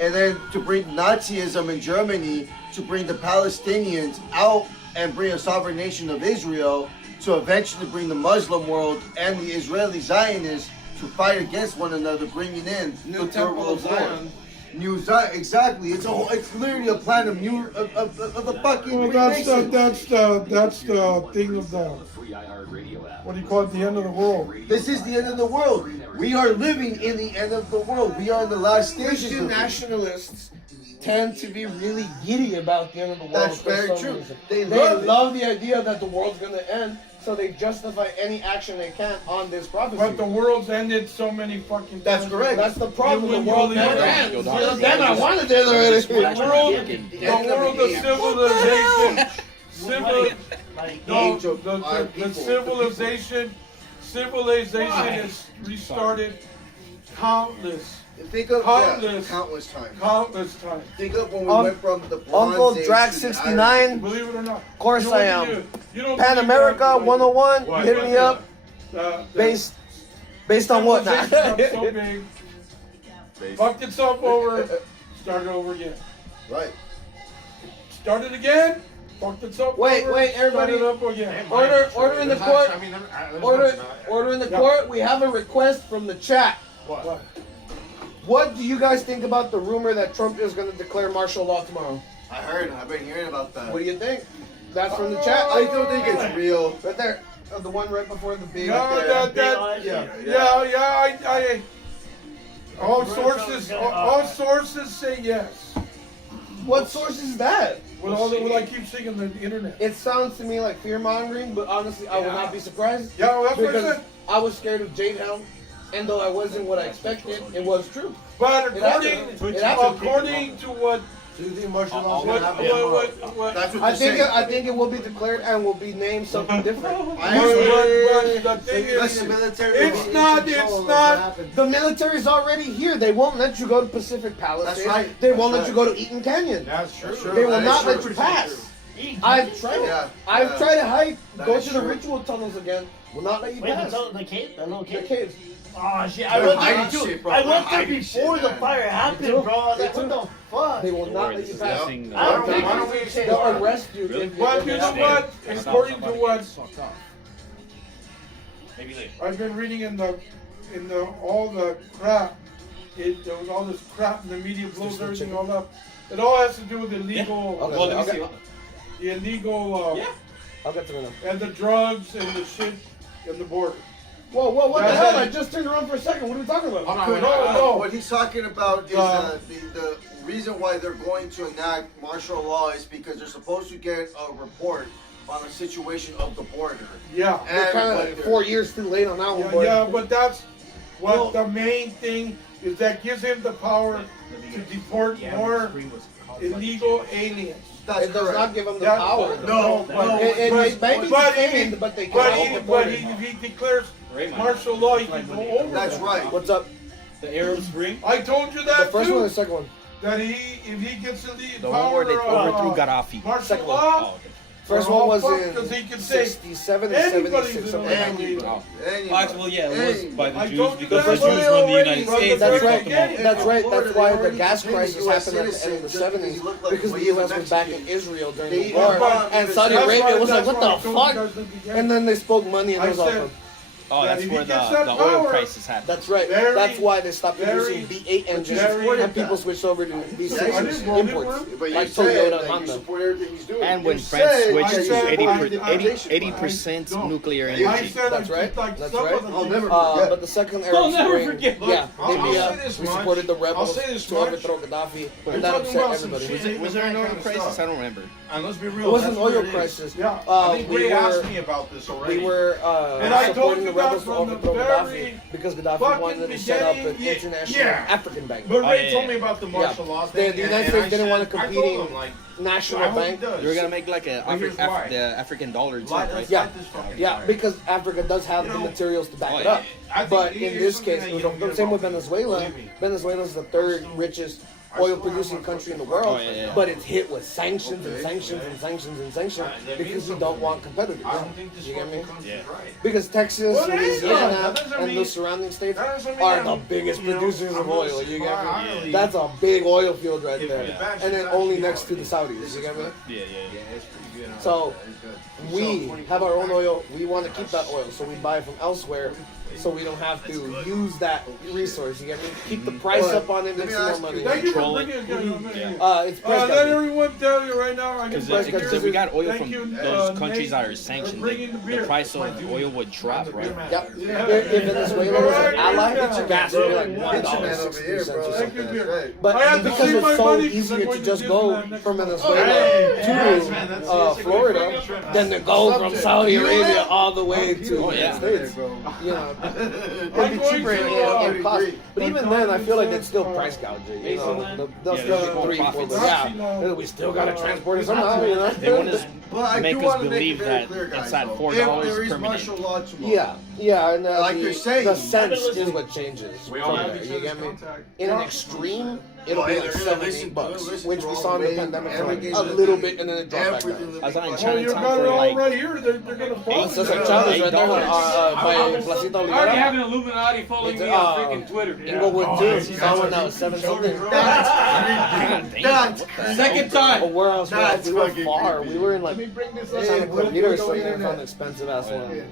and then to bring Nazism in Germany, to bring the Palestinians out and bring a sovereign nation of Israel, to eventually bring the Muslim world and the Israeli Zionists to fight against one another, bringing in the Third World War. New Zion, exactly. It's literally a plan of the fucking. Well, that's the thing of the. Free iHeartRadio app. What do you call it? The end of the world. This is the end of the world. We are living in the end of the world. We are in the last stages Christian of it. nationalists tend to be really giddy about the end of the world. That's for very some true. reason. They They love it. love the idea that the world's going to end, so they justify any action they can on this prophecy. But the world's ended so many fucking. That's times. correct. That's the problem. You The wouldn't world believe never it. ends. Damn it, I wanted it already. The world of civilization. Like, No, Age of our the people. civilization is restarted countless Think of Countless. countless times. times. Think of when we went from the Bronze Uncle Age Drag to the 69. Believe it or not. Of course You I don't am. you don't Pan believe America that, 101. Why? Hit me up. The Based on what now? civilization got so big, fucked itself over, started over again. Right. Started again, fucked itself Wait, over. wait, everybody. Started up again. Order in the court. Order in the court. We have a request from the chat. What? What do you guys think about the rumor that Trump is going to declare martial law tomorrow? I heard. I've been hearing about that. What do you think? That's from the chat. I don't think it's real. Right there. The one right before the big. No, I all sources say yes. What source is that? What I keep seeing on the internet. It sounds to me like fear mongering, but honestly, I would not be surprised. Yeah, well, that's what I Because said. I was scared of Jade Helm, and though I wasn't what I expected, it was true. But It happened. according to what Do you think martial law what That's what I they're saying. I think it will be declared and will be named something different. the thing Let is, the military it's be in not. control of what happened. The military's already here. They won't let you go to Pacific Palisades. That's right. They won't That's let you go to Eaton Canyon. That's true. They will That is not true. let you pass. Eat. I've tried it. Yeah, I've yeah. tried to hike, That go is to the true. ritual tunnels again. Will not let you Wait, pass. the cave? The little The cave? caves. Oh shit, I They're went hiding there, dude. shit, bro. I went They're there hiding before shit, the man. fire happened, too. bro. I was like, Me what the fuck? They will not let you pass. I don't think Why don't we They'll arrest you. if But you know what? According to what Maybe later. I've been reading in the all the crap. There was all this crap in the media blows everything all up. It all has to do with illegal. Yeah. Well, let me see. The illegal. Yeah. I'll get to it now. And the drugs and the shit in the border. Whoa, what the That's hell? it. I just turned around for a second. What are we talking about? No. What he's talking about is the reason why they're going to enact martial law is because they're supposed to get a report on the situation of the border. Yeah. We're kind of 4 years too late on that one, boy. Yeah, but that's what the main thing is, that gives him the power to deport more illegal aliens. It does not give them the power. No, It may be defined, but they can't. But if he declares martial law, he can go over. That's right. What's up? The Arab Spring? I told you The that first too. one or the second one? That if he gets the The power one where they overthrew Gaddafi. martial Second one. law, Oh, okay. First one was because he in can say 67 and anybody's 76. an Something like that. illegal. Well, yeah, it was by the I Jews told you because that the Jews already. run the United From the States. That's and right. fucked them over. That's right. Florida, That's why they the already gas became a crisis US happened at the end of the citizen just 70s because he looked like because the he was U.S. a was back in Mexican. Israel during They the war, even- and Saudi That's Arabia why- was like, that's "What why I the told you fuck?" guys at the beginning. And then they spoke money, and I it was said, awesome. Oh, that that's if where he gets that the oil power- crisis happened. That's right. Very- That's why they stopped very- producing V8 engines, very- and people switched over to V6 I didn't vote imports, for him. But you like said Toyota and that you Honda. support everything he's doing. And when You France said- switched I to said- 80% No. nuclear I energy. said That's I right. think like That's some right. of the I'll things- never forget. But the second I'll Arab never Spring, forget. yeah, I'll Libya, say this we much. supported the I'll rebels say this to much. overthrow Gaddafi, We're and that talking upset about some everybody. shit. Was there an oil Kind of crisis? stuff. I don't remember. And let's be real. It wasn't that's an what oil it is. crisis. Yeah. I think we Ray asked were me about this already. we were And I told supporting you the that rebels to from the overthrow very Gaddafi because Gaddafi fucking wanted to set up an beginning. international Yeah. African bank. But Ray yeah, told yeah. me about the martial law The thing. United and States I didn't said- want a I told competing him, like, national I hope he bank. does. You were gonna make like a But here's why. the African dollar too, Light- right? let's Yeah. light this fucking Yeah, fire. because Africa does have You the know, materials to back oh, it yeah, up. I think But it in is this something case, that you the don't get same with about. Venezuela. Believe me. Venezuela is the third richest oil producing country in the world, Oh, yeah, yeah. but it's hit with sanctions and sanctions and sanctions and sanctions because we don't want competitors. I don't think this You get me? fucking country's Yeah. right. Because Texas, Well, it is right. Louisiana, That doesn't and mean- the surrounding states That doesn't mean are I'm- the biggest you know, producers of I'm oil. not- You well, get I me? really- That's a big oil field right If there. the batch And is then only actually next out, to the Saudis. this You is get me? good. Yeah, yeah. Yeah, it's pretty good. So It's good. we have our own oil. We want to keep that oil, so we buy from elsewhere, so we don't have to use that resource. You get me? Keep the price But up on it, let make me some more ask money. you, Thank you for Control it. bringing it down. Yeah. It's price Let gouging. everyone tell you right now. I can Because we got oil Thank from you, those countries Nate, that are for sanctioned, bringing like, the beer. the price of oil would drop, right? Yep. Yeah. If Venezuela was an ally, Yeah. gas would be like Get your $1, man over here, 60 bro. cents or Thank you, something. beer. That's right. I But have to because save it's my so money 'cause easier I'm to going just to go Disneyland from next Venezuela month. to Florida than to go from Saudi Arabia all the way to the Oh, yeah. United States. You know, I'm it'd be going cheaper to, in cost. But even then, I feel like it's still price gouging. You know, they'll Yeah, still there's get more 3, 4, profits. but yeah, we still gotta transport it somehow. You know. They want to But I make do us want to make believe it very that clear, guys, it's at though. $4 If there is permanent. martial law tomorrow, Yeah, and Like the, you're saying, the you sense gotta is what changes. We all from have there, each you other's get me? contact. In an extreme, it'll Well, be hey, like they're $7, gonna listen- $8, they'll listen which to we all saw in the the pandemic for like everything a that little they- bit, and then it dropped back everything down. that I was on they a find. Oh, you Chinatown got for it all like right here. They're going to follow. It's just $8. like Chavez right there by Placita I already have Olivera. an Illuminati following It's, me on freaking Twitter. Inglewood too. That one that was 7 something. That's Second time. Oh, where else? That's We were fucking far. creepy. We were in like bring this Santa Clarita or something. I found an expensive ass one.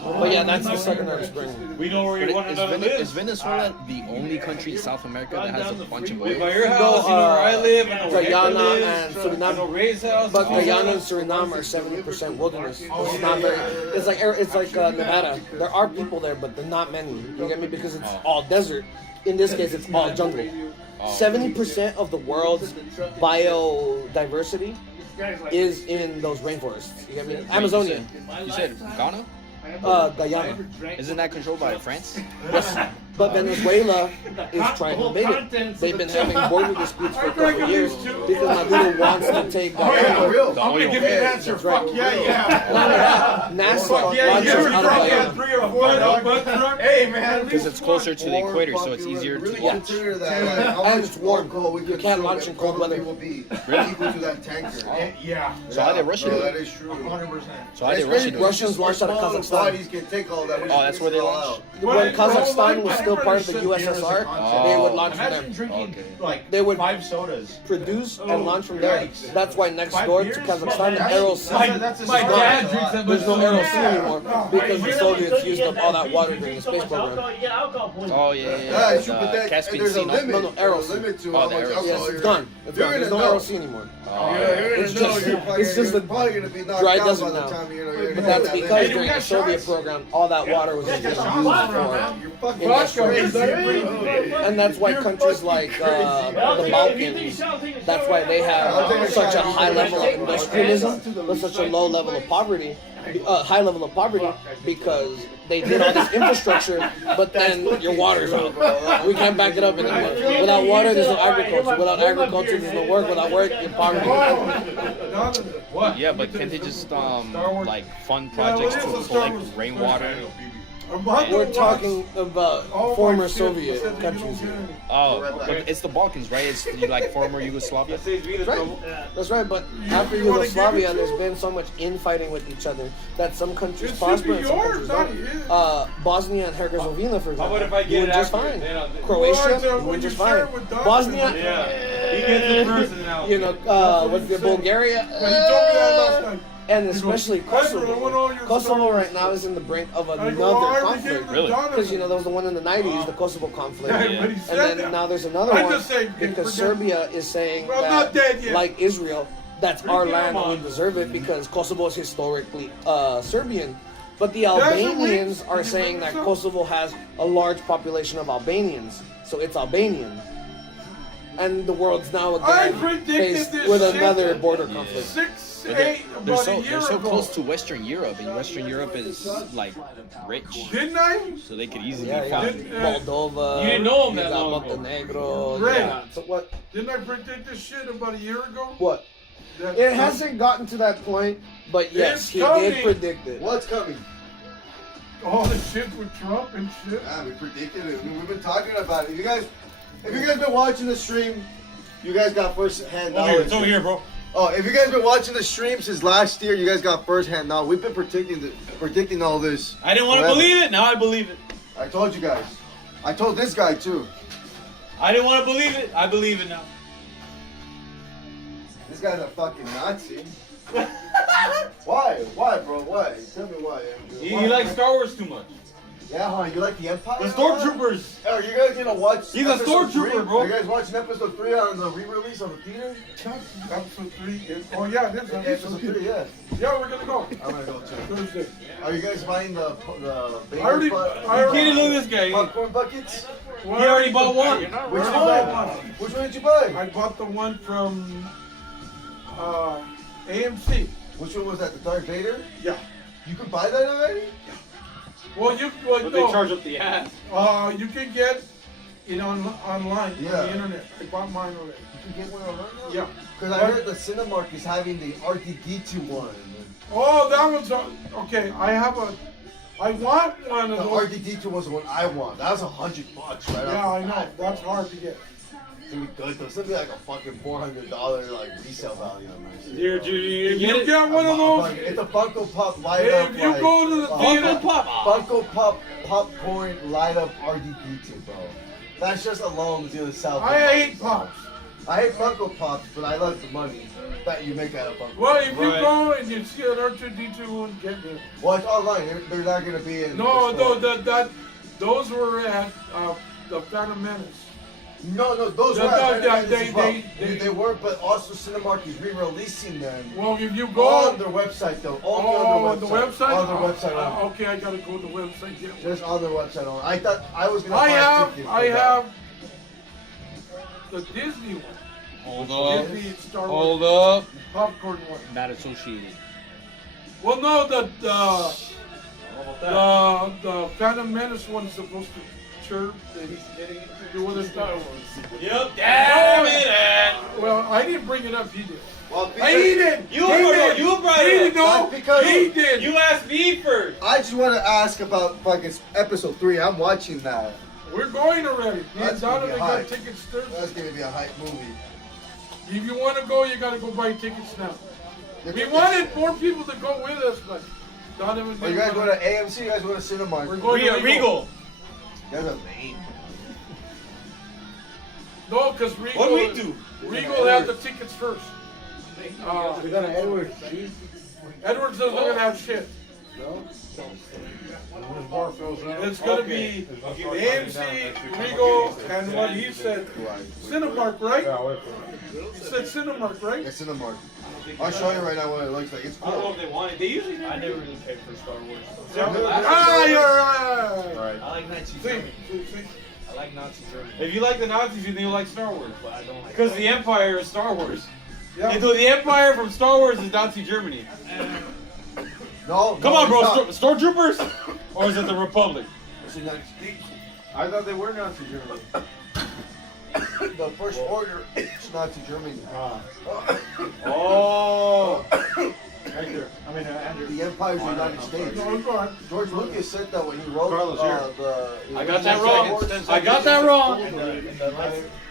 But yeah, that's the second Arab Spring. We know where But you want is, another is list. Venezuela the only country in South America that has a bunch of By oil? your house, you know where I live, I know where Hector Guyana lives, and I know Suriname. Ray's house. But Guyana and Suriname are 70% wilderness. It's not very. It's like Nevada. There are people there, but they're not many. You get me? Because it's all desert. In this case, it's all jungle. 70% of the world's biodiversity is in those rainforests. You get me? Amazonia, You said Ghana? Guyana. Isn't that controlled by France? Yes. But Venezuela is trying to invade it. They've been having border disputes for a couple of years because Maduro wants to take Guyana. real. The I'm gonna oil. give you an answer. That's right. Fuck yeah, yeah. Not only that, NASA Fuck yeah, launches yeah. out of Guyana. 3 or 4 dog. Hey man, Because it's closer to the equator, so it's easier to really watch. consider that. Like, how And much it's warm. alcohol we You could can't throw launch that in cold probably weather. will be equal to that tanker. Yeah. So how did Russia do That it? is true. 100%. So how did Russia do it? Russians launched out of Small Kazakhstan. bodies can take all that. We just that's mix where it they all launch? out. When Kazakhstan was still part of the USSR, they would launch from Imagine there. drinking like They would 5 sodas. produce and launch from there. Yikes. That's why next door to Kazakhstan, That's- Aero Sea, that's a My start. dad drinks that much there's no Aero soda. Sea anymore because the Soviets used up all that water during the space program. You get alcohol poisoning. Oh yeah, yeah. Yeah, it's true, but that, Caspian there's a Sea, no? limit. No, Aero There's Sea. a limit to Oh, how the much Aero Sea. alcohol Yes, you're it's done. It's You're done. There's no gonna know. Aero Sea anymore. It's just the probably gonna be knocked dry out desert by the now. time you're But that's because during the Soviet program, all that water was just being used for industrial. And that's why countries like the Balkans, that's why they have such a high level of industrialism, but such a low level of poverty, high level of poverty, because they did all this infrastructure, but then your water's out. We can't back it up anymore. Without water, there's no agriculture. Without agriculture, there's no work. Without work, you're poverty. Yeah, but can't they just like fund projects to collect rainwater? We're talking about former Soviet countries here. Oh, but it's the Balkans, right? It's like former Yugoslavia. That's right, but after Yugoslavia, there's been so much infighting with each other that some countries prosper and some countries don't. Bosnia and Herzegovina, for How about if example, I get doing it just after? fine. Then I'll- Croatia, Well, doing just when you share fine. with Donovan, Bosnia, He gets it first and now. you know, what's the Bulgaria, When you told me that last night. and especially I want Kosovo. all your Kosovo stories. right now is in the brink of I another go, I already conflict. gave it to Really? Donovan. Because you know there was the one in the 90s, the Kosovo conflict, Yeah, but he and said then that. now there's another I'm one just saying, because forget- Serbia is saying Well, I'm not that, dead yet. like Israel, that's our Bring it land and on. we deserve it because Kosovo is historically Serbian. But the That's a Albanians weak- are you saying bring that this up. Kosovo has a large population of Albanians, so it's Albanian. And the world's now I again predicted faced this with shit another border conflict. 6, But they're, 8, they're about so a year they're so ago. close to Western Europe, and Western Europe is like rich, Didn't I? so they could easily Yeah, yeah. fund. Moldova, You didn't know them you that got long ago. Montenegro. Ray. Yeah. So what? Didn't I predict this shit about a year ago? What? That- It hasn't gotten to that point, but yes, It's he coming. did predict it. What's coming? All the shit with Trump and shit. Yeah, we predicted it. We've been talking about it. If you guys been watching the stream, you guys got first hand Over here, knowledge. it's over here, bro. Oh, if you guys been watching the stream since last year, you guys got first hand knowledge. We've been predicting all this. I didn't want to forever. believe it. Now I believe it. I told you guys. I told this guy too. I didn't want to believe it. I believe it now. This guy's a fucking Nazi. Why? Why, bro? Why? Tell me why. Andrew. He Why? likes Star Wars too much. Yeah, huh? You like the Empire? The Stormtroopers. Are you guys gonna watch? He's a episode stormtrooper, 3? bro. Are you guys watching episode 3 on the re-release on the theater? Episode 3 is, oh yeah, this is Episode 3, yeah. Yeah, we're gonna go. I'm gonna go too. Thursday. Are you guys buying the I already, Kitty, look at this guy. popcorn buckets? He already bought one. Which Where's one? that Which one did you buy? I bought the one from AMC. Which one was that? The Darth Vader? Yeah. You could buy that already? Well, But they charge up the ass. you can get it online Yeah. on the internet. I bought mine already. You can get one online now? Yeah. Because I heard the Cinemark is having the R2D2 one. Oh, that one's okay. I want one The of those. R2D2 was the one I want. That was $100, right? Yeah, I know. That's hard to get. It's gonna be good though. It's gonna be like a fucking $400 like resale value on my shit. Here, Judy, you If get you it? get one of those, It's a Funko Pop light hey, up. if you like, go to the theater, Funko Pop popcorn light up R2D2, bro. That's just alone is gonna sell. I hate pops. I hate Funko Pops, but I love the money that you make out of Funko. Well, if you Right. go and you see an R2D2 one, get it. Well, it's online. They're not gonna be in. No, the store. no, those were at the Phantom Menace. No, those The- were. the- at they- as well. they- They were, but also Cinemark is re-releasing them. Well, if you On go their website though. on the On website, their website. only. okay, I gotta go to the website. Get one. Just on their website only. I thought I was gonna I buy have, tickets. I for that. have the Disney one. Hold up. Disney Star Wars Hold up. popcorn one. Not associated. Well, no, the How about that? the Phantom Menace one is supposed to chirp that he's getting it to do with his Star Wars. Yep. Damn it, Ed. Well, I didn't bring it up. He did. Well, I did. You brought He it did. up. No, because- he did. You asked me first. I just want to ask about fucking episode 3. I'm watching that. We're going already. Me and That's gonna be Donovan got hype. tickets Thursday. That's gonna be a hype movie. If you want to go, you got to go buy tickets now. The We tickets- wanted more people to go with us, but Donovan. Oh, you guys go to AMC, you guys go to Cinemark. We're going to Regal. You guys are lame. No, because Regal. What do we do? Regal had the tickets first. We got an Edwards. Edwards doesn't gonna have shit. No? It's gonna be AMC, Regal, and what he said, Cinemark, right? He said Cinemark, right? It's Cinemark. I'll show you right now what it looks like. It's I don't know cool. if they want it. They usually. I never really cared for Star Wars. Ah, you're right. Right. I like Nazi See, Germany. see. I like Nazi Germany. If you like the Nazis, you think you like Star Wars. But I don't like Because the Empire is Star Wars. Yeah. And so the Empire from Star Wars is Nazi Germany. No, Come on, bro. Stormtroopers? Or is it the Republic? I thought they were Nazi Germany. The First Order is Nazi Germany. Oh. Hector. I mean, Andrew. The Empire's the United States. No, go on. George Lucas said that when he wrote Carlos, here. I got that wrong. I got that wrong.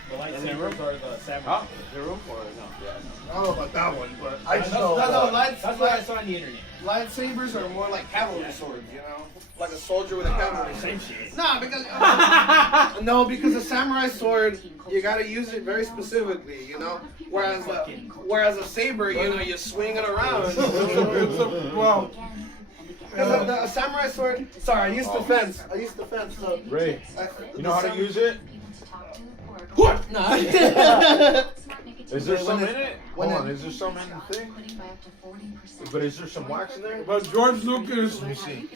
The lightsabers are the samurai. I don't know about that one, but I just know. That's what I saw on the internet. lightsabers are more like cavalry swords, you know, like a soldier with a cavalry sword. Same shit. Nah, because because a samurai sword, you gotta use it very specifically, you know. Whereas a saber, you know, you swing it around. Well, Because a samurai sword. Sorry, I used the fence. So Ray, you know how to use it? what? Is there some in it? Hold on, is there some in the thing? But is there some wax in there? But George Lucas, Let me see.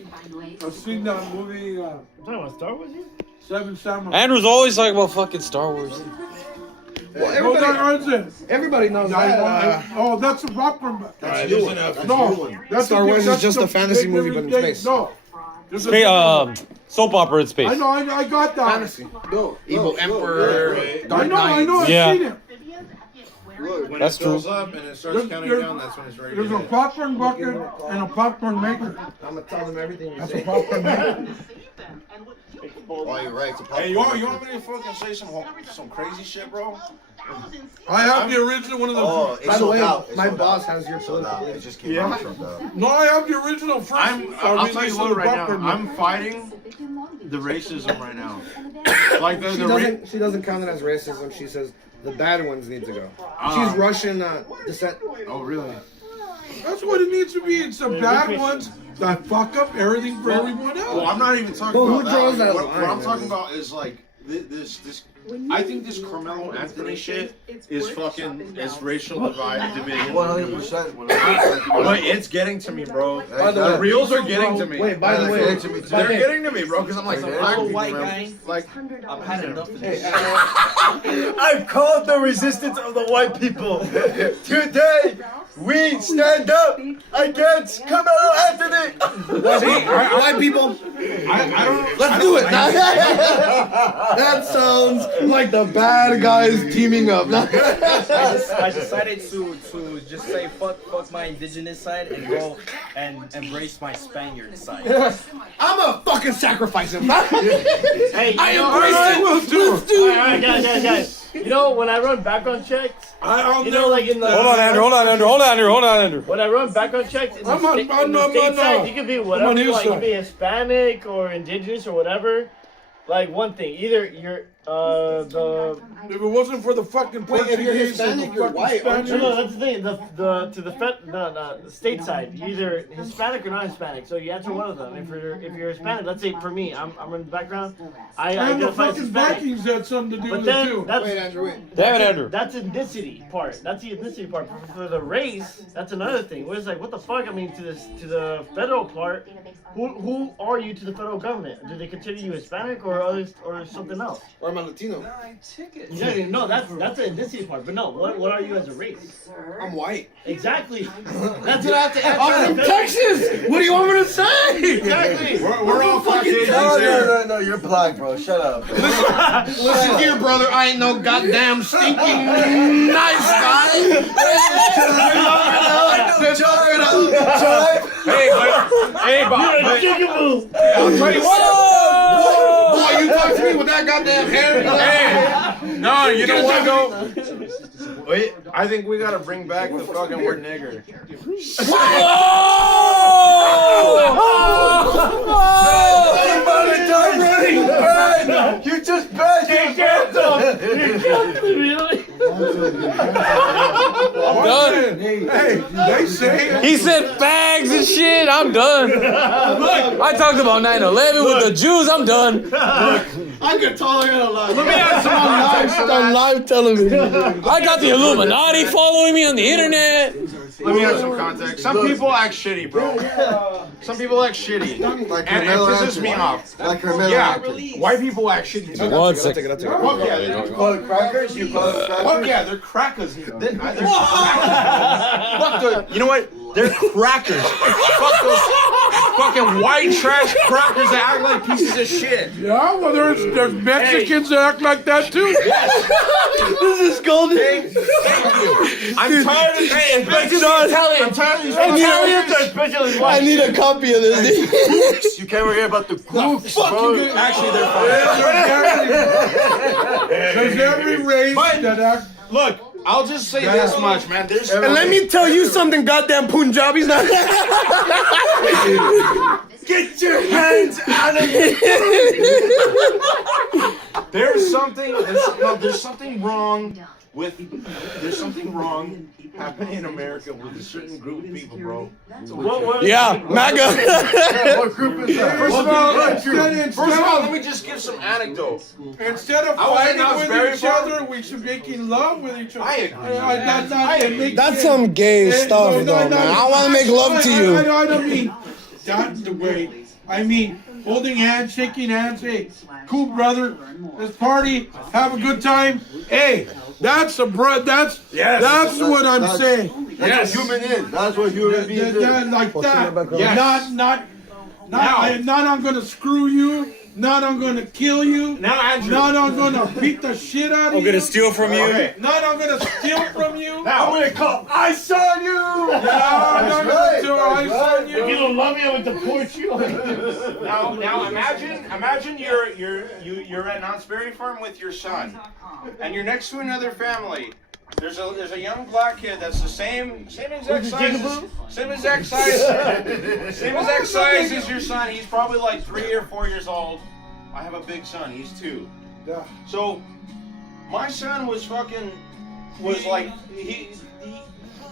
I've seen that movie, Talking about Star Wars here? Seven Samurai. Andrew's always talking about fucking Star Wars. No, that aren't everybody knows that. Oh, that's a popcorn. That's new one. No, that's Star Wars is that's just the a fantasy big movie, but in mistake. space. No. There's a Okay, different soap opera in space. I know, I got that. Fantasy. Evil Emperor. I know, I've Yeah. seen it. When That's it fills true. up and it starts counting down, that's when it's ready to There's a hit. popcorn bucket and a popcorn maker. I'm gonna tell them everything you That's a say. popcorn maker. Oh, you're right. It's a Hey, you want me to fucking say some crazy shit, bro? I have the original one of the. Oh, it's By the sold way, out. It's my sold boss out. has your Sold out. political. It just came out from the. No, I have the original first. I'll tell release you of what the right now. popcorn I'm maker. fighting the racism right now. Like She doesn't count it as racism. She says the bad ones need to go. Ah. She's Russian descent. Oh, really? That's what it needs to be. It's the bad ones that fuck up everything for everyone else. Well, I'm not even talking Well, about who draws that What line, I'm talking man? about is like this. I think this Carmelo Anthony shit is fucking racial division. 100%. But it's getting to me, bro. By the The way, reels are getting to me. Wait, by the way, They're getting to me, bro. Because I'm like, black people, white man. guy. Like, I've had enough of this. I've called the resistance of the white people. Today, we stand up against Carmelo Anthony. white people. I don't. Let's do it. That sounds like the bad guys teaming up. I decided to just say fuck my indigenous side and go and embrace my Spaniard side. I'm gonna fucking sacrifice him. Hey, I embrace embrace it. Let's do it. Alright, guys. You know, when I run background checks, you know, like in the. Hold on, Andrew. When I run background checks in the, I'm on- in the I'm on- state I'm side, on- you can be I'm whatever on you his want. You can side. be Hispanic or indigenous or whatever. Like one thing, either you're If it wasn't for the fucking Wait, if you're Portuguese and the Hispanic, you're fucking white, aren't no, Spaniards. that's the thing. The state side, you're either Hispanic or not Hispanic. So you answer one of them. If you're Hispanic, let's say for me, I'm in the background. I And the identify as fucking Hispanic. Vikings had something to do But with it then too. that's Wait, Andrew, wait. Damn it, Andrew. That's ethnicity part. That's the ethnicity part. For the race, that's another thing. Where it's like, what the fuck? I mean, to the federal part, who are you to the federal government? Do they consider you Hispanic or others or something else? Or am I Latino? Yeah, no, that's the ethnicity part. But no, what are you as a race? I'm white. Exactly. That's what I have to answer. I'm from Texas. What do you want me to say? Exactly. we're all Caucasians No, here. no, you're black, bro. Shut up. Bro. Listen here, brother. I ain't no goddamn stinking nice guy. Hey, Bob. You're a jigaboo. I'll tell you what. Boy, you talk to me with that goddamn hair. Hey, no, you know what though? Wait, I think we gotta bring back the fucking word nigger. You just banned Really? I'm done. Hey, they say He said fags and shit. I'm done. I talked about 9/11 with the Jews. I'm done. I could tolerate a lot. Let me add some on live television. I got the Illuminati following me on the internet. Let me have some context. Some people act shitty, bro. Some people act shitty. Like And it Carmelo pisses me Anthony. off. Like Carmelo Yeah, Anthony. white people act shitty too. One second. Fuck yeah, You call it crackers? You call it crackers? fuck yeah, they're crackers. They're fuck the, you know what? They're crackers. Fuck those fucking white trash crackers that act like pieces of shit. yeah, well, there's Mexicans that act like that too. This is golden. I'm tired of saying Italian. I'm tired of these Italians are special I need a copy of this. You can't forget about the cooks, bro. Actually, they're There's every race But- that act. Look, I'll just say this much, man. There's And let me tell you something, goddamn Punjabis. Not get your hands out of here. there's something wrong with there's something wrong happening in America with a certain group of people, bro. Yeah, MAGA. What group is that? First of all, Let me just give some anecdote. instead of I was in fighting with Osbury each Farm. other, we should be making love with each other. I agree. I agree. That's some gay stuff, though, man. I want to make love to you. I don't mean that's the way. I mean holding hands, shaking hands. Hey, cool brother. Let's party. Have a good time. Hey, that's a that's what I'm saying. That's what human is. That's what human beings is. Like that. Yes. Not I'm gonna screw you. Not I'm gonna kill you. Now, Andrew. Not I'm gonna beat the shit out of you. I'm gonna steal from you. Okay. Not I'm gonna steal from you. Now, I'm gonna call. I saw you. I'm not gonna steal eyes on If you you. don't love me, I'm going to deport you. now, imagine you're at Knott's Berry Farm with your son, and you're next to another family. There's a young black kid that's the same exact size as your son. He's probably like 3 or 4 years old. I have a big son. He's 2. Yeah. So my son was like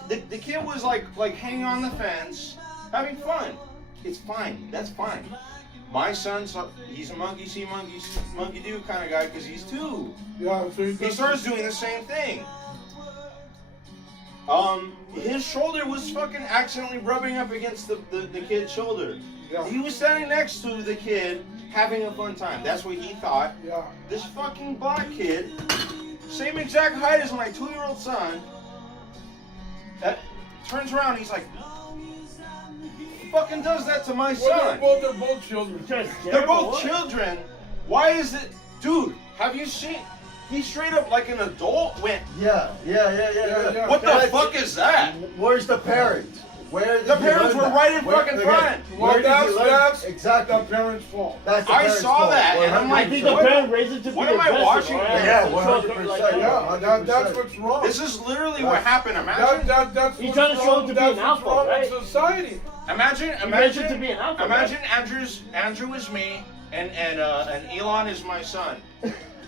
the kid was like hanging on the fence, having fun. It's fine. That's fine. My son, he's a monkey see, monkey do kind of guy because he's 2. Yeah. So He starts doing the same thing. His shoulder was fucking accidentally rubbing up against the kid's shoulder. Yeah. He was standing next to the kid having a fun time. That's what he thought. Yeah. This fucking black kid, same exact height as my 2-year-old son, that turns around and he's like, fucking does that to my son. Well, they're both children. They're both children. Why is it, dude? Have you seen? He straight up like an adult went. Yeah. What the fuck is that? Where's the parents? Where did The you parents learn were that? right in Where- fucking again, front. Well, where did you learn- that's exactly the parents' fault. That's the I parents' saw fault. that, and I'm like, I think the what? parent raised it to What be am I aggressive, watching? right? Yeah, Like, 100%. Yeah, that's what's wrong. This is literally what happened. Imagine, That's He's what's trying to show wrong. him to be That's an what's alpha, wrong right? in society. raised it to be an alpha, imagine Andrew is me, and Elon is my son.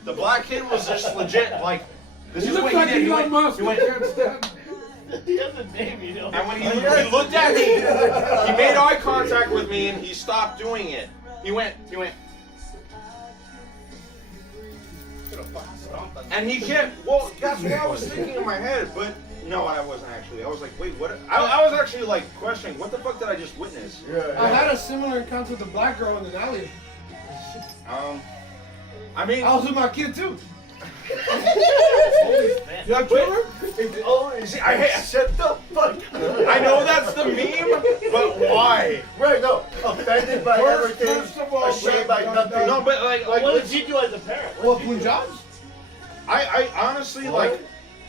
The black kid was just legit like. This He is looks what like he did. He Elon went, Musk. he went, I can't stand. He has a name, you know. and when he looked at me, he made eye contact with me, and he stopped doing it. He went. And he kept, well, that's what I was thinking in my head, but no, I wasn't actually. I was like, wait, what? I was actually like questioning, what the fuck did I just witness? I had a similar encounter with a black girl in an alley. I mean, I was with my kid too. You have children? see, shut the fuck. I know that's the meme, but why? Right, no. Offended by everything. First of all, ashamed by nothing. No, but like What did you do as a parent? What, Punjabs? I honestly like.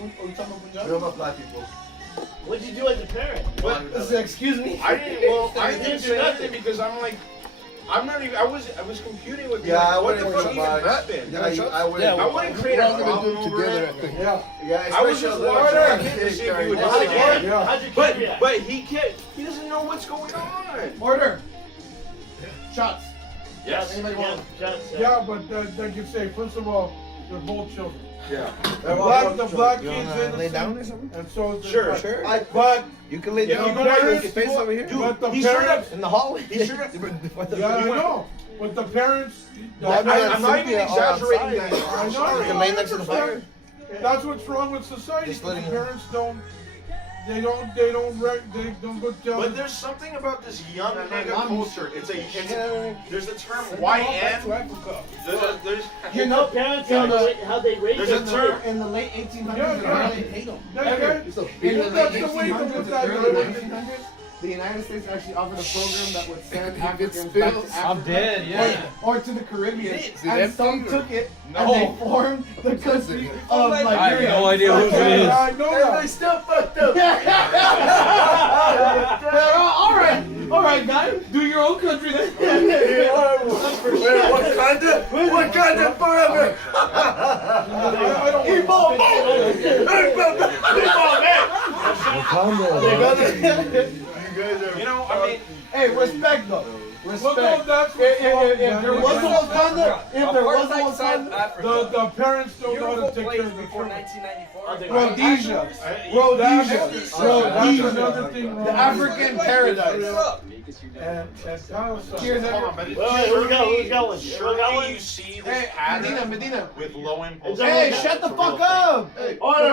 Are we talking about We don't Punjabs? know black people. What did you do as a parent? But Excuse me. I didn't. Well, I didn't say anything because I'm like, I'm not even. I was computing with you. Yeah, I What the wouldn't fuck worry even about happened? I wouldn't. I wouldn't create a problem over it. Yeah, I was just watching him to see if he would do it again. How'd your kid react? But he can't. He doesn't know what's going on. Order. Shots. Yes. Anybody want? Yeah, but like you say, first of all, they're both children. Yeah. The black kid's innocent. Lay down or something? And so is the Sure, black. sure. But You can lay Yeah, down. you the go parents, Space over here. but the He showed parents, In the hallway. He should have. yeah, I know. But the parents, I'm not even exaggerating that. I I'm know. sorry. You can lay next to the fire. That's what's wrong with society. Just The letting him- parents don't go tell. But there's something about this young nigga culture. There's a term YN. There's You know, parents how they raise There's a them. term. In the late 1800s, Yeah, they yeah. really hate them. That's In the late that's the way to 1800s put and that. early 1900s, the United States actually offered a program that would send Africans back to Africa. I'm dead, yeah. Or to the Caribbean. Did And that some thing or- took it No. and they formed the country of I have Liberia. no idea who it is. I know that. still fucked up. All right, guys. Do your own country then. What kind of forever? I don't Keep on You know, I mean, Hey, respect though. Well, Respect. no, that's what's wrong. If there was no Wakanda, if there was no Wakanda, The parents don't know how to take care of the before children. 1994. Rhodesia, That's Rhodesia, another thing wrong. the African paradise. And Cheers, hold on, everyone. but Who's got one? surely you see this Hey, pattern Medina. with low impulse. Hey, shut the fuck up. Hey, Order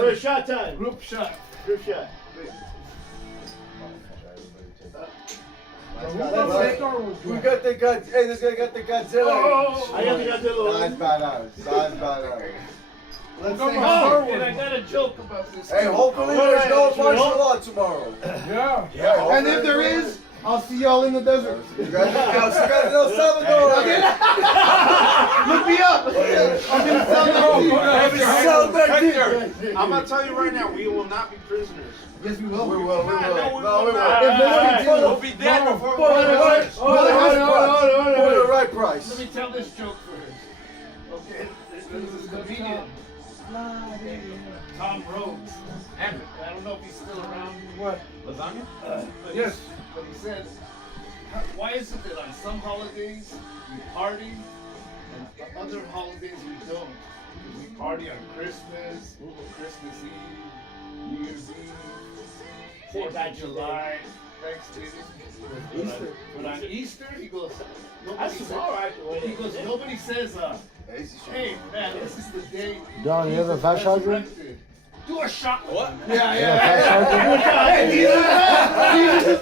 for a shot time. Group shot. Group shot. We got the God. Hey, this guy got the Godzilla. I got the That's badass. That's badass. Let's Come say on. hi. And I got a joke about this. Hey, hopefully there's no martial law tomorrow. Yeah. And if there is, I'll see y'all in the desert. You guys El Salvador. Look me up. I'm in Salvador. I'm gonna tell you right now, we will not be prisoners. Yes, we will. We will. No, we will. If nobody kills We'll be dead before For the right price. Let me tell this joke first. Okay, this is a comedian. Tom Rhodes. I don't know if he's still around. What? Lasagna? Yes. But he says, why is it that on some holidays we party and other holidays we don't? Because we party on Christmas, Christmas Eve, New Year's Eve, 4th of July, Thanksgiving. But on Easter, he goes, nobody says, he goes, nobody says, hey man, this is the day. Don, you have a fast charger? resurrected." Do a shot. What? Hey, Jesus is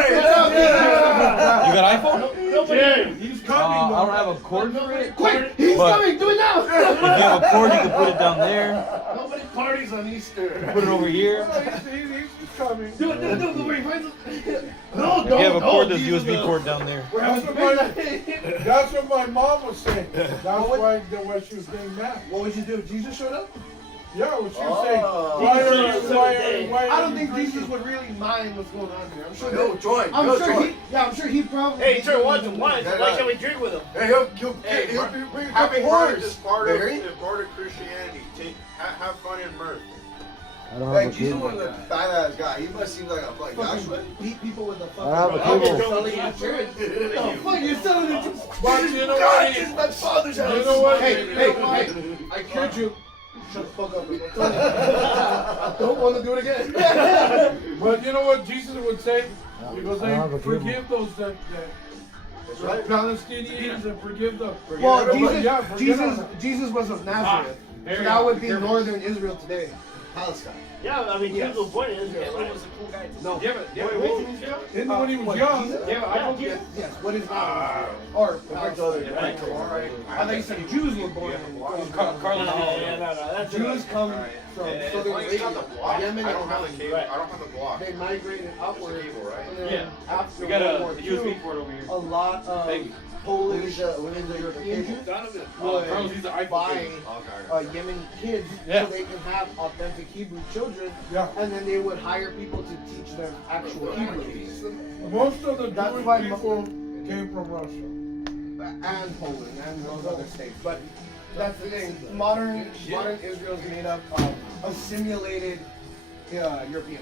You got iPhone? He's coming. I don't have a cord for it. Quick, he's But- coming. Do it now. If you have a cord, you can put it down there. Nobody parties on Easter. Put it over here. He's coming. Do it, where he finds it. If you have a cord, there's USB cord down there. That's what my mom was saying. That's why she was getting mad. What would you do if Jesus showed up? Yeah, what she was saying. Why I don't think Jesus would really mind what's going on here. I'm sure. Go join. I'm sure he probably. Hey, turn one to one. Why can't we drink with him? Hey, he'll bring a Having couple heard words. this part Mary? of Christianity, have fun and mirth. Hey, Jesus was a badass guy. He must seem like a like Joshua. Beat people with the fucking. I have a cable. Selling insurance. No, fuck, you're selling insurance. But you know what? This is my father's house. You know what? Hey, I cured you. Shut the fuck up. I don't want to do it again. But you know what Jesus would say? He goes, hey, forgive those that right. Palestinians and forgive them. Well, Jesus was of Nazareth. So that would be northern Israel today. Palestine. Yeah, I mean, Jesus was born in Israel. Hitler was a cool guy too. No. When When he was young. Yes, what is that? Or I thought you said Jews were born in Carlos. No. Jews come from southern Arabia, Yemen, I don't have and the cable. I don't have the block. they migrated upward. Cable, right? And then Yeah. after We got World a War USB II, port over here. a lot of Thank you. Polish When is the Indians Carlos, he's would the iPhone buy cable. Yemeni kids Yeah. so they can have authentic Hebrew children. children, Yeah. and then they would hire people to teach them actual Hebrew. Most of the That's Jewish why people came from Russia. And Poland and those other states. But that's the thing. Modern Israel is made up of assimilated Europeans.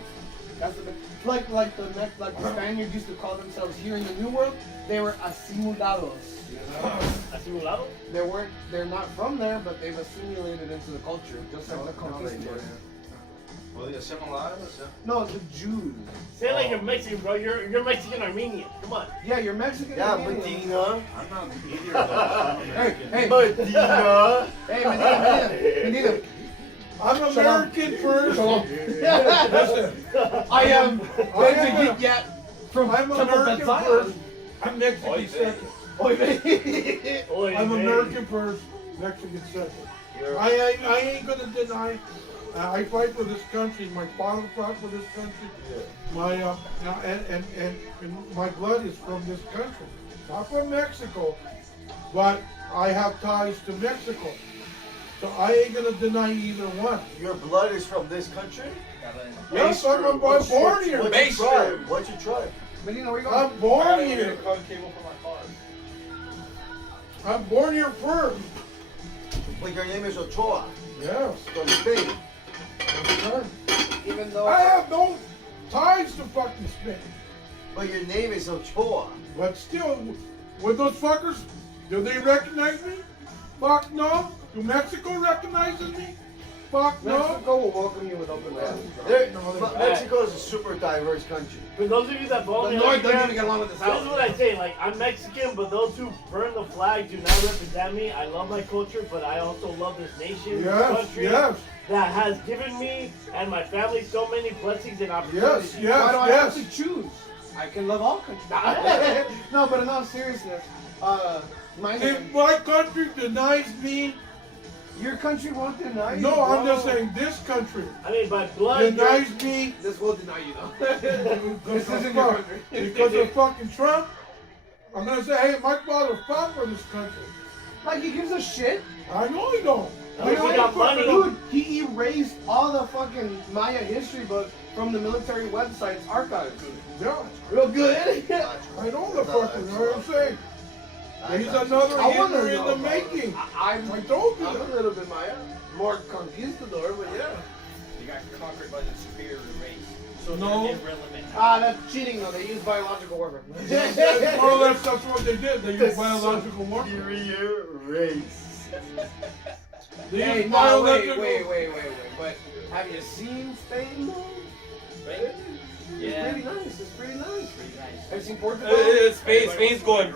That's the like the Spaniards used to call themselves here in the New World. They were asimilados. Asimulado? They're not from there, but they've assimilated into the culture, just like the conquistadors. Well, the assimilados, No, the Jews. Say it like you're Mexican, bro. You're Mexican Armenian. Come on. Yeah, you're Mexican. Yeah, Armenian. Medina. I'm not either of those. Hey, Medina. hey, Medina. I'm American first. Listen, I am I am Benji yet from I'm Temple American Bethsaida. first. I'm Mexican second. Oy I'm vey. American first, Mexican second. I ain't gonna deny. I fight for this country. My father fought for this country. My and my blood is from this country, not from Mexico, but I have ties to Mexico. So I ain't gonna deny either one. Your blood is from this country? Yes, I'm born here. What's your tribe? What's your tribe? Medina, where you going? I'm born here. I'm born here first. But your name is Ochoa. Yes. From Spain. Even though I have no ties to fucking Spain. But your name is Ochoa. But still, with those fuckers, do they recognize me? Fuck no. Do Mexico recognizes me? Fuck no. Mexico will welcome you with open arms. Mexico is a super diverse country. For those of you that vote The me, North doesn't even get along with the this South. is what I say. Like, I'm Mexican, but those who burn the flag do not represent me. I love my culture, but I also love this nation, Yes, this country yes. that has given me and my family so many blessings and opportunities. Yes, yes, Why do I yes. have to choose? I can love all countries. No, but in all seriousness, If my country denies me, your country won't deny you. no, I'm bro. just saying this country I mean, by blood, denies me This will deny you though. because This of, isn't your fuck, country. because of fucking Trump. I'm gonna say, hey, my father fought for this country. Like he gives a shit. I know he don't. At least he got money. Dude, he erased all the fucking Maya history books from the military website's archives. Yeah, Real good. I know the fucker. You know what I'm saying? He's another I wanna Hitler in know, the bro. making. I told you I'm a that. little bit Maya. More conquistador, but yeah. You got conquered by the superior race. So No. they're irrelevant. Ah, that's cheating though. They use biological warfare. More or less, that's what they did. They used biological warfare. Superior race. They Hey, used no, wait. biological. But have you seen Spain though? Right? It's Yeah. pretty nice. It's pretty nice. Pretty nice. Have you seen Portugal? Spain's going.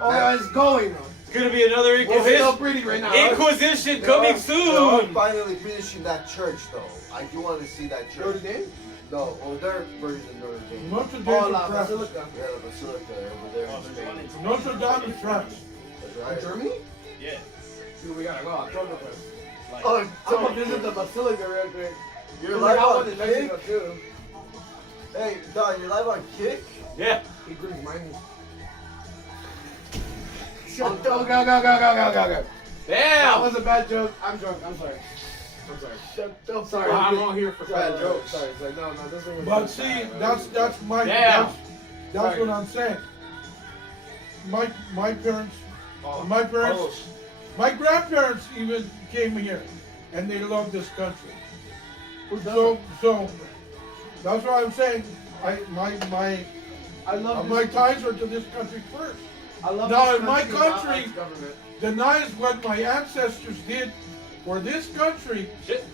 Oh, yeah, it's going though. It's gonna be another It's still Inquisition. pretty right now. Inquisition coming I'm soon. finally finishing that church though. I do want to see that Notre church. Dame? No, or their version of Notre Dame. Notre Dame Oh, is La trash. Basilica. Yeah, the basilica over there Oh, in there's Spain. one in Notre Dame is trash. That's In right. Germany? Yeah. Dude, we gotta go. Oktoberfest. Like, Oh, I'm gonna visit the basilica real quick. you're There's live like on one in Mexico Kick? too. Hey, Don, you're live on Kick? Yeah. Including mine. Shut up. Go. That Damn. was a bad joke. I'm drunk. I'm sorry. Shut up. Sorry. I'm all here for bad bad jokes. Sorry. It's like, no, this one was But see, that's my Yeah. that's what I'm saying. My parents, my parents, my grandparents even came here, and they love this country. So that's why I'm saying I love my this. ties are to this country first. I love Now, this in my not country- its government. Denies what my ancestors did for this country, Shit.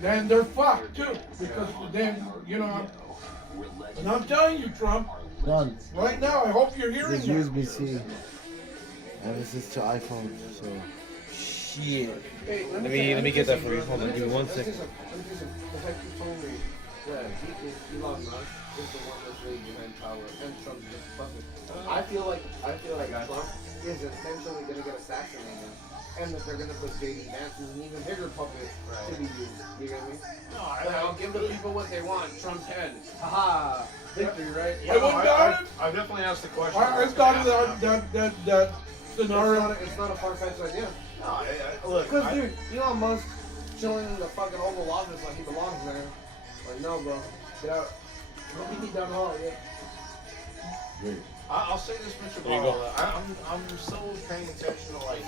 then they're fucked too. Because then, you know, and I'm telling you, Trump, Done. right now, I hope you're hearing This that. USB-C. And this is to iPhone, so. Shit. Hey, Let me get that for you. Hold on, give me 1 second. Because like you told me that Elon Musk is the one that's really behind power, and Trump's just puppet. I feel like Trump is intentionally gonna get assassinated, and that they're gonna put JD Vance as an even bigger puppet to be used. You get me? No, Like, I'll give the people what they want. Trump's head. Haha. Victory, right? I wouldn't doubt it. I've definitely asked the question. I thought of that It's scenario. not a far-fetched idea. Look, Because dude, Elon Musk chilling in the fucking Oval Office like he belongs there. Like, no, bro. Get out. Maybe he down the hall, yeah. I'll say this, Mr. There you go. Ball. I'm so paying attention to like,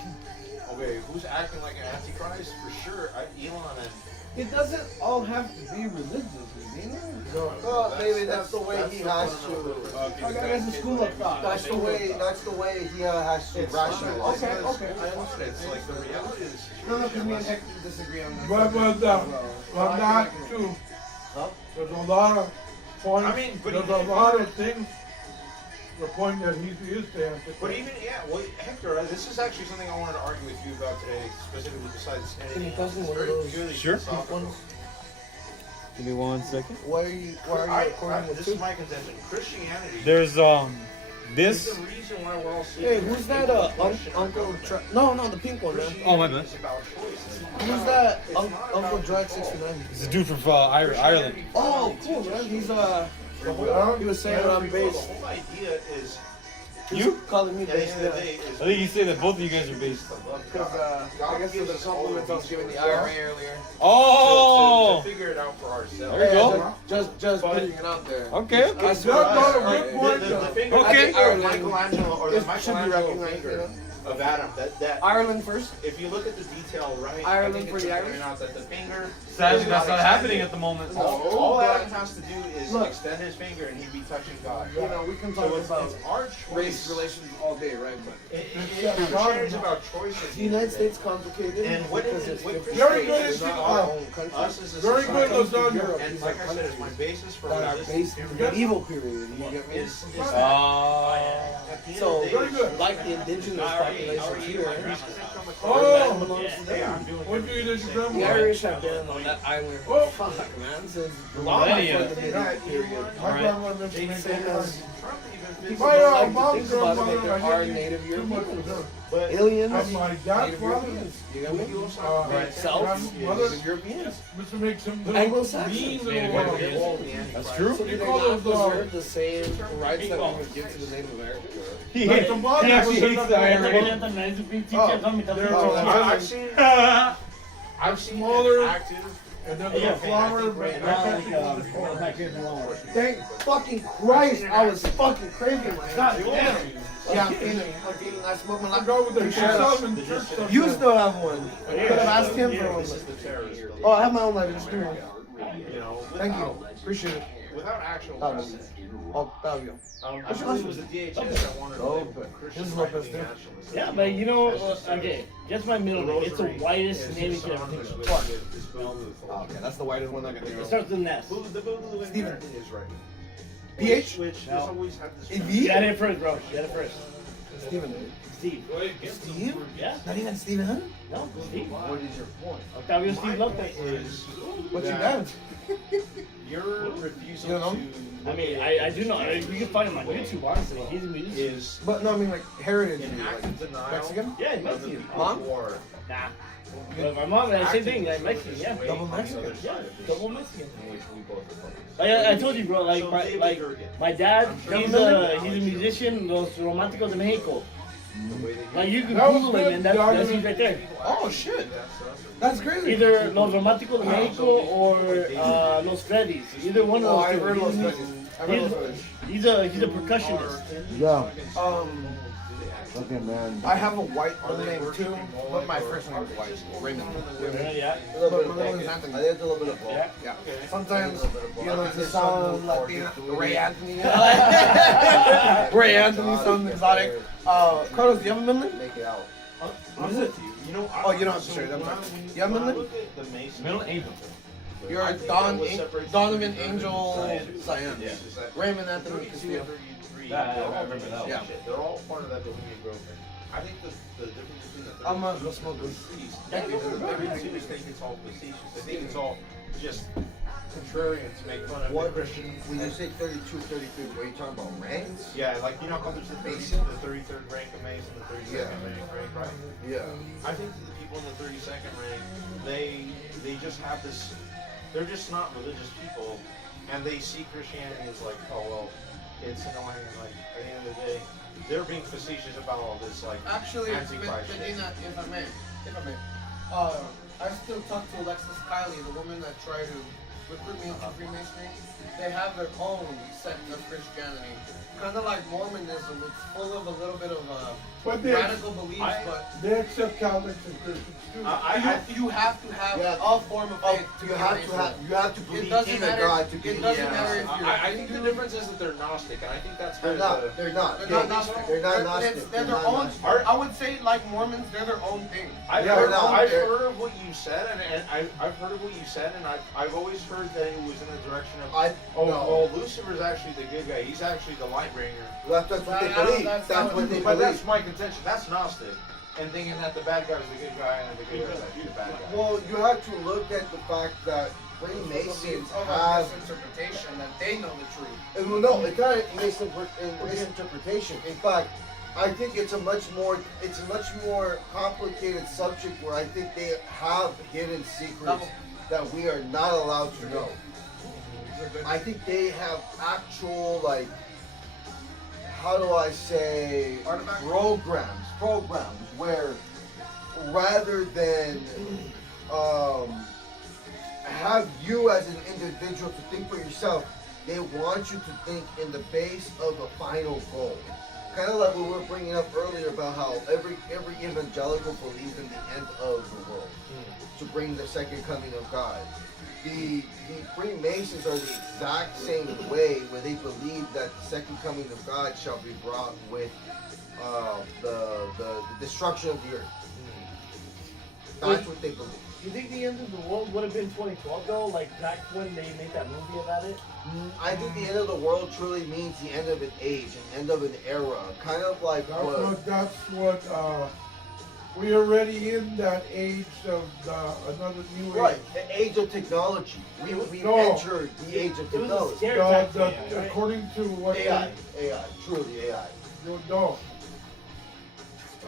okay, who's acting like an antichrist? For sure, Elon and. It doesn't all have to be religious, you know? Well, maybe that's the way he has to. Okay, that's a school of thought. That's the way he has to rationalize. Okay, okay. I understand. It's like the reality is. No, because me and Hector disagree on that. But not too. There's a lot of points. I mean, but there's even- a lot of things. The point that he is there. But even well, Hector, this is actually something I wanted to argue with you about today, specifically besides Can you anything pass else. me It's one of very those purely Sure. philosophical. Give me 1 second. Why are you recording with This two? is my contention. Christianity There's is this. the reason why we're all seeing. Hey, who's that, Uncle No, the pink one, man. Oh, my bad. It's about choice. Who's that, Uncle Drag 69? It's a dude from Ireland. Oh, cool, man. He's, he was saying that I'm The based. whole idea is. You? Calling me At the based, end of the yeah. day, is I think you say that both of you guys are based. Because, I guess there's a compliment I was giving the IRA earlier. Oh! to figure it out for ourselves. There you go. Just putting it out there. Okay. I swear That's not a to good God, point, The though. finger, Okay. I think Ireland Michelangelo or the should be Michelangelo recognized, finger you know? of Adam. That Ireland first. if you look at the detail, right? Ireland I think for it's the pointing Irish? out that the finger. Sadly, is that's not extended. happening at the moment. All Adam has to do is Look. extend his finger and he'd be touching God. You know, we can So talk it's about our choice. race relations all day, right? But Christianity is about choice. at the United end of States complicated And what because is it's it? What different Very states. good They're not at our own country. us as a Very good, society, Lozano. and like I said, it's my basis for that are based in the medieval period. You get me? is Oh. So, Very good. like the indigenous population here, Oh, belongs to them. what do you do to The grandma? Irish have been on that island Oh. fuck, man, since Millennia. long before the medieval period. My grandma lives in Same as people My don't like to mom's think about it, grandmother, but there I are didn't native too much Europeans. with her. Aliens, And my native godfather, Europeans. You get me? South, grandmother, native Europeans. Mr. makes some little Anglo-Saxons. mean Native little Americans. That's true. So do they call not those, deserve the same rights that we would give to the Native Americans? He Like hates, the mother he actually was hates the another- Irish. I've seen Smaller. active. And then the flower, Thank fucking Christ, I was fucking craving my goddamn. Yeah, I'm feeling. I smoke my I go with the yourself and church stuff. You still have one. Could have asked him for one. This is the terrorist. Oh, I have my own life. Just give me one. You know, Thank you. Appreciate it. without actual That arrest. was Oh, thank you. I believe it was the DHS that wanted to label Christian This is right Lopez, being too. nationalist. Yeah, but you know, okay, guess my middle name. It's the whitest name you could ever think of. Clark. Oh, okay, that's the whitest one I can think It of. starts with an S. The Boogaloo Steven. is right. PH? Which No. has always had this. V? Got it first, bro. Got it first. Steven. Steve. Steve? Yeah. Not even Steven, huh? No, Steve. What is your point? Octavio Steve Lopez. Is What's your that dad's? your refusal You know? I mean, I do know. You can find him on YouTube, honestly. He's a musician. is But no, I mean like heritage. in Like active denial Mexican? Yeah, he's of the Mexican. people's Mom? war. Nah. But my mom, same thing, like Mexican, yeah. Double Mexican. Yeah, double Mexican. In which we both are public. I told you, bro. Like, So my, David like Durgan. my dad, I'm he's sure- a musician. Los Románticos de Mexico. The way they Like you can That was Google him, good, and that's Donovan. he's right there. Oh shit. That's crazy. Either Los Románticos de Mexico or Los Freddys. Either one Oh, of I've those heard two. Los Freddy's. I've heard Los Freddy's. He's a percussionist. Yeah. Um, Okay, man. I have a white middle name too, but my first name is white. Raymond. Yeah. But my middle name is Anthony. I did a little bit of both. Yeah. Yeah. Sometimes, you know, to sound Latino, Ray Anthony. Ray Anthony sounds exotic. Carlos, do you have a middle name? Make it out. What is it? You know, Oh, you don't have to share that. You have a middle name? Middle Angel. You're Donovan Angel Cyan. Raymond Anthony Castillo. I remember that one. Yeah. They're all part of that Bohemian Grove thing. I think the difference between the I'm gonna go smoke weed. everybody seems to think it's all facetious. They think it's all just contrarian to make fun of What? the Christian. When you say 32, 33, what are you talking about? Ranks? Yeah, like you know how there's the 33rd rank of Mason, the 32nd rank, right? Yeah. I think that the people in the 32nd rank, they just have this. They're just not religious people, and they see Christianity as like, oh well, it's annoying. And like at the end of the day, they're being facetious about all this like Actually, Antichrist shit. if I may, I still talk to Alexis Kiley, the woman that tried to recruit me into Freemasonry. They have their own sect of Christianity, kind of like Mormonism. It's full of a little bit of radical beliefs, but they accept Catholics and Christians too. you have to have a form of faith to be a Mason. You have to believe in a God to be. It doesn't matter if you're. I think the difference is that they're Gnostic, and I think that's They're not. They're not. They're not Gnostic. They're not Gnostic. They're their own. I would say like Mormons, they're their own thing. I've heard of what you said, and I've heard of what you said, and I've always heard that it was in the direction of well, Lucifer's actually the good guy. He's actually the light bringer. That's what they believe. That's what they But believe. that's my contention. That's Gnostic, and thinking that the bad guy's the good guy and the good guy's actually the bad guy. Well, you have to look at the fact that Freemasons have misinterpretation that they know the truth. And well, no, it's not a misinterpretation. In fact, I think it's a much more complicated subject where I think they have hidden secrets that we are not allowed to know. I think they have actual, like, how do I say, programs where rather than have you as an individual to think for yourself, they want you to think in the base of a final goal. Kind of like what we were bringing up earlier about how every evangelical believes in the end of the world to bring the second coming of God. The Freemasons are the exact same way where they believe that the second coming of God shall be brought with the destruction of the earth. That's what they believe. You think the end of the world would have been 2012 though? Like back when they made that movie about it? I think the end of the world truly means the end of an age, an end of an era. Kind of like that's what we're already in that age of another new age. Right, the age of technology. We entered the age of technology. According to what AI, truly AI. No.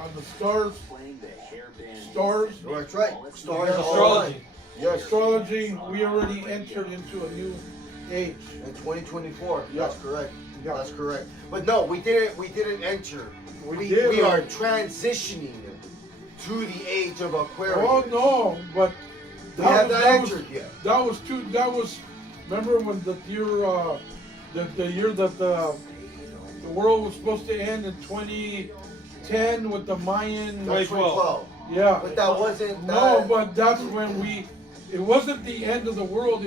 On the stars. Stars. That's right. Stars. Astrology. Yes. Astrology. We already entered into a new age. In 2024. That's correct. That's correct. But no, we didn't enter. We are transitioning to the age of Aquarius. Oh no, but we have not entered yet. That was. Remember when the year that the world was supposed to end in 2010 with the Mayan. 2012. Yeah. But that wasn't. No, but that's when it wasn't the end of the world.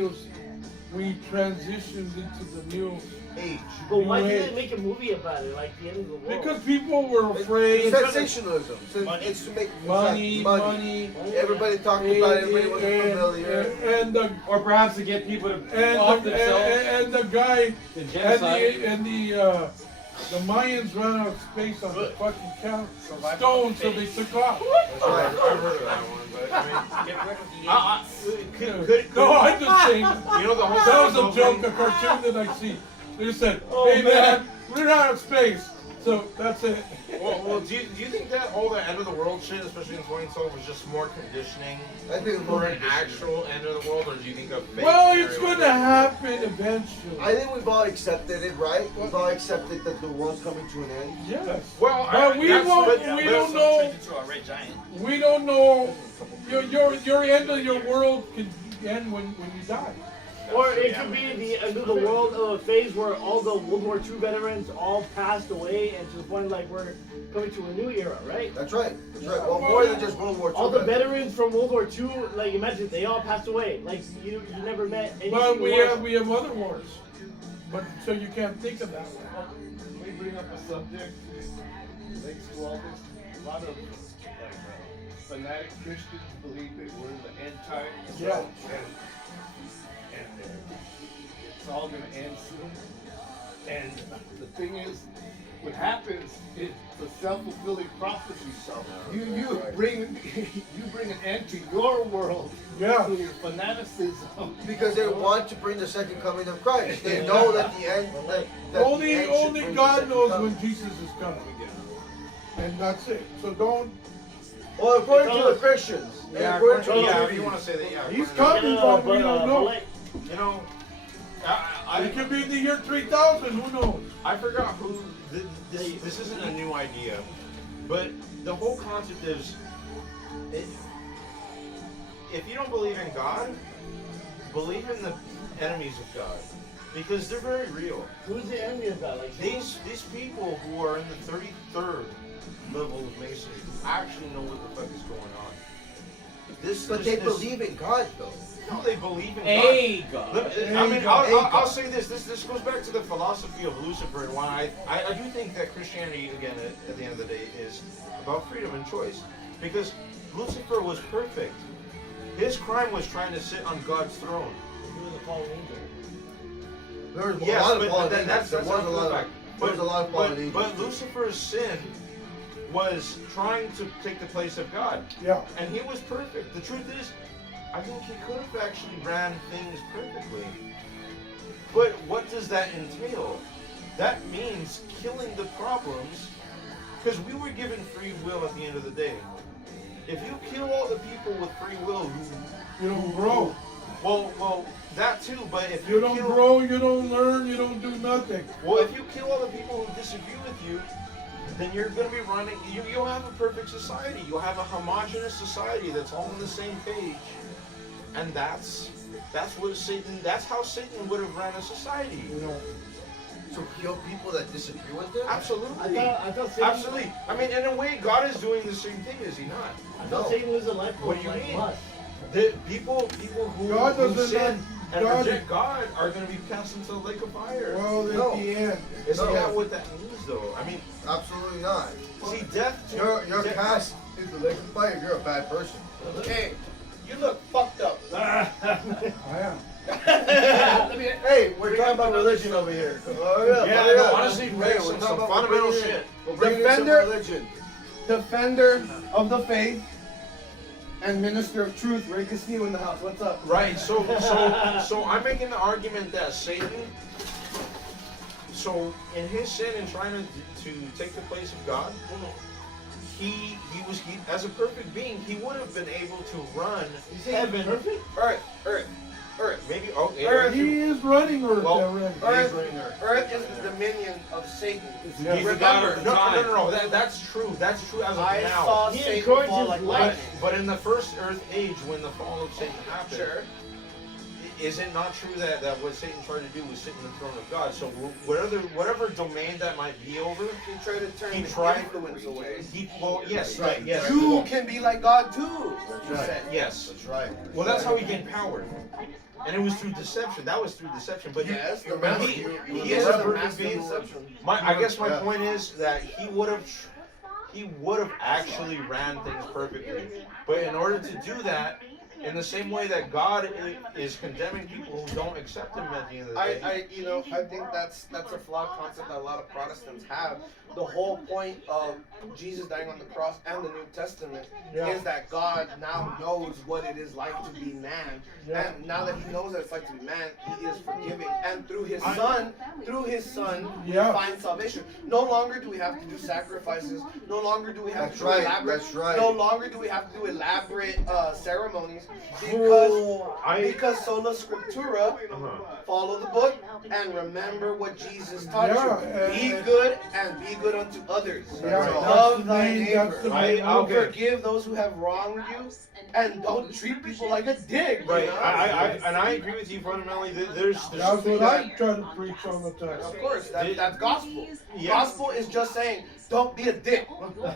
We transitioned into the new age. But why did they make a movie about it, like the end of the world? Because people were afraid. Sensationalism. It's to make money. Everybody talked about it. Everybody was familiar. Or perhaps to get people to and the guy and the Mayans ran out of space on the fucking stone, so they took off. I've heard of that one, but I mean, no, I'm just saying. You know the whole that was a joke, a cartoon that I see. They said, "Hey man, we're out of space," so that's it. Well, do you think that all the end of the world shit, especially in 2012, was just more conditioning for an actual end of the world, or do you think a fake it's going to happen eventually. I think we've all accepted it, right? We've all accepted that the world's coming to an end. Yes. Well, but we don't know. We don't know. Your end of your world can end when you die. Or it could be the end of the world of a phase where all the World War II veterans all passed away, and to the point like we're coming to a new era, right? That's right. That's right. Well, more than just World War II. All the veterans from World War II, like imagine they all passed away. Like you never met any. But we have other wars. But so you can't think of that one. We bring up a subject relates to all this. A lot of fanatic Christians believe that we're in the end times. Yeah. And it's all going to end soon. And the thing is, what happens is the self-fulfilling prophecy. You bring an end to your world. Yeah. To your fanaticism. Because they want to bring the second coming of Christ. They know that the end. Only God knows when Jesus is coming. And that's it. So don't. Well, according to the Christians. Yeah, if you want to say that, yeah. He's coming, but we don't know. You know, it could be the year 3000. Who knows? I forgot who. This isn't a new idea, but the whole concept is if you don't believe in God, believe in the enemies of God, because they're very real. Who's the enemy of God? Like These people who are in the 33rd level of Masonry actually know what the fuck is going on. But they believe in God, though. No, they believe in Hey, God. God. I'll say this. This goes back to the philosophy of Lucifer, and why I do think that Christianity, again, at the end of the day, is about freedom and choice. Because Lucifer was perfect. His crime was trying to sit on God's throne. He was a fallen angel. There was Yes, a lot of but fallen that- angels. that's There was a lot fact. of. There was a lot of fallen angels. But Lucifer's sin was trying to take the place of God. Yeah. And he was perfect. The truth is, I think he could have actually ran things perfectly. But what does that entail? That means killing the problems, because we were given free will at the end of the day. If you kill all the people with free will You don't grow. well, that too, but if You don't grow, you don't learn, you don't do nothing. Well, if you kill all the people who disagree with you, then you're going to be running, you'll have a perfect society. You'll have a homogenous society that's all on the same page. And that's how Satan would have ran a society. You know. To kill people that disagree with them? Absolutely. I thought Satan, Absolutely. I mean, in a way, God is doing the same thing, is he not? I thought Satan was a life What do you like mean? lust. The people who, God who doesn't sin and God- reject God are going to be cast into the lake of fire. Well, at No. the end. Isn't No. that what that means, though? I mean, Absolutely not. see, death. You're death- cast into the lake of fire. You're a bad person. Hey, you look fucked up. I am. Hey, we're talking about religion over here. Yeah, no, honestly, Rick, some fundamental shit. We're bringing in some Defender- religion. Defender of the faith and minister of truth, Ray Castillo in the house. What's up? Right. So I'm making the argument that Satan. So in his sin and trying to take the place of God, he as a perfect being, he would have been able to run heaven, Perfect? Earth. maybe He is running Earth Well, already. Earth is the dominion of Satan. He's the God of the time. No. That's true. That's true as of I now. saw He Satan encourages fall like light. lightning. But in the first Earth age, when the fall of Satan happened, Sure. is it not true that what Satan tried to do was sit in the throne of God? So whatever domain that might be over, He tried to turn He the tried- influence away. yes, Right. yes. You can be like God too. That's He right. said. Yes. That's right. Well, that's how he gained power. And it was through deception. That was through deception. But Yes, the but master. he is a perfect master being. deception. I guess my Yeah. point is that he would have actually ran things perfectly. But in order to do that, in the same way that God is condemning people who don't accept him at the end of the day. I think that's a flawed concept that a lot of Protestants have. The whole point of Jesus dying on the cross and the New Testament is that God now knows what it is like to be man, and now that He knows what it's like to be man, He is forgiving, and through His Son, we find salvation. No longer do we have to do sacrifices. No longer do we have to do elaborate. That's right. No longer do we have to do elaborate ceremonies because sola scriptura, follow the book and remember what Jesus taught you. Be good and be good unto others. Love thy neighbor. Forgive those who have wronged you, and don't treat people like a dick. Right. You know? I agree with you fundamentally. There's That's what I try to preach on the text. Of course, that's gospel. Yeah. Gospel is just saying, don't be a dick.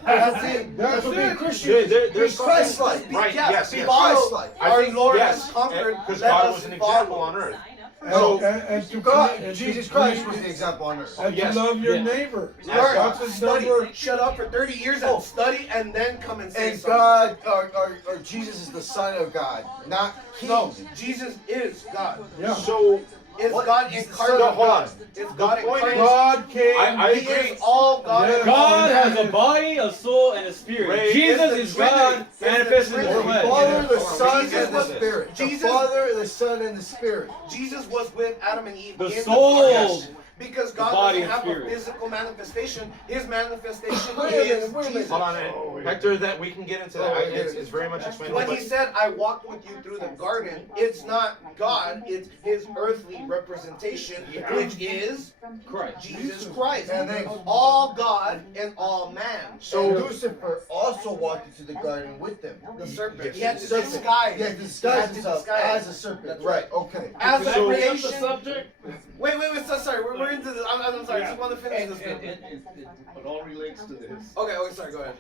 That's it. That's what being it. Christian There's is. Be Christ-like. Right, Yeah, yes, yes. follow Christ-like. our Lord yes, has conquered. because Let God us was an follow. example on earth. And to God, and Jesus to Christ please- was the example on earth. And Yes. to love your Yeah. neighbor. Learn, That's his study, number. shut up for 30 years and study, and then come and say And something. God, or Jesus is the Son of God, not King. No, Jesus is God. Yeah. So It's What? God He's the incarnate. Son of hold on. It's The God point is- incarnate. God came. I He agree. is all God. Yeah. God has a body, a soul, and a spirit. Right. Jesus It's the is Trinity. God It's the manifested in the Trinity. flesh. The Father, the Hold on, Son, Jesus and the was- Spirit. The Jesus- Father, the Son, and the Spirit. Jesus was with Adam and Eve The in soul. the garden. Because God body doesn't and have a spirit. physical manifestation. His manifestation Wait a is minute, Jesus. Hold on, Hector. That we can get into that. It's very much explained. When he said, I walked with you through the garden, it's not God, it's his earthly representation, which is Christ. Jesus Christ. And then all God and all man. so Lucifer also walked into the garden with them. The serpent. Yes. He had to Serpent. disguise. He had to disguise himself disguise. as a serpent. That's Right. Okay. As a Can I bring up creation. the subject? Wait, so sorry. We're into this. I'm sorry. I just want to finish this. It all relates to this. Okay, sorry. Go ahead.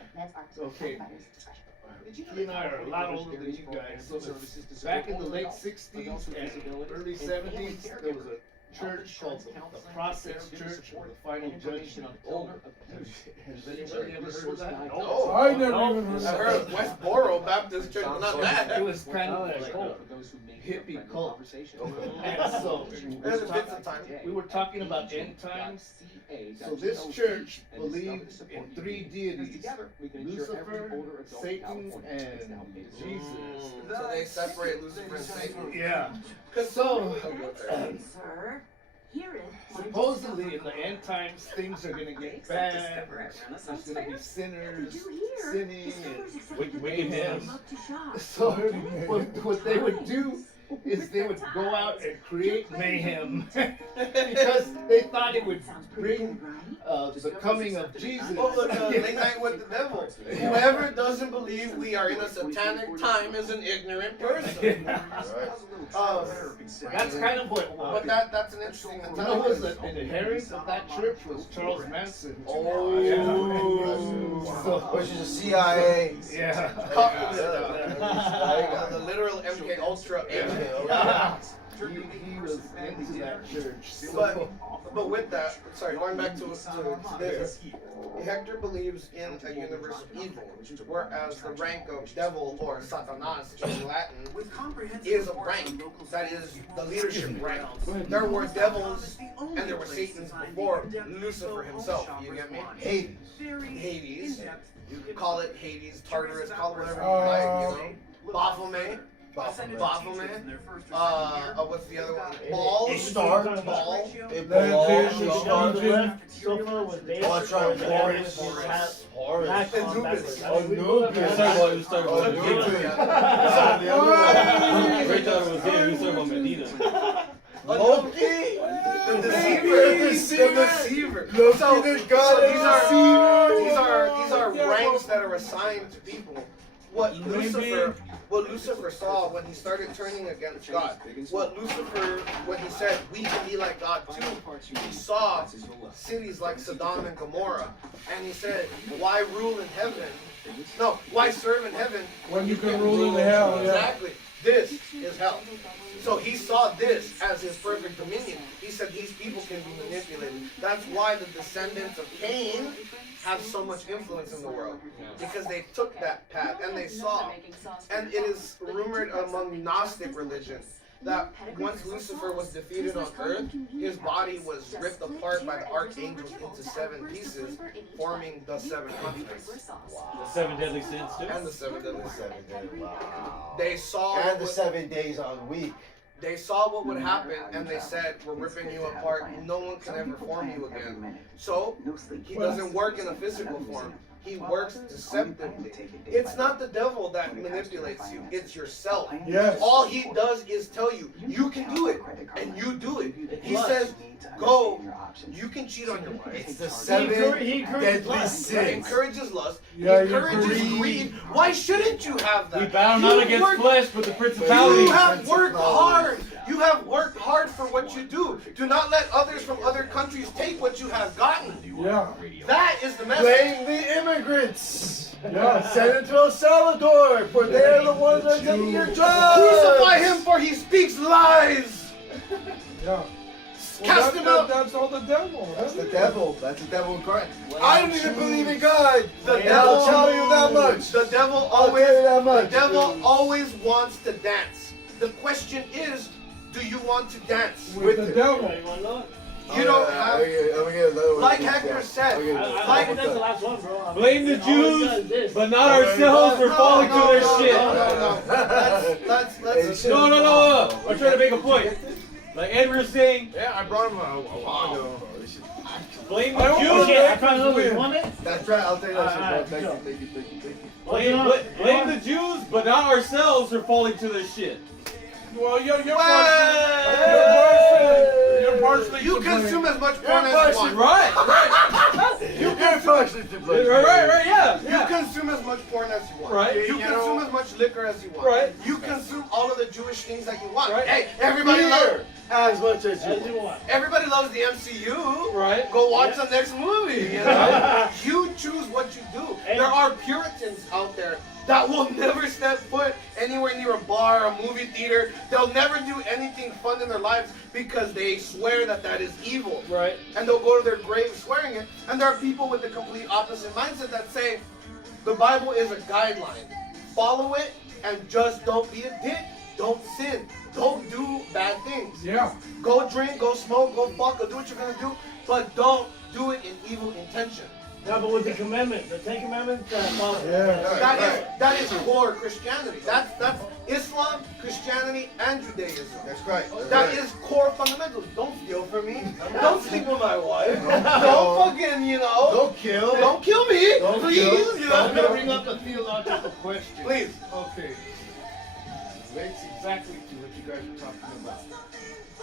Okay. He and I are a lot older than you guys. So back in the late 60s and early 70s, there was a church called the Process Church, or the Final Judgment. Has anybody ever heard of that? No. I never even heard I of heard of Westboro Baptist Church, but not that. It was kind of like a hippie cult. And so There's a bits of time. we were talking about end times. So this church believes in three deities: Lucifer, Satan, and Jesus. So they separate Lucifer and Satan. Yeah. So supposedly in the end times things are gonna get bad. There's gonna be sinners sinning and mayhem. So what they would do is they would go out and create mayhem because they thought it would bring the coming of Jesus. Oh, look, late night with the devil. Whoever doesn't believe we are in a satanic time is an ignorant person. That's kind of what. But that's an interesting You know who was mentality. an adherent of that church was Charles Manson. Oh, Which is a CIA. Yeah. The literal MK Ultra. He was into that church. But with that, sorry, going back to this, Hector believes in a universe of evil, whereas the rank of devil or Satanas in Latin is a rank that is the leadership rank. There were devils and there were Satans before Lucifer himself. You get me? Hades. You could call it Hades, Tartarus, call it whatever you like. You know, Baphomet. What's the other one? Ball. Star. Ball. Sofa was Dave. Oh, that's right. Horus. Anubis. He was talking about Medina. Loki. The deceiver. So these are ranks that are assigned to people. What Lucifer saw when he started turning against God, when he said we can be like God too, he saw cities like Sodom and Gomorrah, and he said, why rule in heaven? No, why serve in heaven when you can rule in hell? Yeah. Exactly. This is hell. So he saw this as his perfect dominion. He said these people can be manipulated. That's why the descendants of Cain have so much influence in the world. Because they took that path and they saw. And it is rumored among Gnostic religions that once Lucifer was defeated on earth, his body was ripped apart by the archangels into 7 pieces, forming the 7 continents. The 7 deadly sins too. And the 7 deadly sins. Wow. They saw And the 7 days on week. They saw what would happen and they said, we're ripping you apart. No one can ever form you again. So he doesn't work in a physical form. He works deceptively. It's not the devil that manipulates you. It's yourself. Yes. All he does is tell you, you can do it. And you do it. He says, go. You can cheat on your wife. It's the 7 deadly He sins. encourages lust. Yeah, he encourages greed. Why shouldn't you have that? We battle not against flesh, but the principalities. You have worked hard. You have worked hard for what you do. Do not let others from other countries take what you have gotten. Yeah. That is the message. Blame the immigrants. Yeah. Send them to El Salvador, for they're the ones that are taking your jobs. Crucify him, for he speaks lies. Yeah. Cast him out. That's all the devil. That's the devil. That's the devil in Christ. I don't even believe in God. The I'll devil tell you that much. The devil I'll tell you that much. The devil always wants to dance. The question is, do you want to dance With the devil. You don't have, like Hector said, I think that's the last one, bro. Blame the Jews, but not ourselves for falling to their shit. No. Let's No. I'm trying to make a point. Like Edward was saying, Yeah, I brought him a while ago. blame I the don't Jews. want Okay, I that found another win. one. That's right. I'll take that shit, bro. Alright, Thank go. you, thank you, thank you, thank you. Blame the Jews, but not ourselves for falling to this shit. Well, you're Hey! partially You to blame. consume as much You're porn as you partially want. Right. You're partially to blame. Right, yeah. You consume as much porn as you want. Right. You You consume know- as much liquor as you want. Right. You consume all of the Jewish things that you want. Right. Hey, everybody loves. As much as As you you want. Everybody loves the MCU. Right. Go watch the next movie. You know? You choose what you do. And- There are Puritans out there that will never step foot anywhere near a bar, a movie theater. They'll never do anything fun in their lives because they swear that that is evil. Right. And they'll go to their grave swearing it. And there are people with the complete opposite mindset that say the Bible is a guideline. Follow it and just don't be a dick. Don't sin. Don't do bad things. Yeah. Go drink, go smoke, go fuck, go do what you're gonna do, but don't do it in evil intention. No, but with the commandment, the 10 Commandments, follow. Yeah. That is core Christianity. That's Islam, Christianity, and Judaism. That's right. That is core fundamentals. Don't steal from me. Don't sleep with my wife. Don't fucking, Don't kill. don't kill me. Don't Please, kill. you I'm know. gonna bring up a theological question. Please. Okay. Relates exactly to what you guys are talking about.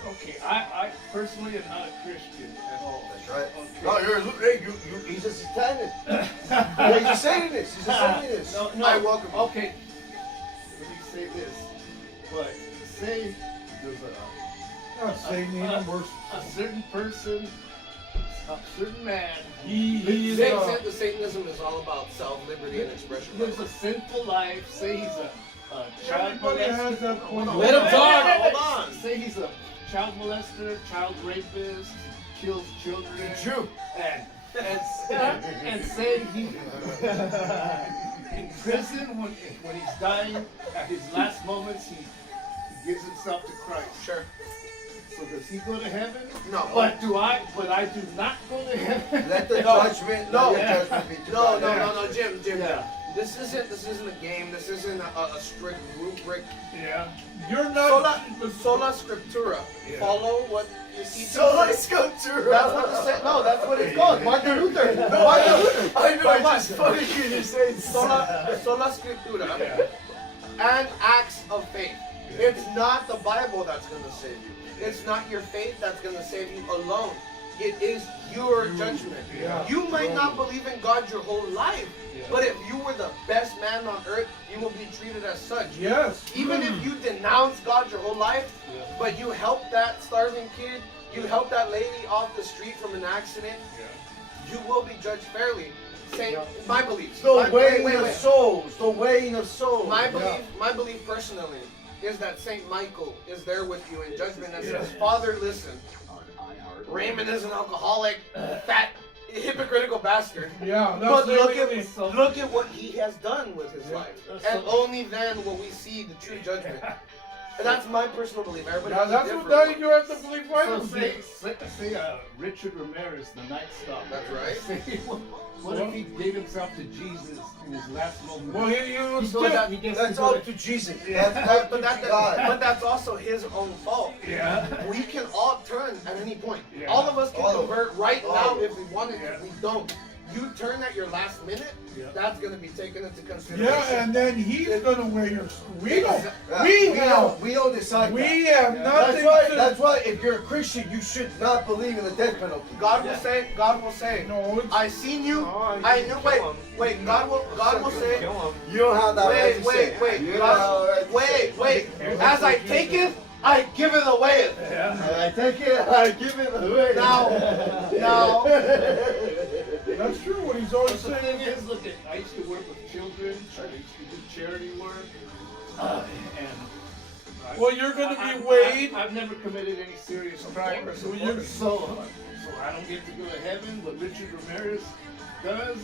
Okay, I personally am not a Christian at all. That's right. Okay. No, he's a Satanist. He's a Satanist. He's a Satanist. No, I welcome you. Okay. Let me say this. But say there's Satan even worse. a certain person, a certain man, He is. The Satanism is all about self-liberty and expression. lives a sinful life. Say he's a child Everybody has molester. that point. Let him talk. Hold on. Say he's a child molester, child rapist, kills children. Jew. And say he in prison when he's dying at his last moments he gives himself to Christ. Sure. So does he go to heaven? No. But I do not go to heaven. Let the No. judgment. No. Let the judgment be to No, God. Jim. Yeah. This isn't a game. This isn't a strict rubric. Yeah. You're not. Sola scriptura. Yeah. Follow what you see. Sola scriptura. That's what the no. That's what it's called. Martin Luther. I know. It's just funny when you say Sola scriptura. And acts of faith. It's not the Bible that's going to save you. It's not your faith that's going to save you alone. It is your judgment. Yeah. You might not believe in God your whole life, but if you were the best man on earth, you will be treated as such. Yes. Even if you denounce God your whole life, but you helped that starving kid, you helped that lady off the street from an accident, you will be judged fairly. Say my beliefs. the weighing of souls. The weighing of souls. My belief personally is that Saint Michael is there with you in judgment and says, Father, listen, Raymond is an alcoholic, fat, hypocritical bastard. Yeah. But That's look at what he has done with his life. And only then will we see the true judgment. And that's my personal belief. Everybody Now has a that's different what one. you have to believe. Why So don't say Richard Ramirez, the Night Stalker. That's right. Say, what if he gave himself to Jesus in his last moment? Well, he was He still. goes out, he gets That's to go up to to Jesus. Yeah. That's up to God. But that's also his own fault. Yeah. We can all turn at any point. Yeah. All of us can All of convert right All now of if we wanted Yeah. to. We don't. You turn at your last minute, Yeah. that's going to be taken into consideration. Yeah, and then he's gonna wear your. We don't. Yeah, We we don't decide. We that. have nothing to. That's why if you're a Christian, you should not believe in the death penalty. God will say, No, it's, I seen you. I knew. Wait. God will say. You don't have that right to say. Wait. You don't God, have that right to wait. say. As I take it, I give it away. I take it, I give it away. Now. that's true. What he's always The saying. thing is, look at, I used to work with children, I used to do charity work, and Well, you're gonna be weighed. I've never committed any serious crime, So you're- so I don't get to go to heaven, but Richard Ramirez does.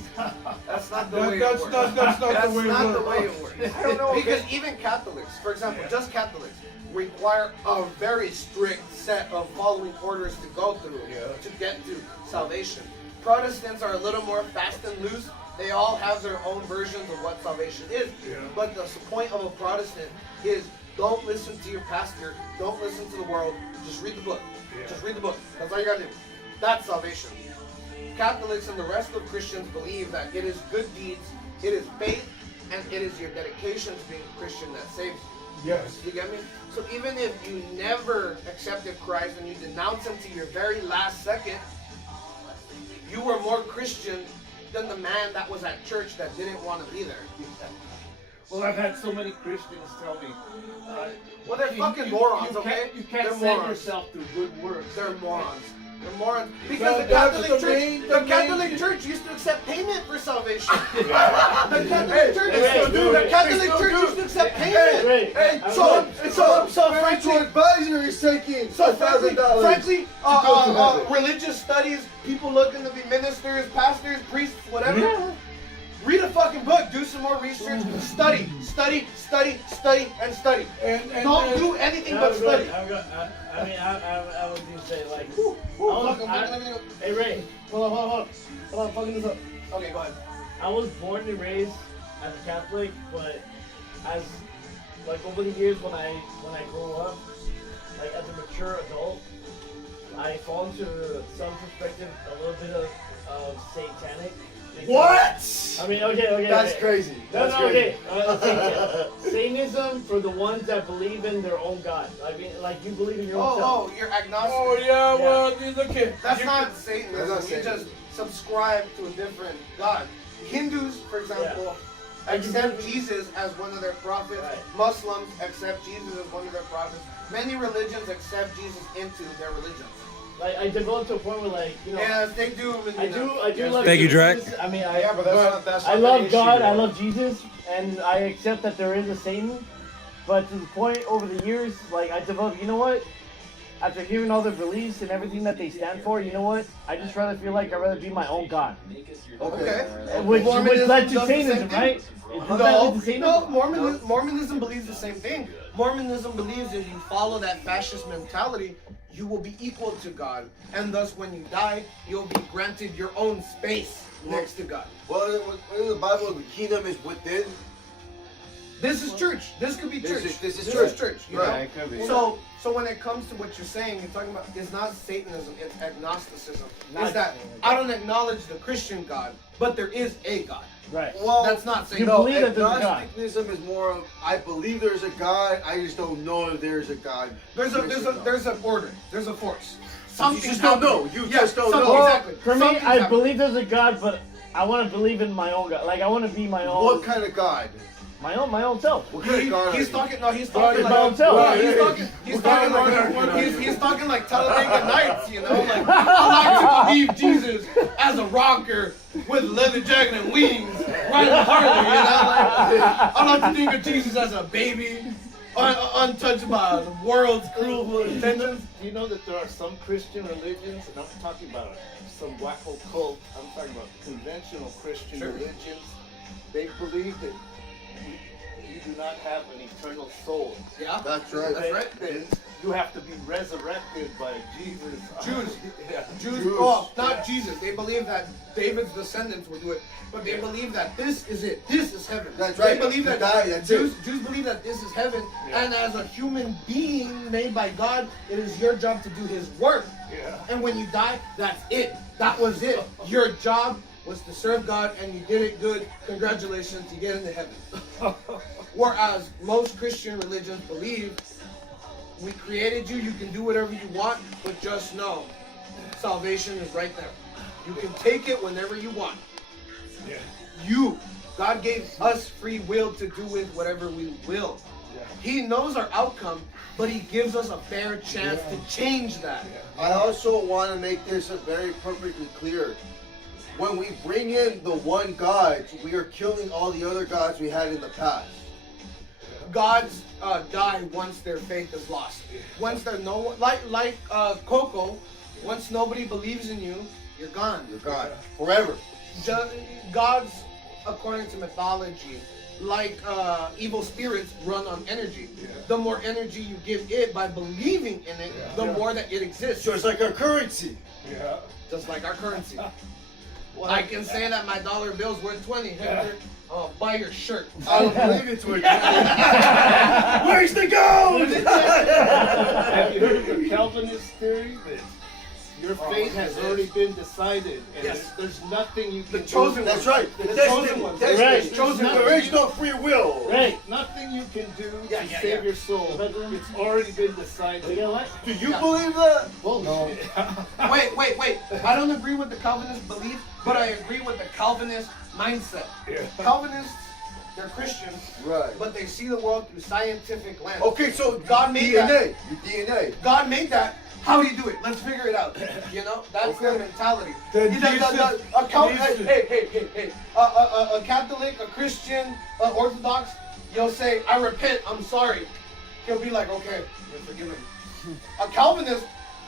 That's not the way it That's works. not the way That's it not the works. way it works. I don't know. Because even Catholics, for example, just Catholics, require a very strict set of following orders to go through to get to salvation. Protestants are a little more fast and loose. They all have their own versions of what salvation is. But the point of a Protestant is Don't listen to your pastor. Don't listen to the world. Just read the book. Just read the book. That's all you gotta do. That's salvation. Catholics and the rest of Christians believe that it is good deeds, it is faith, and it is your dedication to being a Christian that saves you. Yes. You get me? So even if you never accepted Christ and you denounce him to your very last second, you were more Christian than the man that was at church that didn't want to be there. Well, I've had so many Christians tell me, Well, they're fucking morons, okay? You can't They're save morons. yourself through good works. They're morons. They're morons. Because the that's Catholic the Church, main- the Catholic Church used to accept payment for salvation. The Catholic Church, hey, the Catholic Church used to accept payment. Hey, So financial frankly, advisor is taking so frankly, $1,000. religious studies, people looking to be ministers, pastors, priests, whatever. Read a fucking book, do some more research, study, and study. And Don't do anything but study. I would do say like, Hey Ray, hold on, I'm fucking this up. Okay, go ahead. I was born and raised as a Catholic, but as like over the years when I grow up, like as a mature adult, I fall into some perspective a little bit of satanic. What? I mean, okay. That's crazy. That's okay. Satanism for the ones that believe in their own God. I mean, like you believe in your own self. Oh, you're agnostic. Oh yeah, well, look at That's not Satanism. That's not You Satanism. just subscribe to a different God. Hindus, for example, accept Jesus as one of their prophets. Right. Muslims accept Jesus as one of their prophets. Many religions accept Jesus into their religions. Like I developed to a point where, like, you know, Yes, they do. I do love Thank you, Jesus. Drac. I mean, But that's I not love the God, issue, I though. love Jesus, and I accept that there is a Satan. But to the point over the years, like I developed, you know what? After hearing all their beliefs and everything that they stand for, you know what? I just rather feel like I'd rather be my own God. Okay. Which Mormonism led to does the same Satanism, thing? right? Does that lead to Satanism? No, Mormonism believes the same thing. Mormonism believes if you follow that fascist mentality, you will be equal to God, and thus when you die, you'll be granted your own space next to God. Well, in the Bible, the kingdom is within. This is church. This could be church. This is church. You Right. know? It could be. So when it comes to what you're saying, you're talking about it's not Satanism, it's agnosticism. It's that I don't acknowledge the Christian God, but there is a God. Right. Well, That's not You Satanism. believe that there's a God. agnosticism is more of I believe there's a God, I just don't know if there's a God. There's an order. There's a force. Something You just don't know. You just don't know. Exactly. For me, Something's I happening. believe there's a God, but I want to believe in my own God. Like I want to be my own. What kind of God? My own self. What kind of God? He's are you? talking. No, he's talking by himself. like. He's talking like Talladega Nights. You know, like I like to believe Jesus as a rocker with a leather jacket and wings, riding a Harley. You know, like I like to think of Jesus as a baby, untouched by the world's cruel intentions. Do you know that there are some Christian religions, and I'm talking about some wacko cult, I'm talking about conventional Christian religions, they believe that you do not have an eternal soul. Yeah, That's right. That's right. That you have to be resurrected by Jesus. Jews. Yeah. Jews, oh, not Jesus. They believe that David's descendants will do it, but they believe that this is it. This is heaven. That's right. They believe You that die, that's Jews believe that this is heaven, Yeah. and as a human being made by God, it is your job to do His work. Yeah. And when you die, that's it. That was it. Your job was to serve God, and you did it good. Congratulations, you get into heaven. Whereas most Christian religions believe, we created you, you can do whatever you want, but just know, salvation is right there. You can take it whenever you want. Yeah. God gave us free will to do with whatever we will. Yeah. He knows our outcome, but He gives us a fair chance to change that. I also want to make this very perfectly clear. When we bring in the one God, we are killing all the other gods we had in the past. Gods die once their faith is lost. Once they're like Coco, once nobody believes in you, you're gone. You're God forever. Gods, according to mythology, like evil spirits, run on energy. The more energy you give it by believing in it, the more that it exists. So it's like our currency. Yeah. Just like our currency. I can say that my dollar bill's worth 20. Hector, buy your shirt. I don't believe it's worth 20. Where's the gold? Have you heard of the Calvinist theory that your fate has already been decided, and there's nothing you can do. That's right. The Destiny. chosen ones. Destiny. Chosen. There is no free will. Right. Nothing you can do to save your soul. It's already been decided. You know what? Do you believe that? Bullshit. Wait. I don't agree with the Calvinist belief, but I agree with the Calvinist mindset. Calvinists, they're Christians, Right. but they see the world through scientific lens. Okay, so God made that. Your DNA. God made that. How do you do it? Let's figure it out. You know, that's their mentality. Then Hey, a Catholic, a Christian, Orthodox, you'll say, I repent, I'm sorry. He'll be like, okay, you're forgiven. A Calvinist,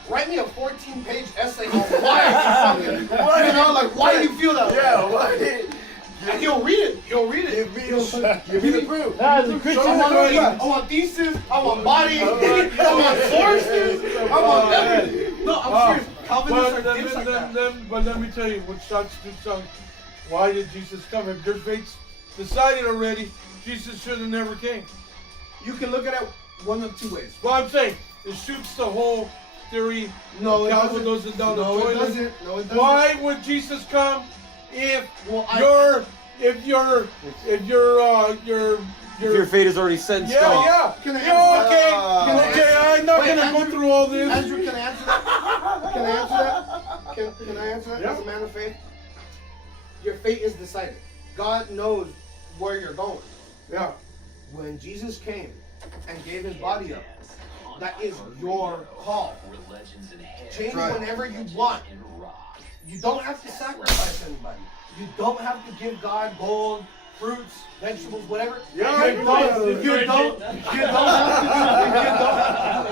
write me a 14-page essay on why you fucking, you know, like, why do you feel that way? Yeah, why? And he'll read it. Give me the proof. I want thesis, I want body, I want sources, I want everything. No, I'm serious. Calvinists are dicks like that. But let me tell you, what starts to tell why did Jesus come? If their fate's decided already, Jesus should have never came. You can look at it one of two ways. Well, I'm saying, it shoots the whole theory. No, it Calvin doesn't. goes down No, the it toilet. doesn't. No, it doesn't. Why would Jesus come if If your fate is already set in stone. Can I okay, okay, I'm not Wait, gonna go Andrew, through all this. Andrew, can I answer that? Can I answer that? Can I answer that as a man of faith? Your fate is decided. God knows where you're going. Yeah. When Jesus came and gave his body up, that is your call. Change whenever you want. You don't have to sacrifice anybody. You don't have to give God gold, fruits, vegetables, whatever. You don't have to do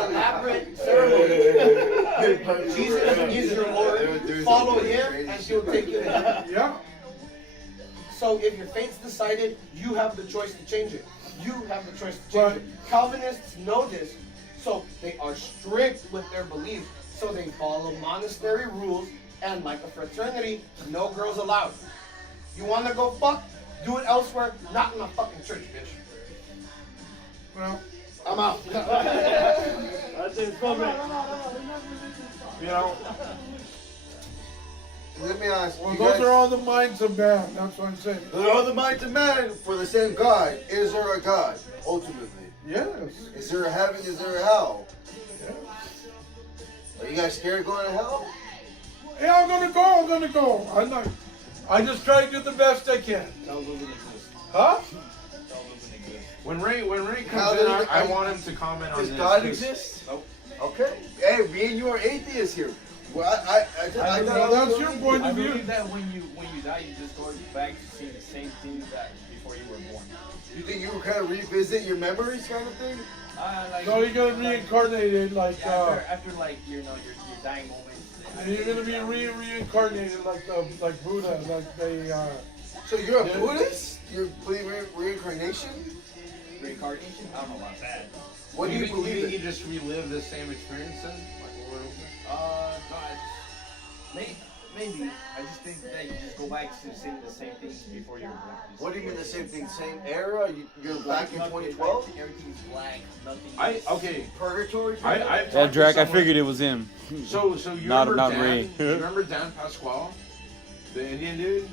elaborate ceremonies. Jesus is your Lord. Follow him and he'll take you to heaven. Yeah. So if your fate's decided, you have the choice to change it. You have the choice to change it. Calvinists know this, so they are strict with their beliefs. So they follow monastery rules, and like a fraternity, no girls allowed. You want to go fuck? Do it elsewhere, not in a fucking church, bitch. Well, I'm out. That's it. You know, Let me ask. well, you those guys, are all the minds of man. That's what I'm saying. those are all the minds of man for the same God. Is there a God? Ultimately, Yes. is there a heaven? Is there a hell? Are you guys scared of going to hell? Yeah, I'm gonna go. I'm not. I just try to do the best I can. Huh? when Ray How comes in, does it- I want him to comment on Does this. God 'cause- exist? Okay. Hey, me and you are atheists here. Well, I thought that's your point I of view. believe that when you die, you just go back to see the same thing that before you were born. You think you were kind of revisit your memories, kind of thing? Like, No, you're gonna reincarnated like after like your dying moments. you're gonna be reincarnated like Buddha, like they So you're a Yeah. Buddhist? You believe in reincarnation? Reincarnation? I don't know about that. What do you believe You in? just relive the same experience then? Like over and over? No, maybe. I just think that you just go back to seeing the same things before you were born. What do you mean the same thing? Same era? You're back in 2012? Everything's blank. Nothing. Okay. Purgatory? I've Yeah, talked to Drac, I someone- figured it was him. So you Not remember Ray. Dan? You remember Dan Pasquale, the Indian dude?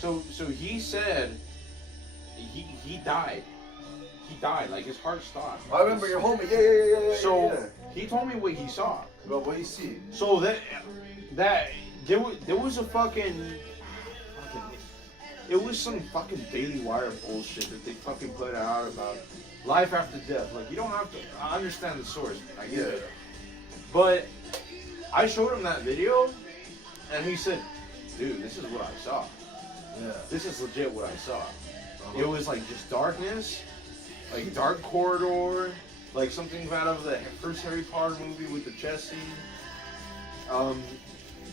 So he said he died. He died, like his heart stopped. I remember your homie. Yeah. So he told me what he saw. But what do you see? So that there was a fucking it was some fucking Daily Wire bullshit that they fucking put out about life after death. Like, you don't have to. I understand the source. I get it. But I showed him that video, and he said, "Dude, this is what I saw. Yeah. This is legit what I saw. It was like just darkness, like dark corridor, like something out of the first Harry Potter movie with the chess scene.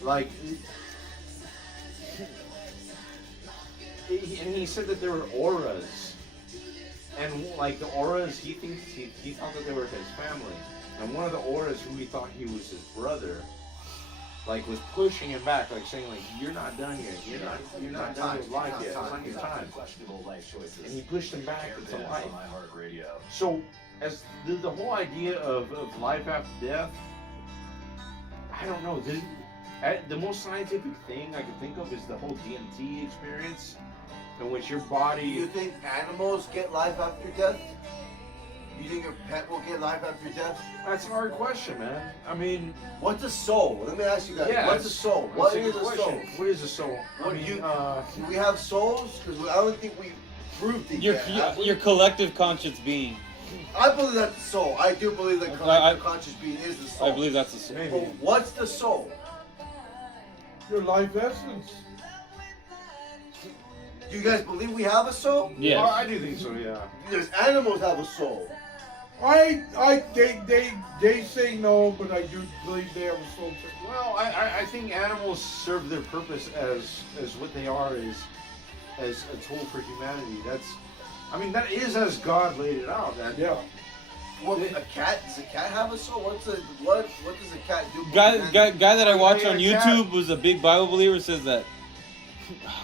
Like." And he said that there were auras, and like the auras, he thought that they were his family, and one of the auras who he thought he was his brother like was pushing him back, like saying like you're not done yet, you're not done with life yet, it's not your time. And he pushed him back into life. So as the whole idea of life after death, I don't know. The most scientific thing I can think of is the whole DMT experience, in which your body. Do you think animals get life after death? You think your pet will get life after death? That's a hard question, man. I mean, what's a soul? Let me ask you guys. Yeah, what's a soul? What is a soul? What is a soul? What do we have souls? Because I don't think we proved it yet. Your collective conscious being. I believe that's the soul. I do believe that collective conscious being is the soul. I believe that's the soul. But what's the soul? Your life essence. Do you guys believe we have a soul? Yes. I do think so, yeah. Because animals have a soul. They say no, but I do believe they have a soul too. Well, I think animals serve their purpose as what they are as a tool for humanity. That is as God laid it out. Yeah. What, a cat? Does a cat have a soul? What does a cat do? Guy that I watch on YouTube was a big Bible believer. Says that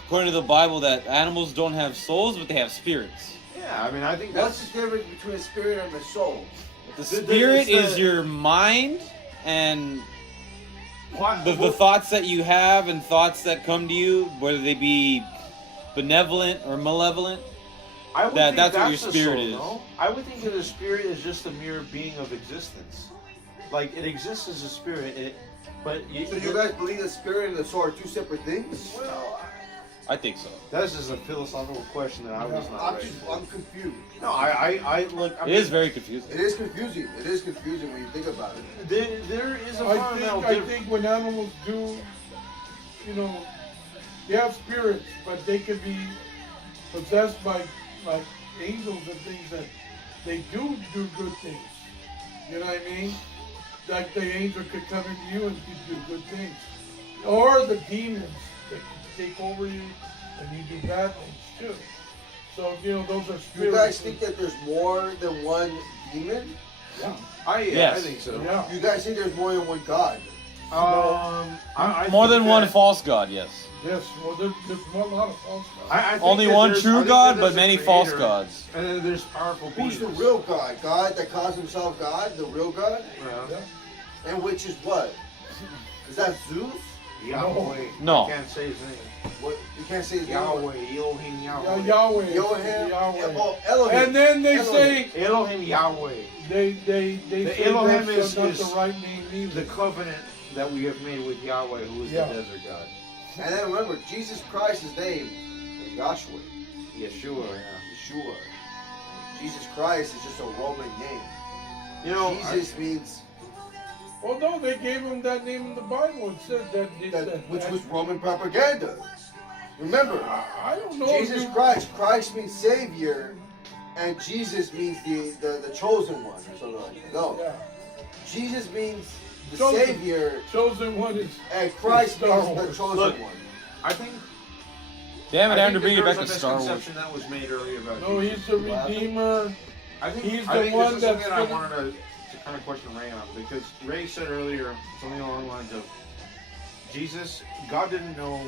according to the Bible, that animals don't have souls, but they have spirits. Yeah, I mean, I think what's the difference between a spirit and a soul? The spirit is your mind and the thoughts that you have and thoughts that come to you, whether they be benevolent or malevolent. That's what your spirit is. No? I would think that a spirit is just a mere being of existence. Like, it exists as a spirit, but... So you guys believe the spirit and the soul are two separate things? Well, I think so. This is a philosophical question that I was not ready for. I'm confused. No, I look... It is very confusing. It is confusing. It is confusing when you think about it. There is a fundamental I think when animals do, they have spirits, but they can be possessed by like angels and things that they do good things. You know what I mean? Like the angel could come into you and do good things. Or the demons that can take over you and you do bad things too. So, those are spirits. You guys think that there's more than one demon? Yeah. Yes. I think so. Yeah. You guys think there's more than one God? More than one false god, yes. Yes, well, there's a lot of false gods. Only one true God, but many false gods. And then there's powerful beings. Who's the real God? God that calls himself God? The real God? Yeah. And which is what? Is that Zeus? Yahweh. No. I can't say his name. What? You can't say his name? Yahweh. Elohim Yahweh. Yahweh. Yahweh. Oh, Elohim. And then they Elohim. say Elohim Yahweh. They The say Elohim that's not is the right name either. the covenant that we have made with Yahweh, who is the desert God. And then remember, Jesus Christ's name is Yahshua. Yeshua, Yeshua. Jesus Christ is just a Roman name. Jesus means... Well, no, they gave him that name in the Bible. It said which was Roman propaganda. Remember, I don't know. Jesus Christ. Christ means Savior, and Jesus means the chosen one, or something like that. No. Yeah. Jesus means the Chosen. Savior, Chosen one is... and Christ Star means the Wars. chosen Look, one. I think... Damn it, I Andrew, think bring it that back to there was a Star Wars. misconception that was made earlier about No, Jesus. he's the Redeemer. I think He's I the think one this is that's something I gonna- wanted to kind of question Ray on, because Ray said earlier something along the lines of Jesus, God didn't know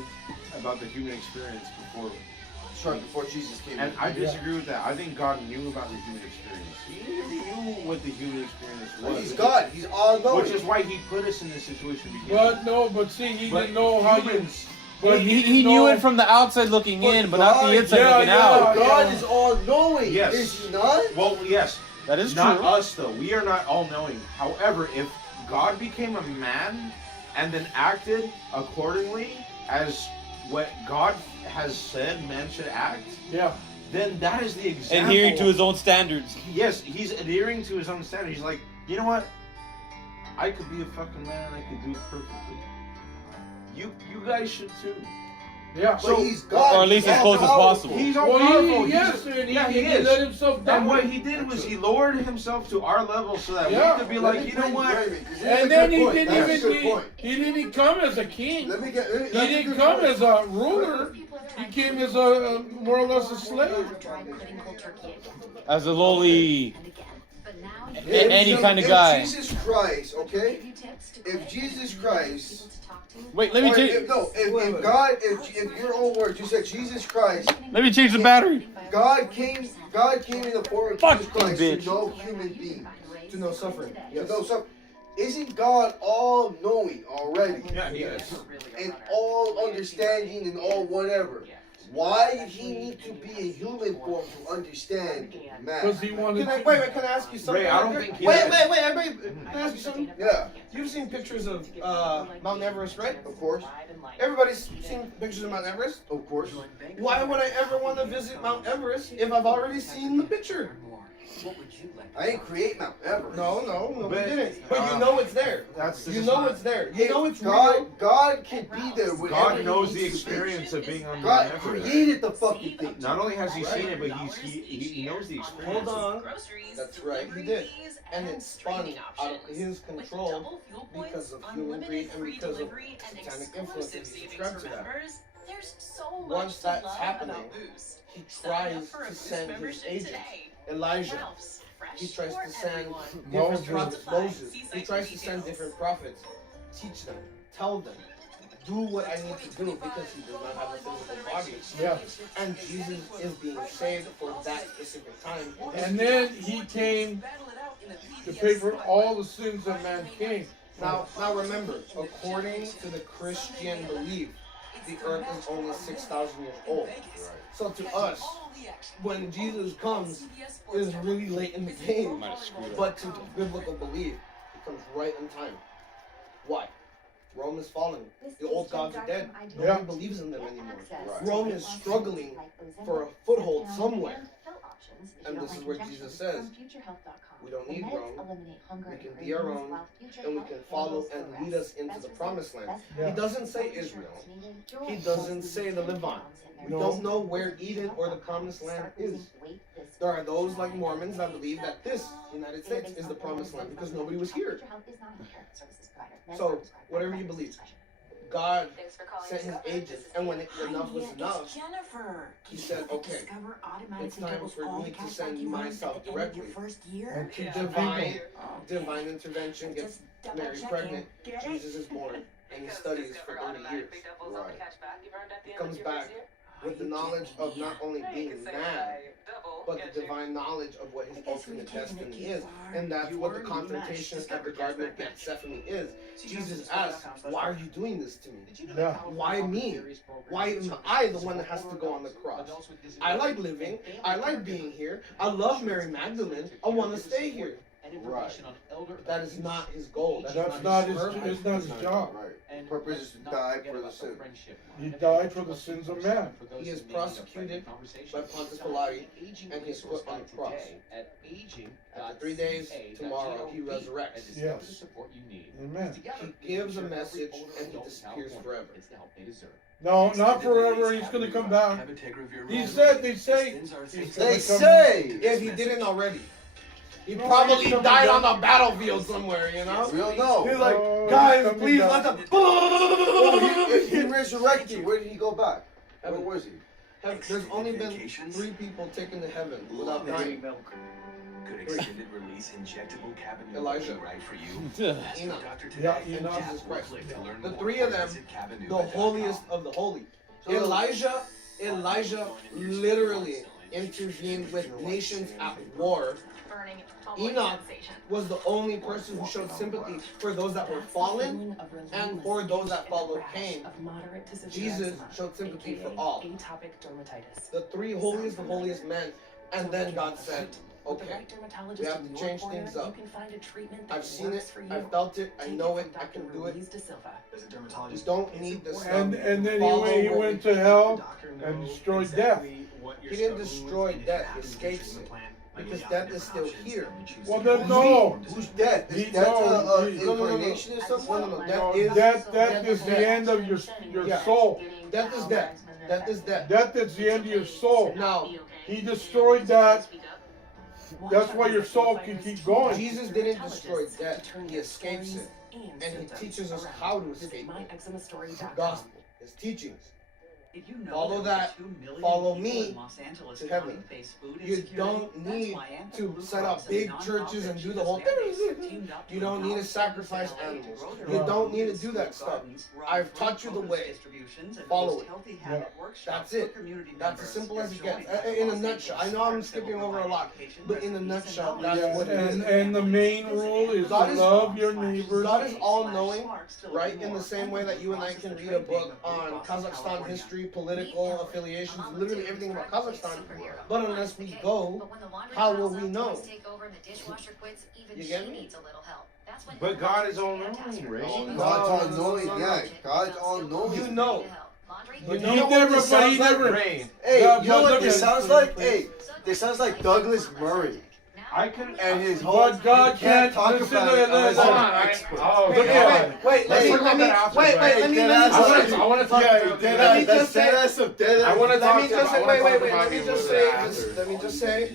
about the human experience before. Sure, before Jesus came. And I disagree with that. I think God knew about the human experience. He knew what the human experience was. He's God. He's all knowing. Which is why he put us in this situation. But see, he didn't know how you... But He knew it from the outside looking in, but not the inside looking out. God is all knowing. Yes. Is he not? Well, yes. That is not true. us, though. We are not all knowing. However, if God became a man and then acted accordingly as what God has said men should act, then that is the example. Adhering to his own standards. Yes, he's adhering to his own standards. He's like, you know what? I could be a fucking man and I could do it perfectly. You guys should too. Yeah. So he's God. Or at least as close as possible. He's all powerful. He He is. let himself down. And what he did was he lowered himself to our level so that we could be like, you know what? And then he didn't come as a king. He didn't come as a ruler. He came as a more or less a slave. As a lowly Any kind of guy. Jesus Christ, okay? If Jesus Christ. Wait, let me change. If God, if your own words, you said Jesus Christ. Let me change the battery. God came in the form of Jesus Christ to no human being. To no suffering. To no suffering. Isn't God all knowing already? Yeah, he is. And all understanding and all whatever. Why did he need to be in human form to understand math? Because he wanted. Can I ask you something? Ray, I don't think he Wait, is. everybody, can I ask you something? Yeah, You've seen pictures of Mount Everest, right? of course. Everybody's seen pictures of Mount Everest. Of course. Why would I ever want to visit Mount Everest if I've already seen the picture? I didn't create Mount Everest. No, we But, didn't. But you know it's there. That's You just know not- it's there. You know it's real. God can be there whenever God he knows the needs to be. experience of being on God Mount Everest. created the fucking thing. Not only has he seen it, but he knows the experience. Hold on. That's right. He did. And it spun out of his control because of human greed and because of satanic influences. He subscribed to that. Once that's happening, he tries to send his agent, Elijah. He tries to send different prophets, Moses. He tries to send different prophets. Teach them, tell them, do what I need to do because he does not have a physical body. Yeah. And Jesus is being saved for that specific time. And then he came to pay for all the sins of mankind. Now remember, according to the Christian belief, the earth is only 6,000 years old. So to us, when Jesus comes, it is really late in the game. But to the biblical belief, it comes right in time. Why? Rome is fallen. The old gods are dead. Nobody believes in them anymore. Rome is struggling for a foothold somewhere. And this is where Jesus says, we don't need Rome. We can be our own, and we can follow and lead us into the promised land. He doesn't say Israel. He doesn't say the Levant. We don't know where Eden or the promised land is. There are those like Mormons that believe that this United States is the promised land because nobody was here. So, whatever you believe, God sent his agents, and when enough was enough, he said, okay, it's time for me to send myself directly. And divine intervention gets Mary pregnant, Jesus is born, and he studies for 30 years. He comes back with the knowledge of not only being man, but the divine knowledge of what his ultimate destiny is. And that's what the confrontation at the Garden of Gethsemane is. Jesus asks, why are you doing this to me? Yeah. Why me? Why am I the one that has to go on the cross? I like living. I like being here. I love Mary Magdalene. I want to stay here. Right. But that is not his goal. That's not his. purpose. It's not his job. Right. Purpose is to die for the sin. He died for the sins of man. He is prosecuted by Pontius Pilate, and he is put on the cross. After 3 days, tomorrow, he resurrects. Yes. Amen. He gives a message, and he disappears forever. No, not forever. He's going to come back. He said. They say. He's They gonna come say. If he didn't already. He No, probably he's coming died down. on the battlefield somewhere, you know? We don't know. He's like, Oh, guys, he's coming please, down. let the... If he resurrected, where did he go back? Where was he? There's only been 3 people taken to heaven without dying. Could extended release injectable cabinet Elijah. right for you? Enoch. Yeah, And Enoch. Jesus Christ. To learn The more, 3 of them, visit Cabinu.com. the holiest of the holy. Elijah literally intervened with nations at war. Enoch was the only person who showed sympathy for those that were fallen and for those that followed Cain. Jesus showed sympathy for all. The 3 holiest of holiest men. And then God said, okay, we have to change things up. I've seen it, I've felt it, I know it, I can do it. You don't need this stuff. And then Follow he what went to hell and destroyed death. He didn't destroy death, he escapes it. Because death is still here. Well, then no. Who's dead? He- Is that no, he- incarnation or something? No, No, death death is the end of your Yeah. soul. Death is death. Death is death. Death is the end of your soul. Now, He destroyed that. That's why your soul can keep going. Jesus didn't destroy death, he escapes it. And he teaches us how to escape it. The gospel, his teachings. Follow that. Follow me to heaven. You don't need to set up big churches and do the whole thing. You don't need to sacrifice animals. You don't need to do that stuff. I've taught you the way. Follow it. Yeah. That's it. That's as simple as it gets. In a nutshell. I know I'm skipping over a lot, but in a nutshell, that's what it is. And the main rule is God to is- love your neighbors. God is all-knowing, right? In the same way that you and I can read a book on Kazakhstan history, political affiliations, literally everything about Kazakhstan. But unless we go, how will we know? You get me? But God is all knowing, Ray. God's all knowing, yeah. God's all knowing. You know. But You know he what never, this but sounds he like, never. Ray. Hey, Yeah, you know but what look this at- sounds like? Hey, this sounds like Douglas Murray. I can. And his whole. But God you can't can't talk listen about to it unless that. you're Hold on, an expert. oh, Wait, God. wait, Let's let talk about me, that after, wait, right? let me Dead just ass. say, I want to talk. Yeah, let me dead just ass. say- Dead ass of dead ass. I want to let talk. me just say, I wanna wait, talk let about me you just with say, that just, after. let me just say,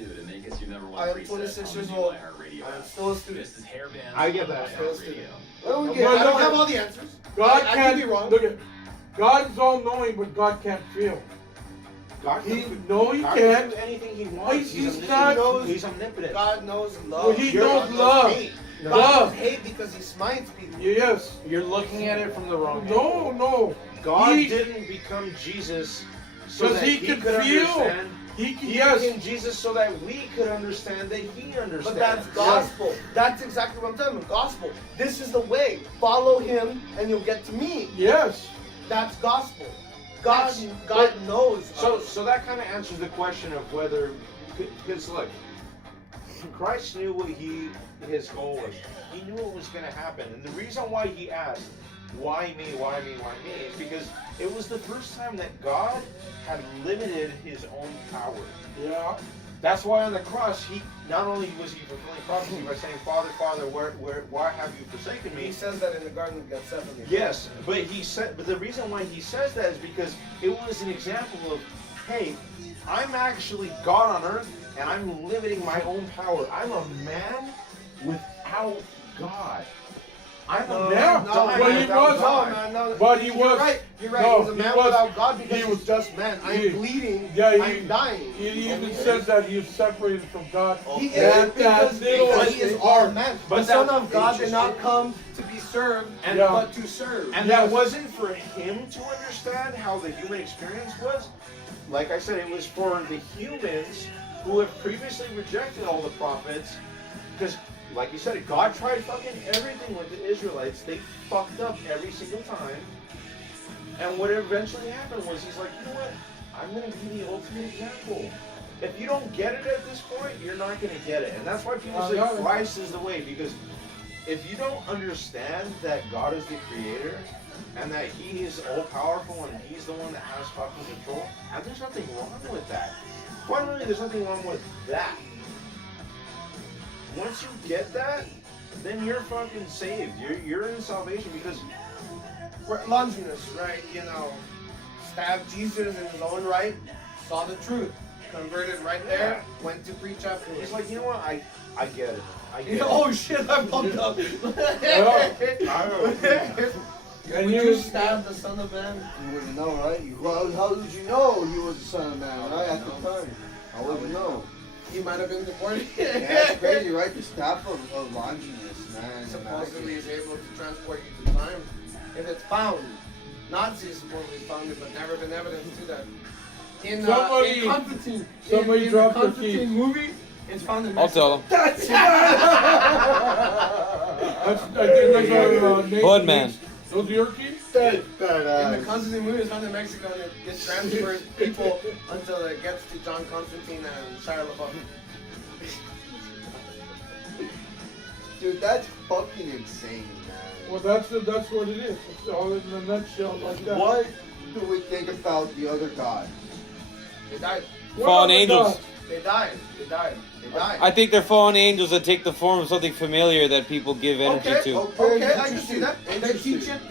I am 26 years old. I'm still a student. I get that. Still a student. Well, we Okay, get- I don't have all the answers. God I can't. could be wrong. Look at. God's all knowing, but God can't feel. God He can no, he God can't. can do anything he wants. He's omniscient. not- He's omnipotent. God knows love. Well, he God knows love. hate. God Love. knows hate because he smites people. Yes. You're looking at it from the wrong No, no. God He- didn't become Jesus so 'Cause that he he could could feel. understand. He can. He Yes. became Jesus so that we could understand that he understands. But that's gospel. That's exactly what I'm talking about. Gospel. This is the way. Follow him and you'll get to me. Yes. That's gospel. God knows. So that kind of answers the question of whether, because look, Christ knew what his goal was. He knew what was going to happen, and the reason why he asked, "Why me? Why me? Why me?" is because it was the first time that God had limited his own power. Yeah. That's why on the cross, he not only was he fulfilling prophecy by saying, "Father, Father, why have you forsaken me?" He says that in the Garden of Gethsemane. Yes, but the reason why he says that is because it was an example of, hey, I'm actually God on earth, and I'm limiting my own power. I'm a man without God. I'm a man without God. But he You're was. right. You're right. No, he's a he man was- without God because he he's was- just man. I'm he- bleeding. Yeah, I'm dying. He even says that he is separated from God. He That- is because he is all man. But the Son that- of God did not come to be served, And- but to serve. And that wasn't for him to understand how the human experience was. Like I said, it was for the humans who have previously rejected all the prophets. Because, like you said, God tried fucking everything with the Israelites. They fucked up every single time. And what eventually happened was he's like, you know what? I'm going to be the ultimate example. If you don't get it at this point, you're not going to get it. And that's why people say yeah. Christ is the way. Because if you don't understand that God is the creator and that he is all-powerful and he's the one that has fucking control, and there's nothing wrong with that. Quite really, there's nothing wrong with that. Once you get that, then you're fucking saved. You're in salvation because Longinus, right? You know, stabbed Jesus in his own right, saw the truth, converted right there, went to preach afterwards. he's like, you know what? I get it. I get it. Oh shit! I fucked up. And Would you- you stab the Son of Man? You wouldn't know, right? How did you know he was the Son of Man, right? At the time. I wouldn't know. He might have been deported. Yeah, that's crazy, right? The staff of Longinus, man. Supposedly is able to transport you to time. If it's found. Nazis supposedly found it, but never been evidence to that. In Constantine. Somebody in dropped the their Constantine keys. movie, it's found in I'll Mexico. tell him. That's I think that's our name. Blood man. Those are your keys? In the Constantine movie, it's found in Mexico, and it gets transferred people until it gets to John Constantine and Shia LaBeouf. Dude, that's fucking insane, man. Well, that's what it is. It's all in a nutshell like that. What do we think about the other God? They died. Fallen angels. They died. They died. They died. I think they're fallen angels that take the form of something familiar that people give energy Okay, to. okay, I can see that. They teach it.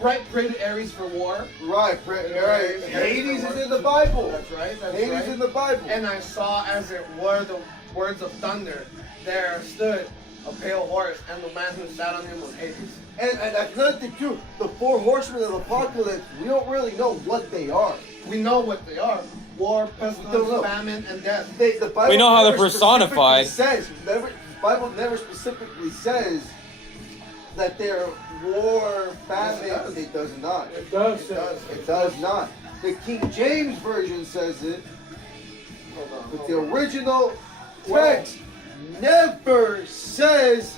Right, pray to Ares for war. Right, right. Hades is in the Bible. That's right. That's Hades right. in the Bible. And I saw, as it were, the words of thunder. There stood a pale horse, and the man who sat on him was Hades. And that's another thing too. The four horsemen of the apocalypse, we don't really know what they are. We know what they are: war, don't pestilence, know. famine, and death. The Bible We know how they're never personified. the Bible never specifically says that they're war, famine. It does not. It does. It does not. The King James Version says it, but the original text never says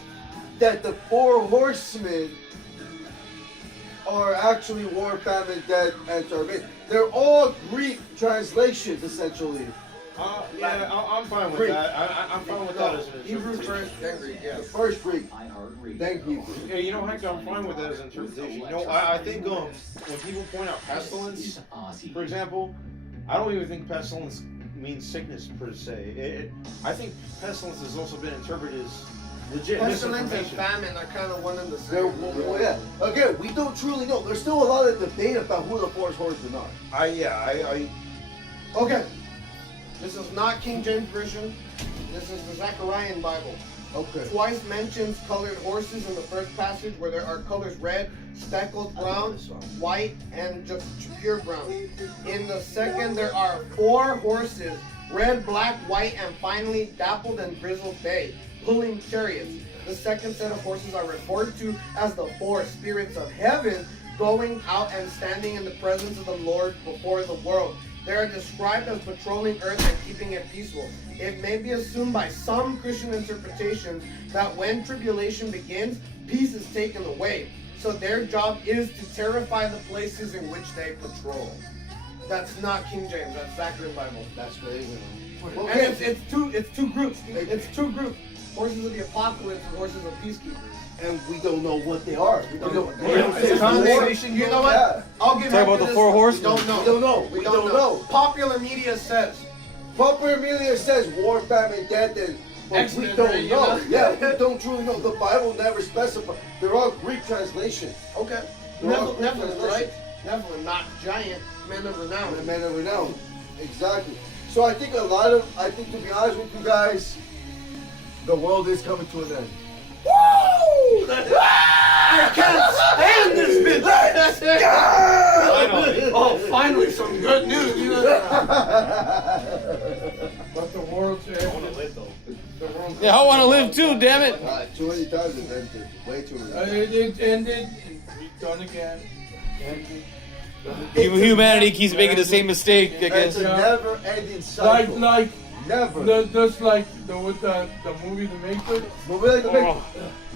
that the 4 horsemen are actually war, famine, death, and starvation. They're all Greek translations, essentially. Yeah, I'm fine with Greek. that. I'm fine with that as an Hebrew interpretation. first, then Greek. Yes. First Greek, then Hebrew. Yeah, you know, heck, I'm fine with that as an interpretation. You know, I think when people point out pestilence, for example, I don't even think pestilence means sickness per se. I think pestilence has also been interpreted as legit Pestilence and misinformation. famine are kind of one and the They're, same. well, yeah. Again, we don't truly know. There's still a lot of debate about who the 4 horsemen are. I Okay. This is not King James Version. This is the Zechariah Bible. Okay. Twice mentions colored horses in the first passage, where there are colors red, speckled brown, white, and just pure brown. In the second, there are 4 horses, red, black, white, and finally dappled and grizzled bay, pulling chariots. The second set of horses are referred to as the 4 spirits of heaven, going out and standing in the presence of the Lord before the world. They are described as patrolling earth and keeping it peaceful. It may be assumed by some Christian interpretations that when tribulation begins, peace is taken away. So their job is to terrify the places in which they patrol. That's not King James. That's Zachary Bible. That's crazy. And it's two groups. It's 2 groups: horses of the apocalypse and horses of peacekeepers. And we don't know what they are. We don't know. You know what? I'll give Talk about the 4 horsemen. We don't know. We don't know. We don't know. Popular media says. Popular media says war, famine, death, and but we X-Men, don't right, you know. know? Yeah, we don't truly know. The Bible never specifies. They're all Greek translations. Okay. They're all Greek Nephilim, right? translations. Nephilim, not giant men of renown. The men of renown. Exactly. So I think to be honest with you guys, the world is coming to an end. Woo! I can't stand this bitch. Finally. Oh, finally some good news. You know? But the world's ended. want to live though. The world's Yeah, I want to live too, damn it. Too many times it ended. Way too many. It ended. Done again. Ended. Humanity keeps making the same mistake, I It's guess. a never-ending cycle. Like Never. just like the movie The Matrix. Movie like the Matrix.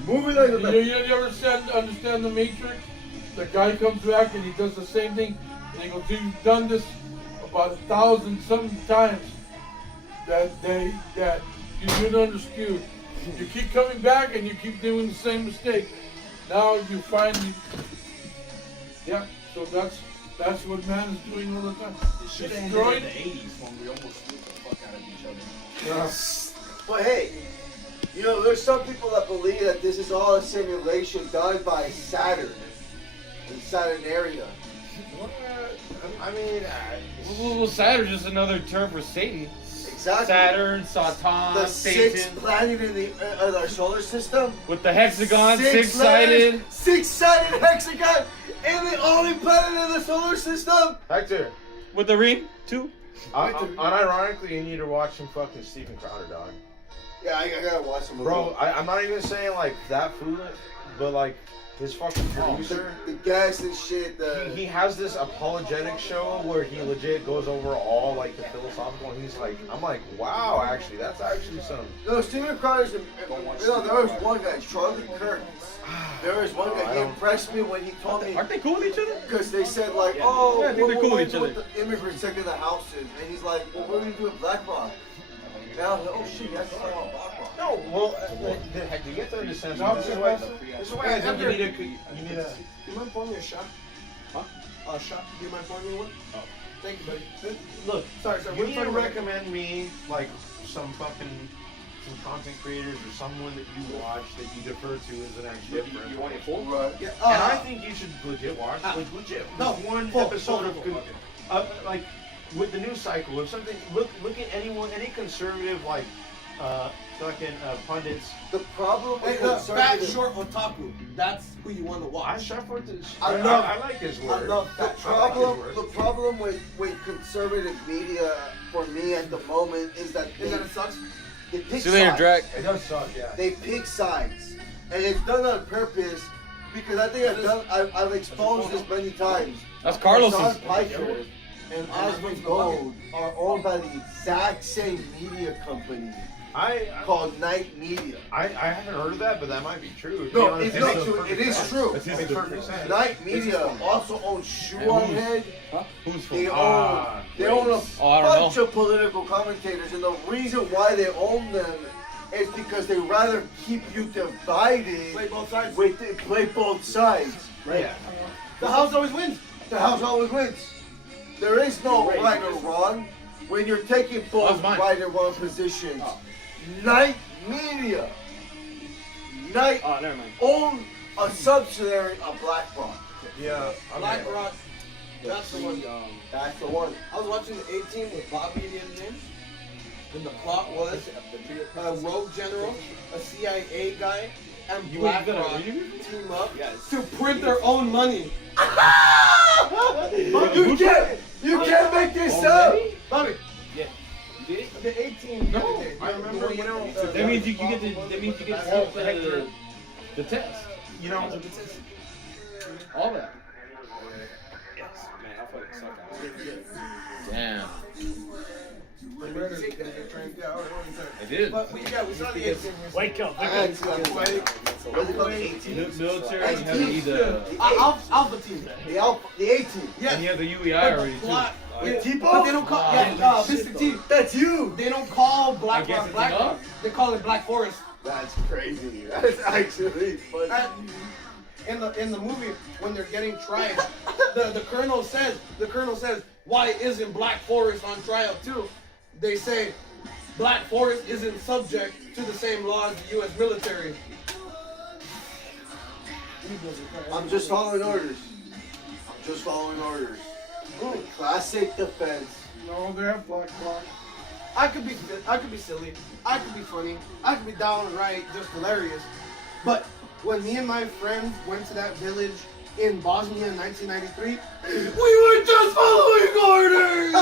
Movie like the You Matrix. ever understand The Matrix? The guy comes back and he does the same thing, and he goes, "You've done this about 1,000 something times that you didn't understand. You keep coming back and you keep doing the same mistake. Now you finally, yeah. So that's what man is doing all the time. It should have ended Destroyed. in the 80s when we almost beat the fuck out of each other. But hey, you know, there's some people that believe that this is all a simulation done by Saturn. In Saturn area. I mean, Well, Saturn's just another term for Satan. Exactly. Saturn, Satan, The Satan. 6th planet in our solar system. With the hexagon, Six six-sided. letters, 6-sided hexagon, and the only planet in the solar system. Hector, With the ring, too. unironically, you need to watch some fucking Steven Crowder, dog. Yeah, I gotta watch some of Bro, I'm not even saying like that food, but like his fucking producer. the gas and shit. He has this apologetic show where he legit goes over all like the philosophical, and he's like, I'm like, wow, actually, that's actually some. No, Steven Crowder's. There was one guy, Charlie Kirk. There was one guy. He impressed me when he told me. Aren't they cool with each other? Because they said like, oh, Yeah, I think they're cool with each other. what the immigrants taking the houses, and he's like, well, what are you doing with Black Rock? And I was like, oh shit, that's talking about Black Rock. No, well, heck, you get to understand. This is why I think you need a. Do you mind pouring me a shot? Huh? A shot? Do you mind pouring me one? Oh. Thank you, buddy. Look, Sorry. you need to recommend me like some content creators or someone that you watch that you defer to as an actual friend. You want it full? Right. Yeah, and I think you should legit watch, like legit. No, one full, episode full, of full. like with the news cycle. If something, look at any conservative like fucking pundits. The problem with Hey, the fat conservative... short otaku. That's who you want to watch. I like his I word. love the I like his problem. word. The problem with conservative media for me at the moment is that Is that it sucks? they pick See you later, sides. Drac. It does suck, yeah. They pick sides, and it's done on purpose because I think I've exposed this many times. That's Carlos's. Sean Piker and Osmond Gold are owned by the exact same media company called Night Media. I haven't heard of that, but that might be true. No, it's not true. It is true. It makes perfect sense. Night Media also owns Shoe on Head. Who's They from? own a I don't bunch of political commentators, and the reason why they own them is because they rather keep you divided. Play both sides. Play both sides. Right. Yeah. The house always wins. The house always wins. There is no right or wrong when you're taking both right and wrong positions. Night Media. Night never mind. own a subsidiary of BlackRock. Yeah. BlackRock. That's the one. That's the one. I was watching the A-Team with Bobby the other day, and the plot was a rogue general, a CIA guy, and BlackRock team up to print their own money. You can't make this up. Bobby. Yeah. You did? The A-Team. No, I remember when I was. That means you get to. That means you get to take the test. You know, All that. Yes, man, I fucking suck at it. Damn. I did. But we saw the A-Team. Wake up. What's it called? The A-Team? Military, you have to be the. Alpha Team. The A-Team. Yes. And you have the UEI already too. With Tipo? But they don't call Mr. T. That's you. They don't call I guess BlackRock it's BlackRock. enough. They call it Black Forest. That's crazy. That's actually funny. In the movie, when they're getting tried, the colonel says, why isn't Black Forest on trial too? They say Black Forest isn't subject to the same law as the U.S. military. I'm just following orders. Classic defense. No, they have BlackRock. I could be silly, I could be funny, I could be downright just hilarious. But when me and my friends went to that village in Bosnia in 1993, we were just following orders.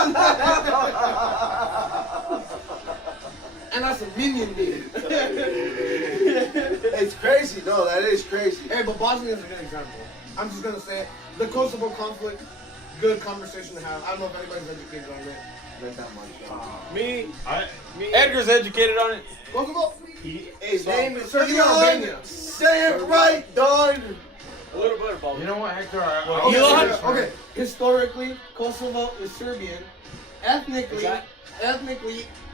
And that's a minion dude. It's crazy. No, that is crazy. Hey, but Bosnia is a good example. I'm just gonna say it. The Kosovo conflict, good conversation to have. I don't know if anybody's educated on it. Not that much. Me. Edgar's educated on it. Kosovo. His name is Serbia, Elon. Albania. Say it right, Don. A little better, Bob. you know what, Hector? Okay. Historically, Kosovo is Serbian. Ethnically,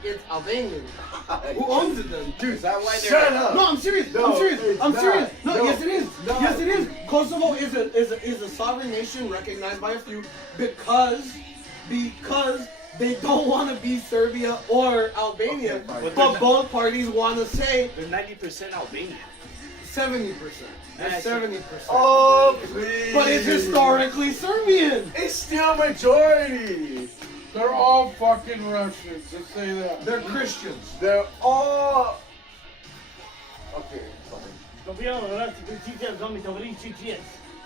it's Albanian. Who owns it then? Dude, Is that why they're? shut up. No, I'm serious. No, I'm serious. it's I'm not. serious. No, No, yes it is. no. Yes it is. Kosovo is a sovereign nation recognized by a few because they don't want to be Serbia or Albania, but both parties want to say They're 90% Albanian. 70%. Nice. 70%. Oh, please. But it's historically Serbian. It's still majority. They're all fucking Russians. Just say that. They're Christians. They're all. Okay, fine.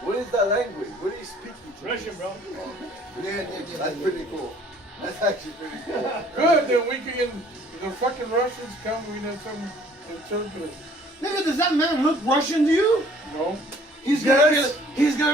What is that language? What are you speaking to? Russian, bro. Yeah, that's pretty cool. That's actually pretty cool. Good, then we can. The fucking Russians come. We know some interpreters. Nigga, does that man look Russian to you? No. He's gonna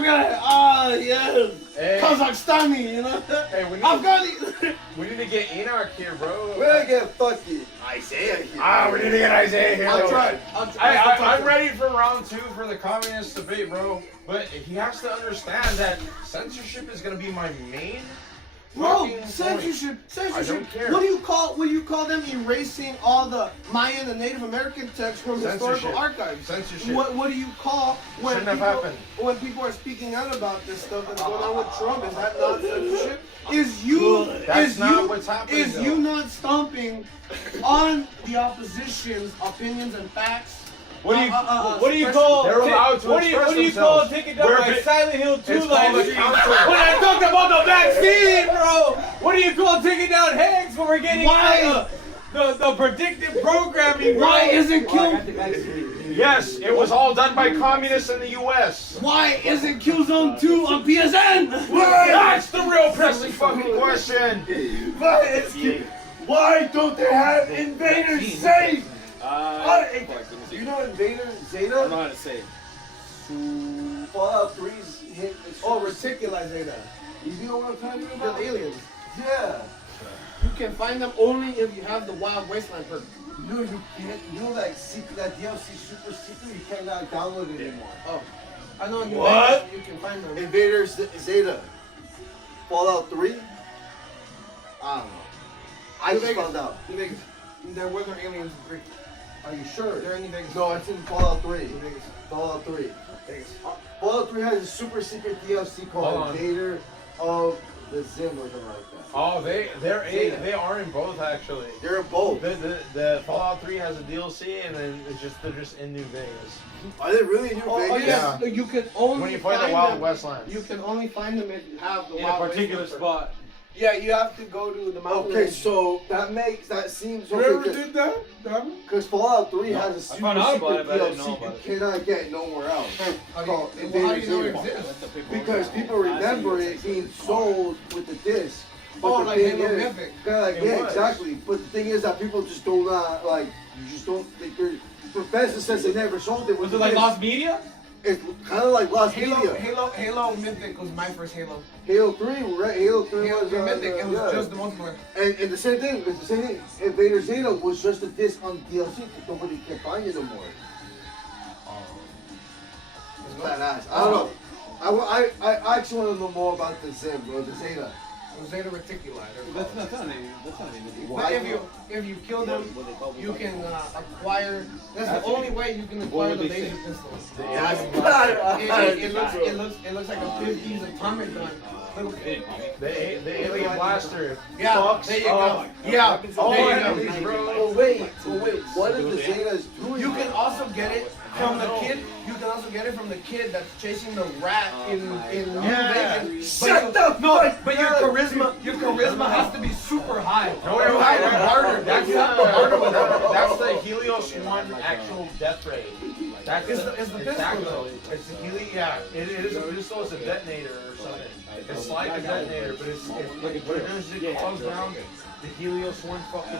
be like, yes, Hey. Kazakhstani, you know? Hey, we need, Afghani. we need to get Enoch here, bro. We're gonna get fucking Isaiah here. We need to get Isaiah here. I'll try. I'm ready for round 2 for the communist debate, bro. But he has to understand that censorship is gonna be my main. Bro, fucking censorship. I don't care. What do you call them erasing all the Mayan and Native American texts from historical Censorship. archives? Censorship. What do you call when Shouldn't have people, happened. when people are speaking out about this stuff that's going on with Trump? Is that not censorship? Is you That's not what's happening, Is though. you not stomping on the opposition's opinions and facts? What do you call? They're allowed to What do you express call themselves. taking down We're by Silent Hill 2 It's live called a stream? counter. When I talked about the vaccine, bro. What do you call taking down Hanks when we're getting? The predictive programming. Bro. Why isn't Kill? Yes, it was all done by communists in the U.S. Why isn't Killzone 2 on PSN? That's the real pressing fucking question. Why don't they have Invader Safe? You You know Invader I don't know Zeta? how to say it. Fallout 3's hit. Oh, Reticuli Zeta. You know what I'm talking about? The aliens. Yeah. You can find them only if you have the Wild Wasteland perk. No, you can't. You know that secret, that DLC super secret. You cannot download it anymore. Oh, I know. You What? You can find them. Invader Zeta. Fallout 3. I don't know. I just found out. New Vegas. There were there aliens in 3. Are you sure? They're in New Vegas. No, it's in Fallout 3. New Vegas. Fallout 3. Vegas. Fallout 3 has a super secret DLC Hold called on. Invader of the Zim or something like that. Oh, they are in both actually. They're in both. The Fallout 3 has a DLC, and then they're just in New Vegas. Are they really in New Oh, Vegas? yeah. Yeah. You can only When you play the find Wild them. Westlands. You can only find them if you have the In a Wild particular Wasteland perk. spot. Yeah, you have to go to the mountain. Okay, range. so that seems You ever okay. did that? Diamond? Because Fallout 3 has a I super found out about secret it, but I didn't know DLC about you cannot get nowhere else. How Called do you know Invader it Zeta. exists? Because people remember it being sold with the disc. But Oh, the like thing Halo is- Mythic. Kinda like, It yeah, was. exactly. But the thing is that people just do not like. You just don't think they're. Bethesda says they never sold it. with Was the it like disc. Lost Media? It's kind of like Lost Media. Halo Mythic was my first Halo. Halo 3, right? Halo 3 Halo was 3 Mythic. It was yeah. just the multiplayer. And the same thing. It's the same thing. Invader Zeta was just a disc on DLC that nobody can find it no more. It's badass. I don't know. I actually want to know more about the Zim or the Zeta. Zeta Reticuli. That's not anything. That's not anything. But if you kill them, you can acquire. That's the only way you can acquire the laser pistol. It looks like a 50s atomic gun. The alien blaster. Yeah, Fucks there you go. up. Yeah, Oh, there yeah, you go. Oh wait, what are the Zetas doing? You can also get it from the kid. You can also get it from the kid that's chasing the rat in New Vegas. Shut the fuck But your charisma has to be super high. No, you have to barter. That's You have to barter with them. That's the Helios 1 actual death rate. That's It's the pistol though. It's the Helios. Yeah, it is a pistol. It's a detonator or something. It's like a detonator, but what it does is it calls down the Helios 1 fucking.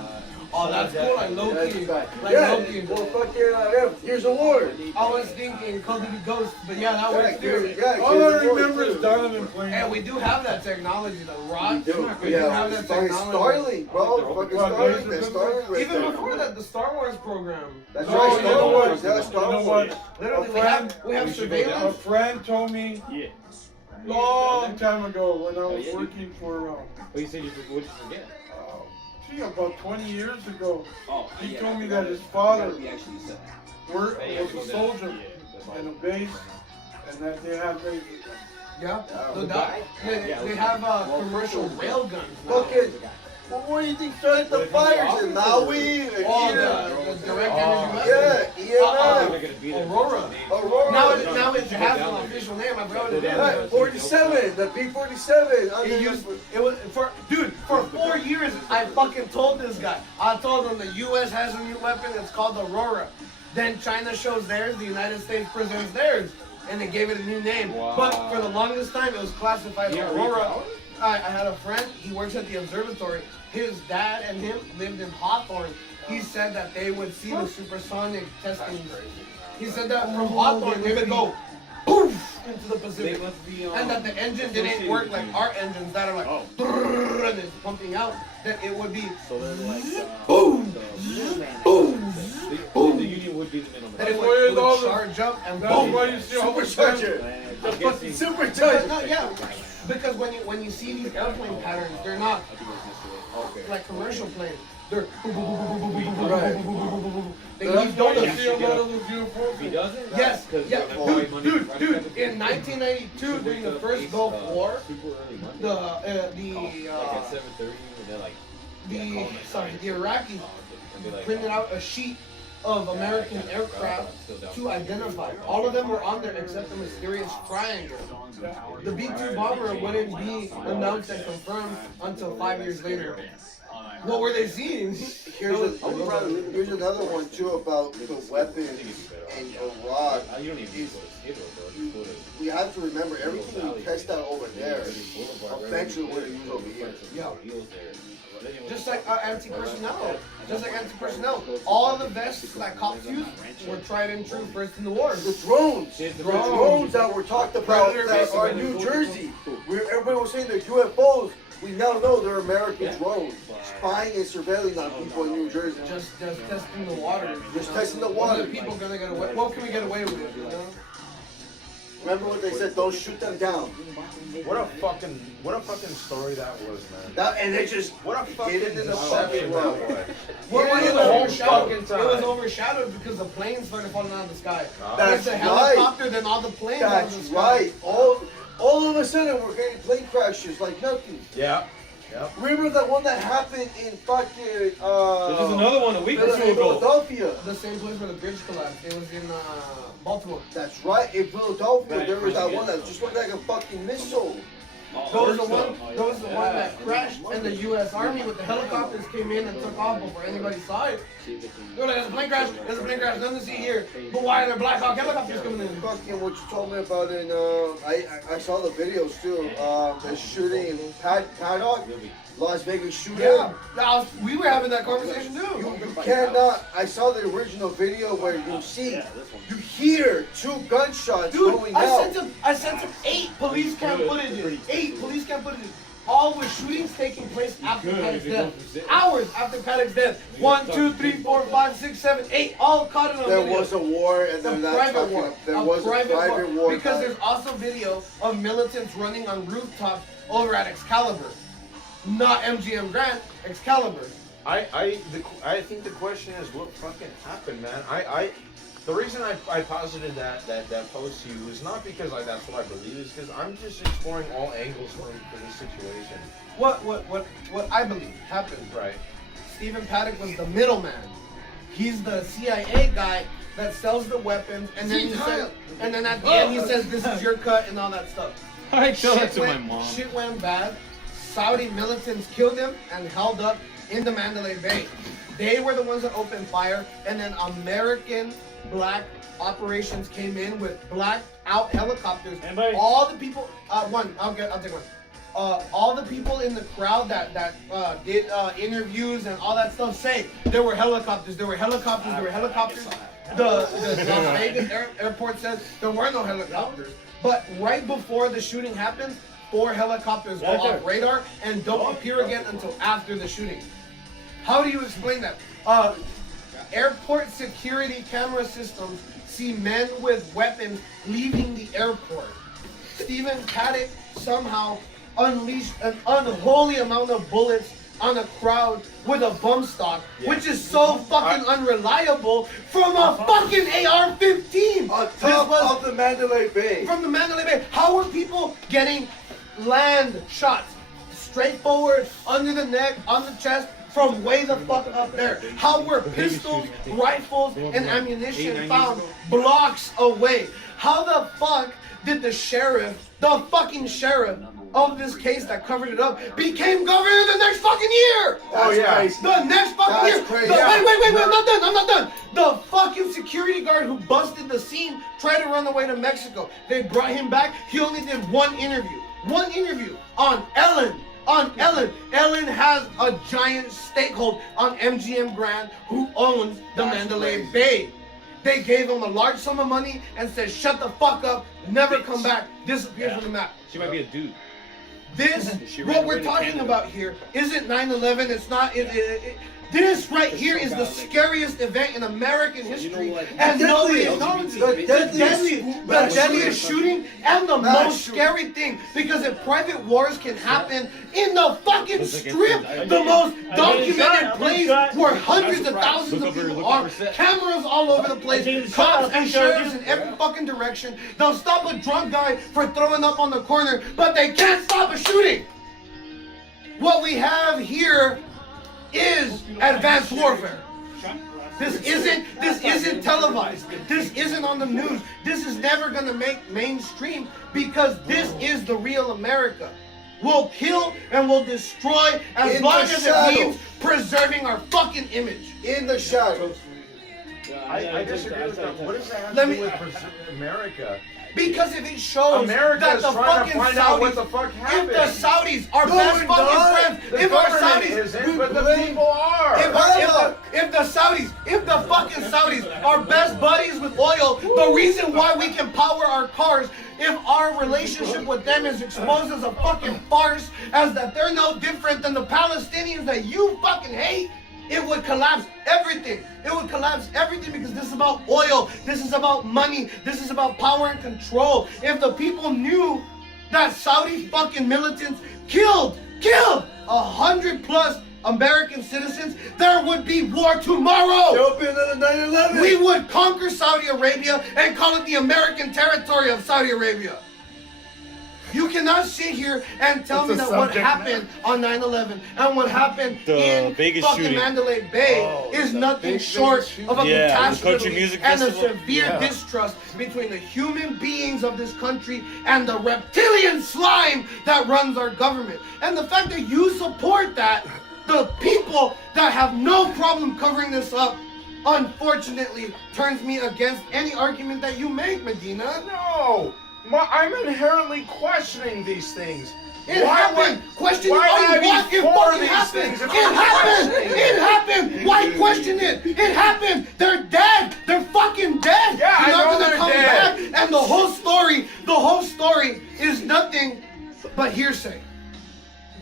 Oh, that's cool. Like Loki. Like Yeah, Loki. well, fucking, here's a war. I was thinking Call of Duty Ghost, but yeah, that works too. All I remember is Donovan playing. And we do have that technology, the rods. We do Yeah, have that fucking technology. Starlink, bro. Fucking Starlink. That's Starlink right Even there. before that, the Star Wars program. That's No, right, you know what? Star Wars. You know what? Literally, we have A surveillance. friend told me Yeah. long time ago when I was yeah, working for, Well, you said what'd you forget? about 20 years ago, Oh, he yeah, told me I that forgot his it. father He actually said that. was He a actually said that. soldier Yeah, that's why. in a base, and that they had lasers. Yeah, the they have commercial rail guns now. Fucking, well, what do you think started the fires in Maui? And Oh, here? the direct energy weapons. Yeah, They're gonna beat it. Aurora. Aurora. Now it has an official name. I forgot what it Right, is. 47, the P-47. It was for 4 years. I fucking told this guy. I told him the U.S. has a new weapon. It's called Aurora. Then China shows theirs. The United States presents theirs, and they gave it a new name. Wow. But for the longest time, it was classified Yeah, Aurora. repowered? I had a friend. He works at the observatory. His dad and him lived in Hawthorne. He said that they would see the supersonic testing. He said that from Hawthorne they would go poof into the Pacific. They must be, And that the engine didn't work like our engines that are like brrrr, and it's pumping out. That it would be So they're like, boom, boom, the Union would be the middleman. that it Where would is all the- charge up and That's boom. why you see all the Supercharger. I'm The fucking guessing. supercharger. No, yeah, because when you see these airplane patterns, they're not Okay. like commercial planes. They're Right. they That's use why you donuts. see a lot of those UFOs. He doesn't? Yes, Because yeah, dude. money. In 1992, during the first Gulf War, Super early Monday. the Like at 7:30, when they're like, the Iraqis and they're like, printed out a sheet of American aircraft to identify. All of them were on there except the mysterious triangle. The B-2 bomber wouldn't be announced and confirmed until 5 years later. What were they seeing? Here's another one too about the weapons in Iraq. We have to remember everything we test out over there eventually we're gonna use over here. Yeah. Just like anti-personnel. Just like anti-personnel. All the vests that cops use were tried and true first in the war. The drones. The drones that were talked about that are in New Jersey. Everybody was saying they're UFOs. We now know they're American drones. Spying and surveilling on people in New Jersey. Just testing the water. Just testing the water. What are people gonna get away? What can we get away with? You know? Remember what they said? Don't shoot them down. What a fucking story that was, man. And they just what a fucking hit it in the fucking road. It was overshadowed because the planes started falling out of the sky. That's the right. helicopter, then all the planes. That's out of the sky. right. All of a sudden we're getting plane crashes like nothing. Yeah. Yep. Remember that one that happened in fucking There's another one a week or two ago. Philadelphia. The same place where the bridge collapsed. It was in Baltimore. That's right. In Philadelphia, there was that one that just went like a fucking missile. There was the one that crashed, and the U.S. Army with the helicopters came in and took off before anybody saw it. They were like, there's a plane crash, nothing to see here. But why are there Black Hawk helicopters coming in? Fucking what you told me about in, I saw the videos too. The shooting in Paddock, Las Vegas shooting. Yeah, we were having that conversation too. You cannot. I saw the original video where you hear 2 gunshots going out. I sent him 8 police cam footages. 8 police cam footages. All with shootings taking place after Paddock's death. Hours after Paddock's death. 1, 2, 3, 4, 5, 6, 7, 8. All caught in a video. There was a war, and then that's private war. There was a private war. Because there's also video of militants running on rooftops over at Excalibur. Not MGM Grant, Excalibur. I think the question is what fucking happened, man. The reason I posited that post to you is not because that's what I believe, is because I'm just exploring all angles for this situation. What I believe happened. Right. Stephen Paddock was the middleman. He's the CIA guy that sells the weapons, and then at the end he says this is your cut and all that stuff. I tell that to my mom. Shit went bad. Saudi militants killed him and held up in the Mandalay Bay. They were the ones that opened fire, and then American black operations came in with black out helicopters. All the people, I'll take one. All the people in the crowd that did interviews and all that stuff say there were helicopters. The Las Vegas airport says there were no helicopters. But right before the shooting happened, 4 helicopters go off radar and don't appear again until after the shooting. How do you explain that? Airport security camera systems see men with weapons leaving the airport. Stephen Paddock somehow unleashed an unholy amount of bullets on a crowd with a bump stock, which is so fucking unreliable from a fucking AR-15. On top of the Mandalay Bay. From the Mandalay Bay. How are people getting land shots straight forward, under the neck, on the chest, from way the fuck up there? How were pistols, rifles, and ammunition found blocks away? How the fuck did the fucking sheriff of this case that covered it up became governor the next fucking year? Crazy. The next fucking year. Crazy. Wait, I'm not done. The fucking security guard who busted the scene tried to run away to Mexico. They brought him back. He only did one interview on Ellen. Ellen has a giant stakehold on MGM Grand, who owns the Mandalay Bay. They gave him a large sum of money and said, shut the fuck up, never come back, disappear from the map. She might be a dude. What we're talking about here isn't 9/11. It's not. This right here is the scariest event in American history, and nobody acknowledges it. The deadliest shooting and the most scary thing, because if private wars can happen in the fucking strip, the most documented place where hundreds of thousands of people are, cameras all over the place, cops and sheriffs in every fucking direction. They'll stop a drunk guy for throwing up on the corner, but they can't stop a shooting. What we have here is advanced warfare. This isn't televised. This isn't on the news. This is never gonna make mainstream, because this is the real America. We'll kill and we'll destroy as In long the as shadow. it means preserving our fucking image. In the shadows. I disagree with that. What does that have Let to me- do with America? Because if it shows America that is the trying to fucking find Saudis, out what the fuck if happened. the Saudis are No, best we're fucking not. friends, The if our government Saudis, isn't, but the people are. if the fucking Saudis are best buddies with oil, the reason why we can power our cars, if our relationship with them is exposed as a fucking farce, as that they're no different than the Palestinians that you fucking hate, it would collapse everything. It would collapse everything because this is about oil. This is about money. This is about power and control. If the people knew that Saudi fucking militants killed 100+ American citizens, there would be war tomorrow. There'll be another 9/11. We would conquer Saudi Arabia and call it the American territory of Saudi Arabia. You cannot sit here and tell me that what happened on 9/11 and what happened in Vegas fucking shooting. Mandalay Bay is nothing short of a Yeah, the catastrophe country music and a festival. severe distrust between the human beings of this country and the reptilian slime that runs our government. And the fact that you support that, the people that have no problem covering this up, unfortunately turns me against any argument that you make, Medina. No, I'm inherently questioning these things. It happened. Question why all you not want. It before fucking these happened. things if It I'm happened. questioning It happened. Why question it? It happened. They're dead. They're fucking dead. Yeah, I You're know not gonna they're come dead. back. And the whole story is nothing but hearsay.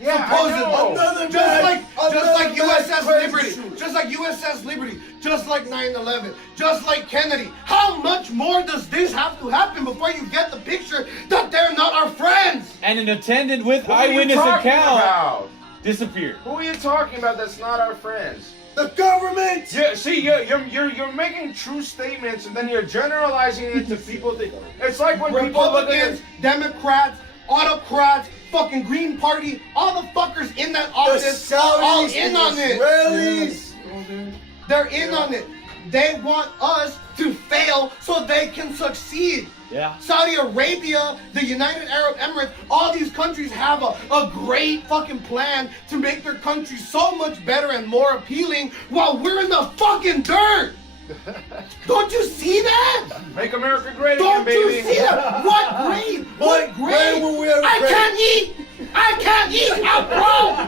Yeah, Supposedly. I know. Just like USS crazy Liberty. shoot. Just like USS Liberty. Just like 9/11. Just like Kennedy. How much more does this have to happen before you get the picture that they're not our friends? And an attendant with Who are you eyewitness talking account about? disappeared. Who are you talking about that's not our friends? The government. Yeah, see, you're making true statements and then you're generalizing it to people that it's like when people look at Republicans, Democrats, autocrats, fucking Green Party, all the fuckers in that The office are all Saudis, in the on it. Israelis. They're in on it. They want us to fail so they can succeed. Yeah. Saudi Arabia, the United Arab Emirates, all these countries have a great fucking plan to make their country so much better and more appealing while we're in the fucking dirt. Don't you see that? Make America great Don't again, baby. you see that? What grade? What grade? When will we ever I break? can't eat. I can't eat. I'm broke.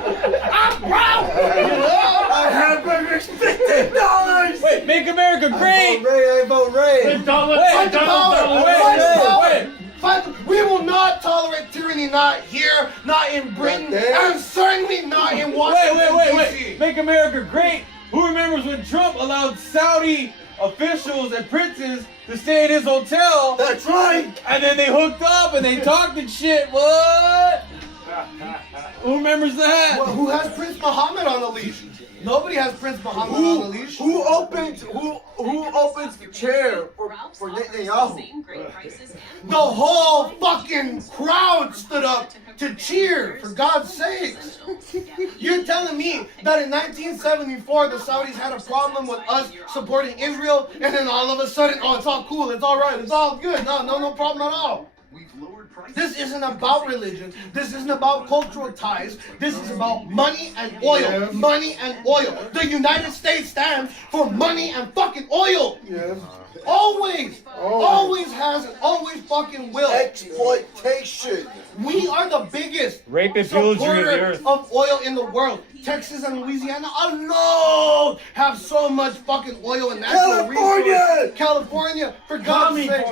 I'm broke. I have burgers, $15. Wait, make America great! I vote Ray. Fight the power. Fight the power. wait. We will not tolerate tyranny, not here, not in Britain, Not there. and certainly not in Washington, Wait. D.C. Make America great! Who remembers when Trump allowed Saudi officials and princes to stay at his hotel? That's right. And then they hooked up and they talked and shit. What? Who remembers that? Well, who has Prince Muhammad on a leash? Nobody has Prince Muhammad on a leash. Who opens the chair for Netanyahu? The whole fucking crowd stood up to cheer, for God's sakes. You're telling me that in 1974 the Saudis had a problem with us supporting Israel, and then all of a sudden, oh, it's all cool, it's all right, it's all good, no problem at all. This isn't about religion. This isn't about cultural ties. This is about money and oil. Yes. Money and oil. The United States stands for money and fucking oil. Yes. Always has and always fucking will. Exploitation. We are the biggest Rape and pillaging of the supporter earth. of oil in the world. Texas and Louisiana alone have so much fucking oil and natural resources. California, for God's sake.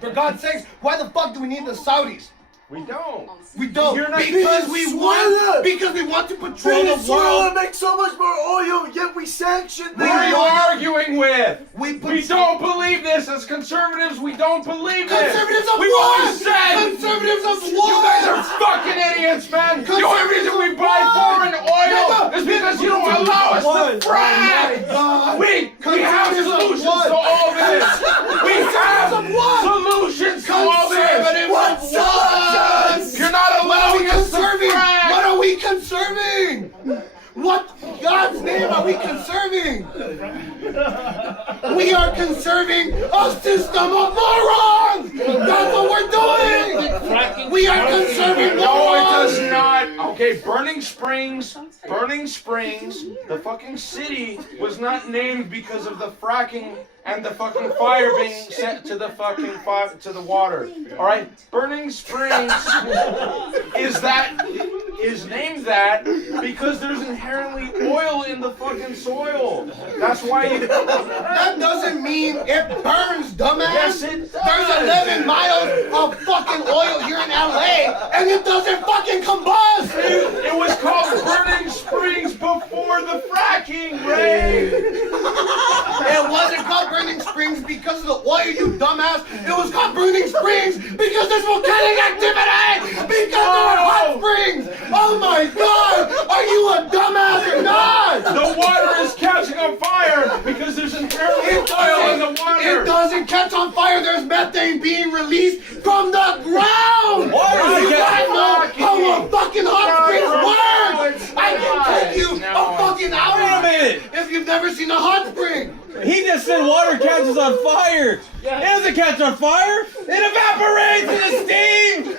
For God's sakes, why the fuck do we need the Saudis? We don't. We don't. You're not- Because we want to patrol the Venezuela world. makes so much more oil, yet we sanction Who are you them. arguing with? We don't believe this. As conservatives, we don't believe this. Conservatives of We've what? always said. Conservatives of You what? guys are fucking idiots, man. The only reason we buy foreign oil is because you don't allow us to frag. We have solutions to all this. We have solutions to all this. What solutions? You're not allowing us to frag. What are we conserving? What God's name are we conserving? We are conserving a system of morons! That's what we're doing! We are conserving No, it morons! does not. Okay, Burning Springs, the fucking city was not named because of the fracking and the fucking fire being set to the fucking to the water. All right, Burning Springs is named that because there's inherently oil in the fucking soil. That's why you. That doesn't mean it burns, dumbass. Yes, it does. There's 11 miles of fucking oil here in LA, and it doesn't fucking combust. It was called Burning Springs before the fracking, Ray. It wasn't called Burning Springs because of the oil, you dumbass. It was called Burning Springs because there's volcanic activity. Because there are hot springs. Oh my God! Are you a dumbass or not? The water is catching on fire because there's inherently oil in the water. It doesn't catch on fire. There's methane being released from the ground. You guys know how a fucking hot springs works. I can take you a fucking hour Wait a minute. if you've never seen a hot spring. He just said water catches on fire. It doesn't catch on fire. It evaporates in the steam.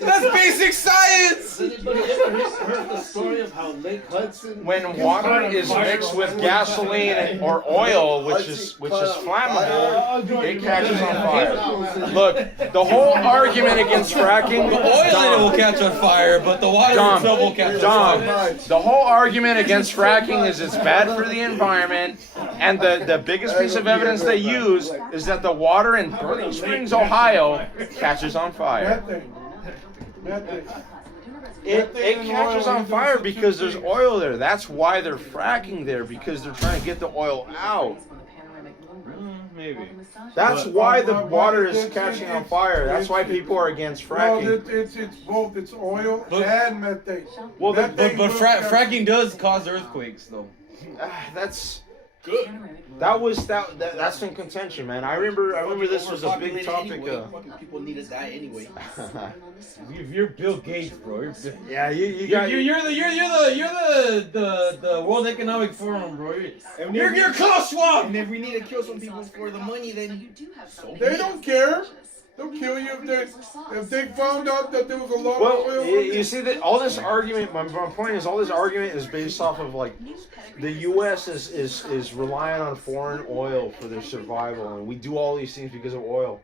That's basic science. Anybody ever heard the story of how Lake Hudson? When water is mixed with gasoline or oil, which is flammable, it catches on fire. Look, the whole argument against fracking, The oil in it will catch on fire, but the water itself will catch on fire. the whole argument against fracking is it's bad for the environment, and the biggest piece of evidence they use is that the water in Burning Springs, Ohio, catches on fire. It catches on fire because there's oil there. That's why they're fracking there, because they're trying to get the oil out. Maybe. That's why the water is catching on fire. That's why people are against fracking. Well, it's both. It's oil and methane. Well, but Methane will catch- fracking does cause earthquakes, though. That's good. That's in contention, man. I remember this was a big topic. People need to die anyway. You're Bill Gates, bro. Yeah, you got. You're the World Economic Forum, bro. You're Klaus Schwab. And if we need to kill some people for the money, then They don't care. They'll kill you if they found out that there was a lot of oil. You see that all this argument. My point is, all this argument is based off of like the U.S. is relying on foreign oil for their survival, and we do all these things because of oil.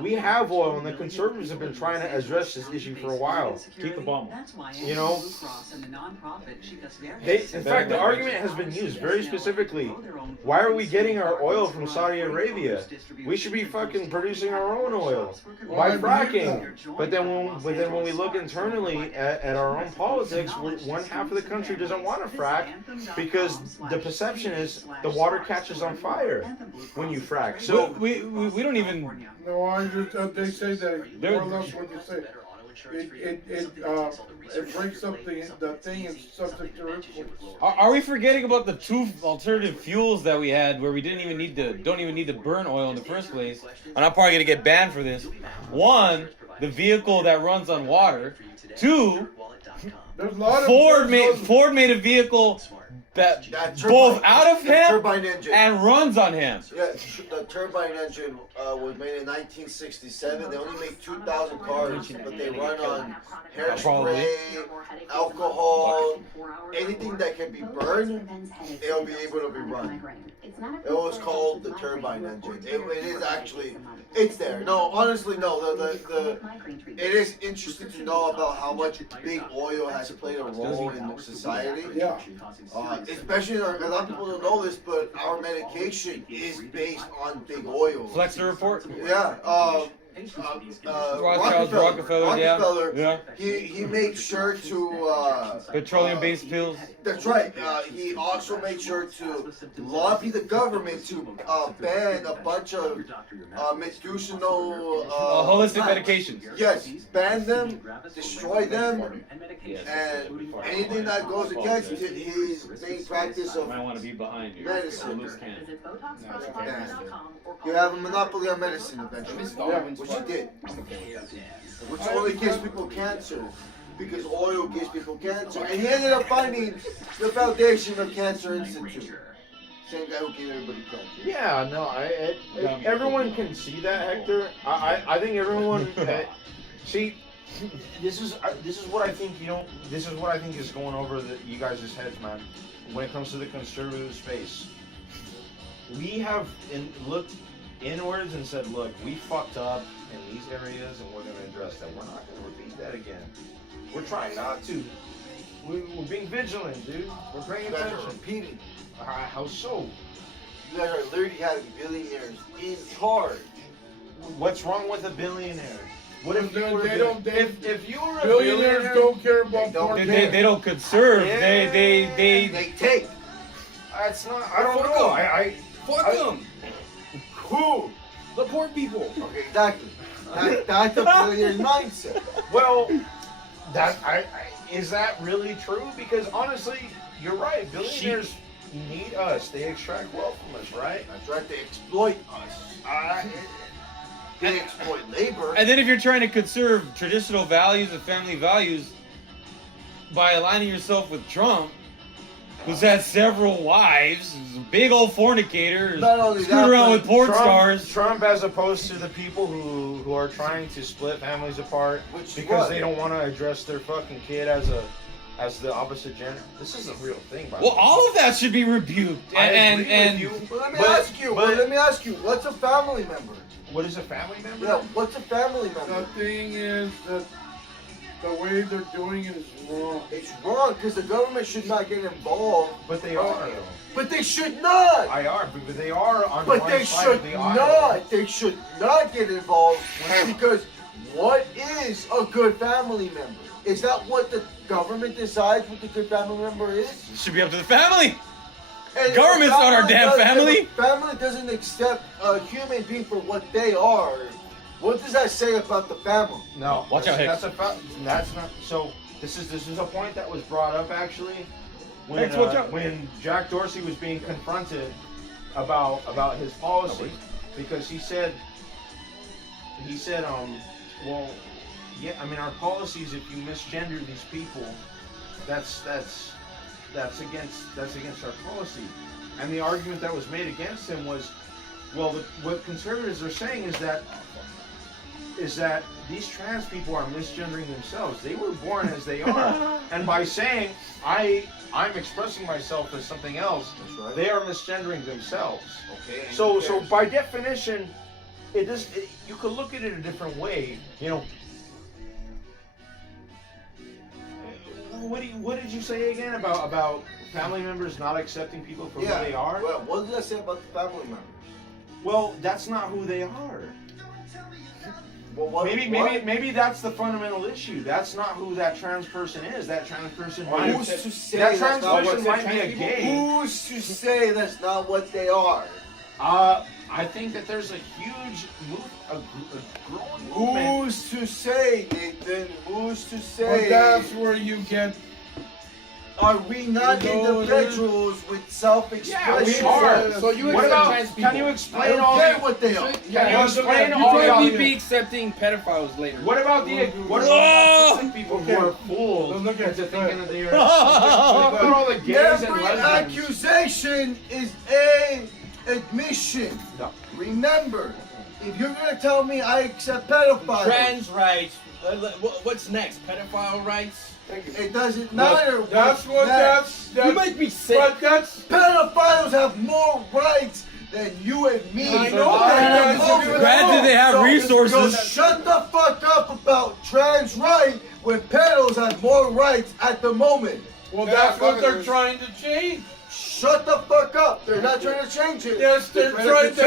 We have oil, and the conservatives have been trying to address this issue for a while. Keep the bomb. You know, in fact, the argument has been used very specifically. Why are we getting our oil from Saudi Arabia? We should be fucking producing our own oil by fracking. But then when we look internally at our own politics, one half of the country doesn't want to frack because the perception is the water catches on fire when you frack. So we don't even. No, they say that more or less what you say. It breaks up the thing and subject to earthquakes. Are we forgetting about the two alternative fuels that we had, where we don't even need to burn oil in the first place? And I'm probably gonna get banned for this. One, the vehicle that runs on water. Two, Ford made a vehicle that both out of hemp turbine engine and runs on hemp. Yeah, the turbine engine was made in 1967. They only make 2,000 cars, but they run on hairspray, alcohol, anything that can be burned. It'll be able to be run. It was called the turbine engine. It is actually, it's there. No, honestly, no. It is interesting to know about how much big oil has played a role in society. Yeah. Especially, a lot of people don't know this, but our medication is based on big oil. Flex the report. Yeah. Rockefeller, yeah. He made sure to Petroleum-based pills. That's right. He also made sure to lobby the government to ban a bunch of medicinal holistic medications. Yes, ban them, destroy them, and anything that goes against his main practice of I want to be behind you. medicine. You have a monopoly on medicine eventually, which he did. Which only gives people cancer, because oil gives people cancer. And he ended up finding the foundation of Cancer Institute. Same guy who gave everybody cancer. Yeah, no, everyone can see that, Hector. I think everyone. See, this is what I think. This is what I think is going over you guys' heads, man. When it comes to the conservative space, we have looked inwards and said, look, we fucked up in these areas, and we're going to address that. We're not going to repeat that again. We're trying not to. We're being vigilant, dude. We're paying attention. Repeating. How so? You guys are literally having billionaires in charge. What's wrong with a billionaire? What if you were if you were a billionaires billionaire? Don't care about poor They don't conserve. Yeah. They take. That's not. I don't know. Fuck them. Who? The poor people. Okay, exactly. That's a billionaire mindset. Well, is that really true? Because honestly, you're right. Billionaires need us. They extract wealth from us, right? That's right. They exploit us. They exploit labor. And then if you're trying to conserve traditional values and family values by aligning yourself with Trump, who's had several wives, who's a big old fornicator, Not only screwed that, around but with porn stars. Trump, as opposed to the people who are trying to split families apart because they don't want to address their fucking kid as the opposite gender. This is a real thing, by the Well, way. all of that should be rebuked. And But let me ask you, what's a family member? What is a family member? Yeah, what's a family member? The thing is that the way they're doing it is wrong. It's wrong because the government should not get involved. But they are. But they should not. But they are on But one they side should of the aisle. not. They should not get involved because what is a good family member? Is that what the government decides what the good family member is? it should be up to the family. And Government's not our damn family. If a family doesn't accept a human being for what they are, what does that say about the family? No, Watch out, Hicks. That's not. So this is a point that was brought up actually when Hicks, watch out. when Jack Dorsey was being confronted about his policy because he said well, yeah, I mean our policies, if you misgender these people, that's against our policy. And the argument that was made against him was, well, what conservatives are saying is that these trans people are misgendering themselves. They were born as they are, and by saying I'm expressing myself as something else, they are misgendering themselves. Okay. So by definition, you could look at it a different way. You know. What did you say again about family members not accepting people for who they are? Well, what did I say about the family members? Well, that's not who they are. Well, maybe that's the fundamental issue. That's not who that trans person is. That trans person might Who's to say that that's trans not person what might be a gay. Who's to say that's not what they are? I think that there's a huge a growing movement. Who's to say, Nathan? Who's to say? But that's where you get. Are we not individuals with self-expression? Yeah, we are. So you what accept about? trans people? Can you I explain don't all? care what they are. Can you explain You all the? probably be accepting pedophiles later. What about the autistic people who are fooled Don't look at into the thinking that they are? What about all the gays and Every lesbians? accusation is a admission. No. Remember, if you're gonna tell me I accept pedophiles, Trans rights. What's next? Pedophile rights? it doesn't matter. That's what that's. You make me sick. But that's. Pedophiles have more rights than you and me. I know that. Granted, they have resources. So shut the fuck up about trans rights when pedos have more rights at the moment. Well, that's what they're trying to change. Shut the fuck up. They're not trying to change it. Yes, they're trying to.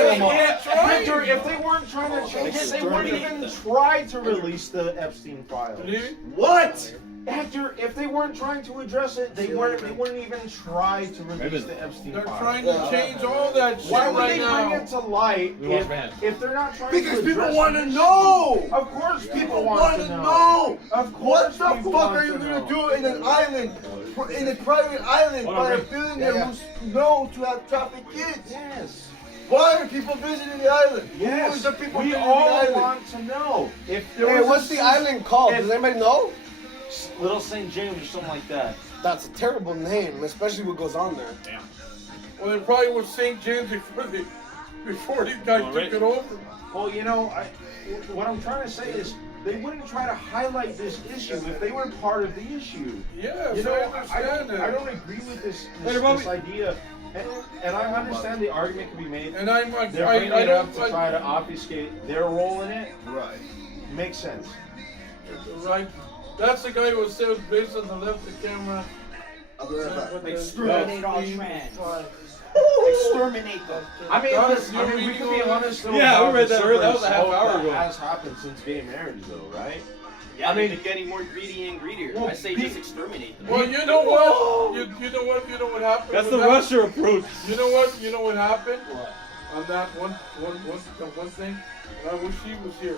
Hector, if they weren't trying to change it, they wouldn't even try to release the Epstein files. What? Hector, if they weren't trying to address it, they wouldn't even try to release the Epstein They're files. trying to change all that shit Why would right they now. bring it to light if they're not trying Because to people address want to it? know. Of course People want to know. Of What course the people fuck want are you to gonna know. do in an island, in a private island, by a billionaire who's known to have trafficked kids? Yes. Why are people visiting the island? Who Yes. is the people We visiting all the island? want to know. If there Hey, was what's the island called? Does anybody know? Little St. James or something like that. That's a terrible name, especially what goes on there. Well, it probably was St. James before these guys took it over. Well, you know, what I'm trying to say is they wouldn't try to highlight this issue if they were part of the issue. Yeah, you so know, I understand I don't agree with this idea. And I understand the argument can be made. And I'm like, they're bringing it up to try to obfuscate their role in it. Right. Makes sense. Right. That's the guy who said based on the left the camera. Exterminate all trans. Exterminate them. I mean, we can be honest though. Yeah, we about read the that earlier. That was a slippery half slope hour that ago. has happened since gay marriage, though, right? Yeah, I mean, they've been getting more greedy and greedier. Well, I say just exterminate them. Well, you know what? You know what? You know what happened? That's with the that? Russia approach. You know what? You know what happened? On that one thing, and I wish he was here.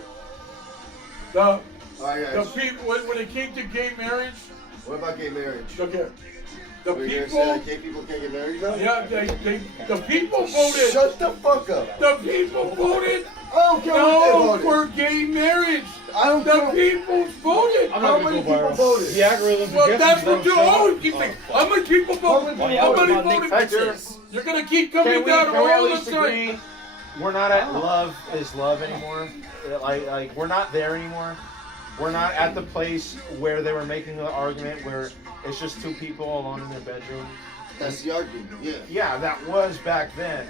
The people when it came to gay marriage. What about gay marriage? Okay. The Are you gonna people. say that gay people can't get married now? Yeah, the people voted. Shut the fuck up. The people voted. I don't care what they No voted. for gay marriage. I don't The care. people voted. How many people voted? The algorithm. Well, that's what you always keep saying. How many people voted? How many How people many voted? voted? You're gonna keep coming Can we down at all least the time. agree we're not at love is love anymore? Like we're not there anymore. We're not at the place where they were making the argument where it's just two people alone in their bedroom. That's the argument, yeah. Yeah, that was back then.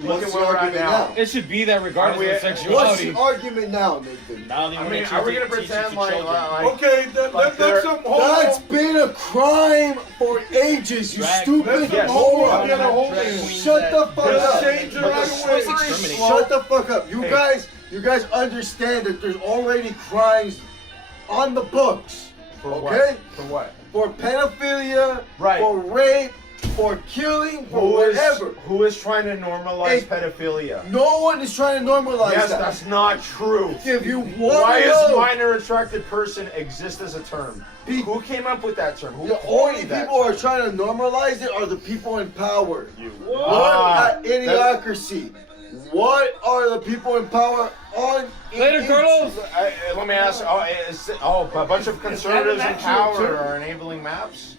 Look What's at the where we're at argument now. now? It should be that regardless Are we- of What's sexuality. the argument now, Nathan? Now they I want mean, to are we gonna teach it pretend to like children. Okay, like that's some whole. That's been a crime for ages, you Drag- stupid Yes. moron. Get a hold of Drag it. queens Shut the that- fuck Let's up. change it But right the away. Exterminate. Shut the fuck up. You Hey. guys understand that there's already crimes on the books. For Okay? what? For what? For pedophilia, Right. for rape, for killing, for whatever. Who is trying to normalize Hey, pedophilia? No one is trying to normalize Yes, that. that's not true. If you want Why to does know, minor attracted person exist as a term? Who came up with that term? Who the only coined that people who are term? trying to normalize it are the people in power. Ah, What idiocracy? What are the people in power on? Later, Carlos. Let me ask. A bunch of conservatives in power are enabling maps.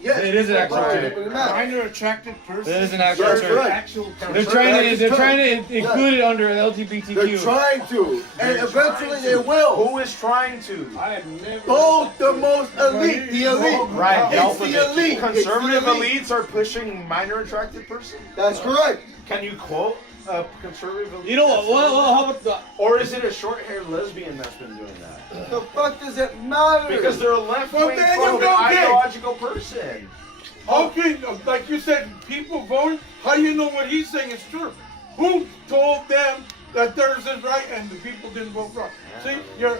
Yes, It is an actual right. term. Minor attracted person. That is an actual That's term. right. Actual They're trying to Yeah. include it under They're LGBTQ. trying to, and eventually they will. Who is trying to? I have never. Both the most elite, the elite. Right, It's the elite. Conservative It's the elite. elites are pushing minor attracted person. That's correct. Can you quote a conservative elite? You know what? Well, how about the? Or is it a short-haired lesbian that's been doing that? The fuck does it matter? Because they're a left-wing Well, then you pro don't get- ideological person. Okay, like you said, people voted. How do you know what he's saying is true? Who told them that theirs is right and the people didn't vote wrong? See, you're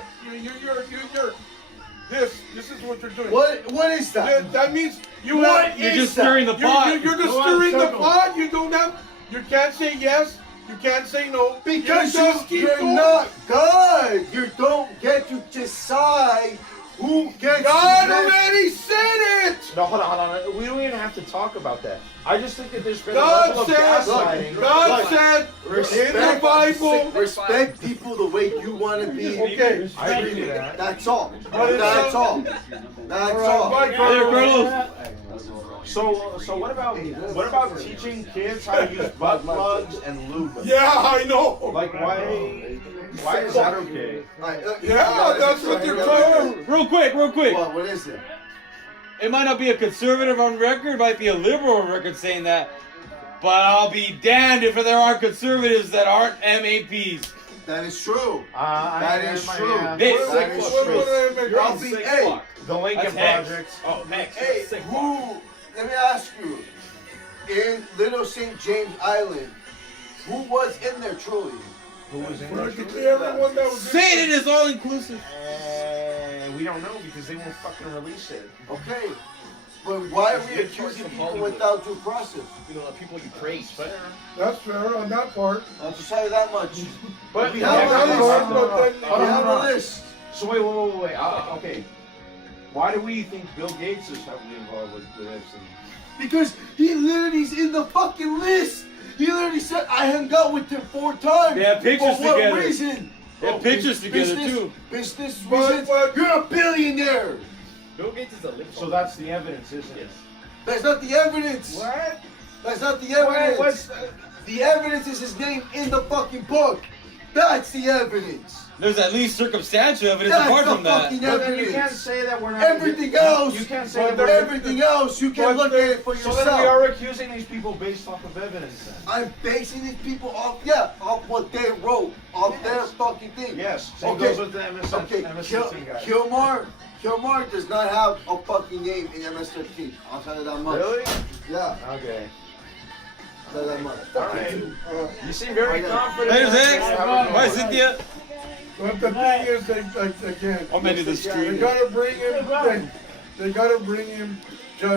this is what you're doing. What is that? That means you What have. You're is just that? stirring the pot. You're just Go on, stirring the circle. pot. You don't have. You can't say yes. You can't say no. Because you just keep you're going. not God. You don't get to decide who gets God to already said it. No, hold on. We don't even have to talk about that. I just think that there's been a God level of said. gaslighting. God Look, said Respect, in the Bible. respect people the way you want to be. Okay. I agree with that. That's all. But it's That's not- all. That's All all. right, bye, Later, Carlos. Carlos. So what about teaching kids how to use butt plugs and lube? Yeah, I know. Like why is that okay? Yeah, that's what they're trying to. Real quick. What is it? It might not be a conservative on record, it might be a liberal on record saying that, but I'll be damned if there are conservatives that aren't MAPs. That is true. That is true. This- That is What true. do they make? I'll be, hey, The Lincoln That's Project. Oh, next. hey, Sick who? Let me ask you. In Little St. James Island, who was in there truly? Who was in Practically everyone that was. Say it is all inclusive. We don't know because they won't fucking release it. Okay, but why are we accusing people without due process? You know, the people you praise. That's fair on that part. I'll just tell you that much. But We Yeah, have that's a hard, list. but then- We have a list. So wait. Okay. Why do we think Bill Gates is heavily involved with Epstein? Because he literally is in the fucking list. He literally said, I hung out with him 4 times. They have pictures For what together. reason? They have pictures together, too. Business But- reasons. but- You're a billionaire. Bill Gates is a liberal. So that's the evidence, isn't it? That's not the evidence. What? That's not the evidence. The evidence is his name in the fucking book. That's the evidence. There's at least circumstantial evidence That's apart the from that. fucking But then evidence. you can't say that we're not. Everything else, You can't say that everything else, you can look at it for So yourself. then we are accusing these people based off of evidence then. I'm basing these people off what they wrote, off their fucking thing. Yes, same Okay. goes with the Okay, MS-13 guy. Kilmar does not have a fucking name in MS-13. I'll tell you that much. Really? Yeah, Okay. I'll tell you that much. Alright. You seem very confident. Later, Zach. Have a good Bye, one. Cynthia. But the thing is, they again, I'm into the they street. gotta bring him. They gotta bring him judgment.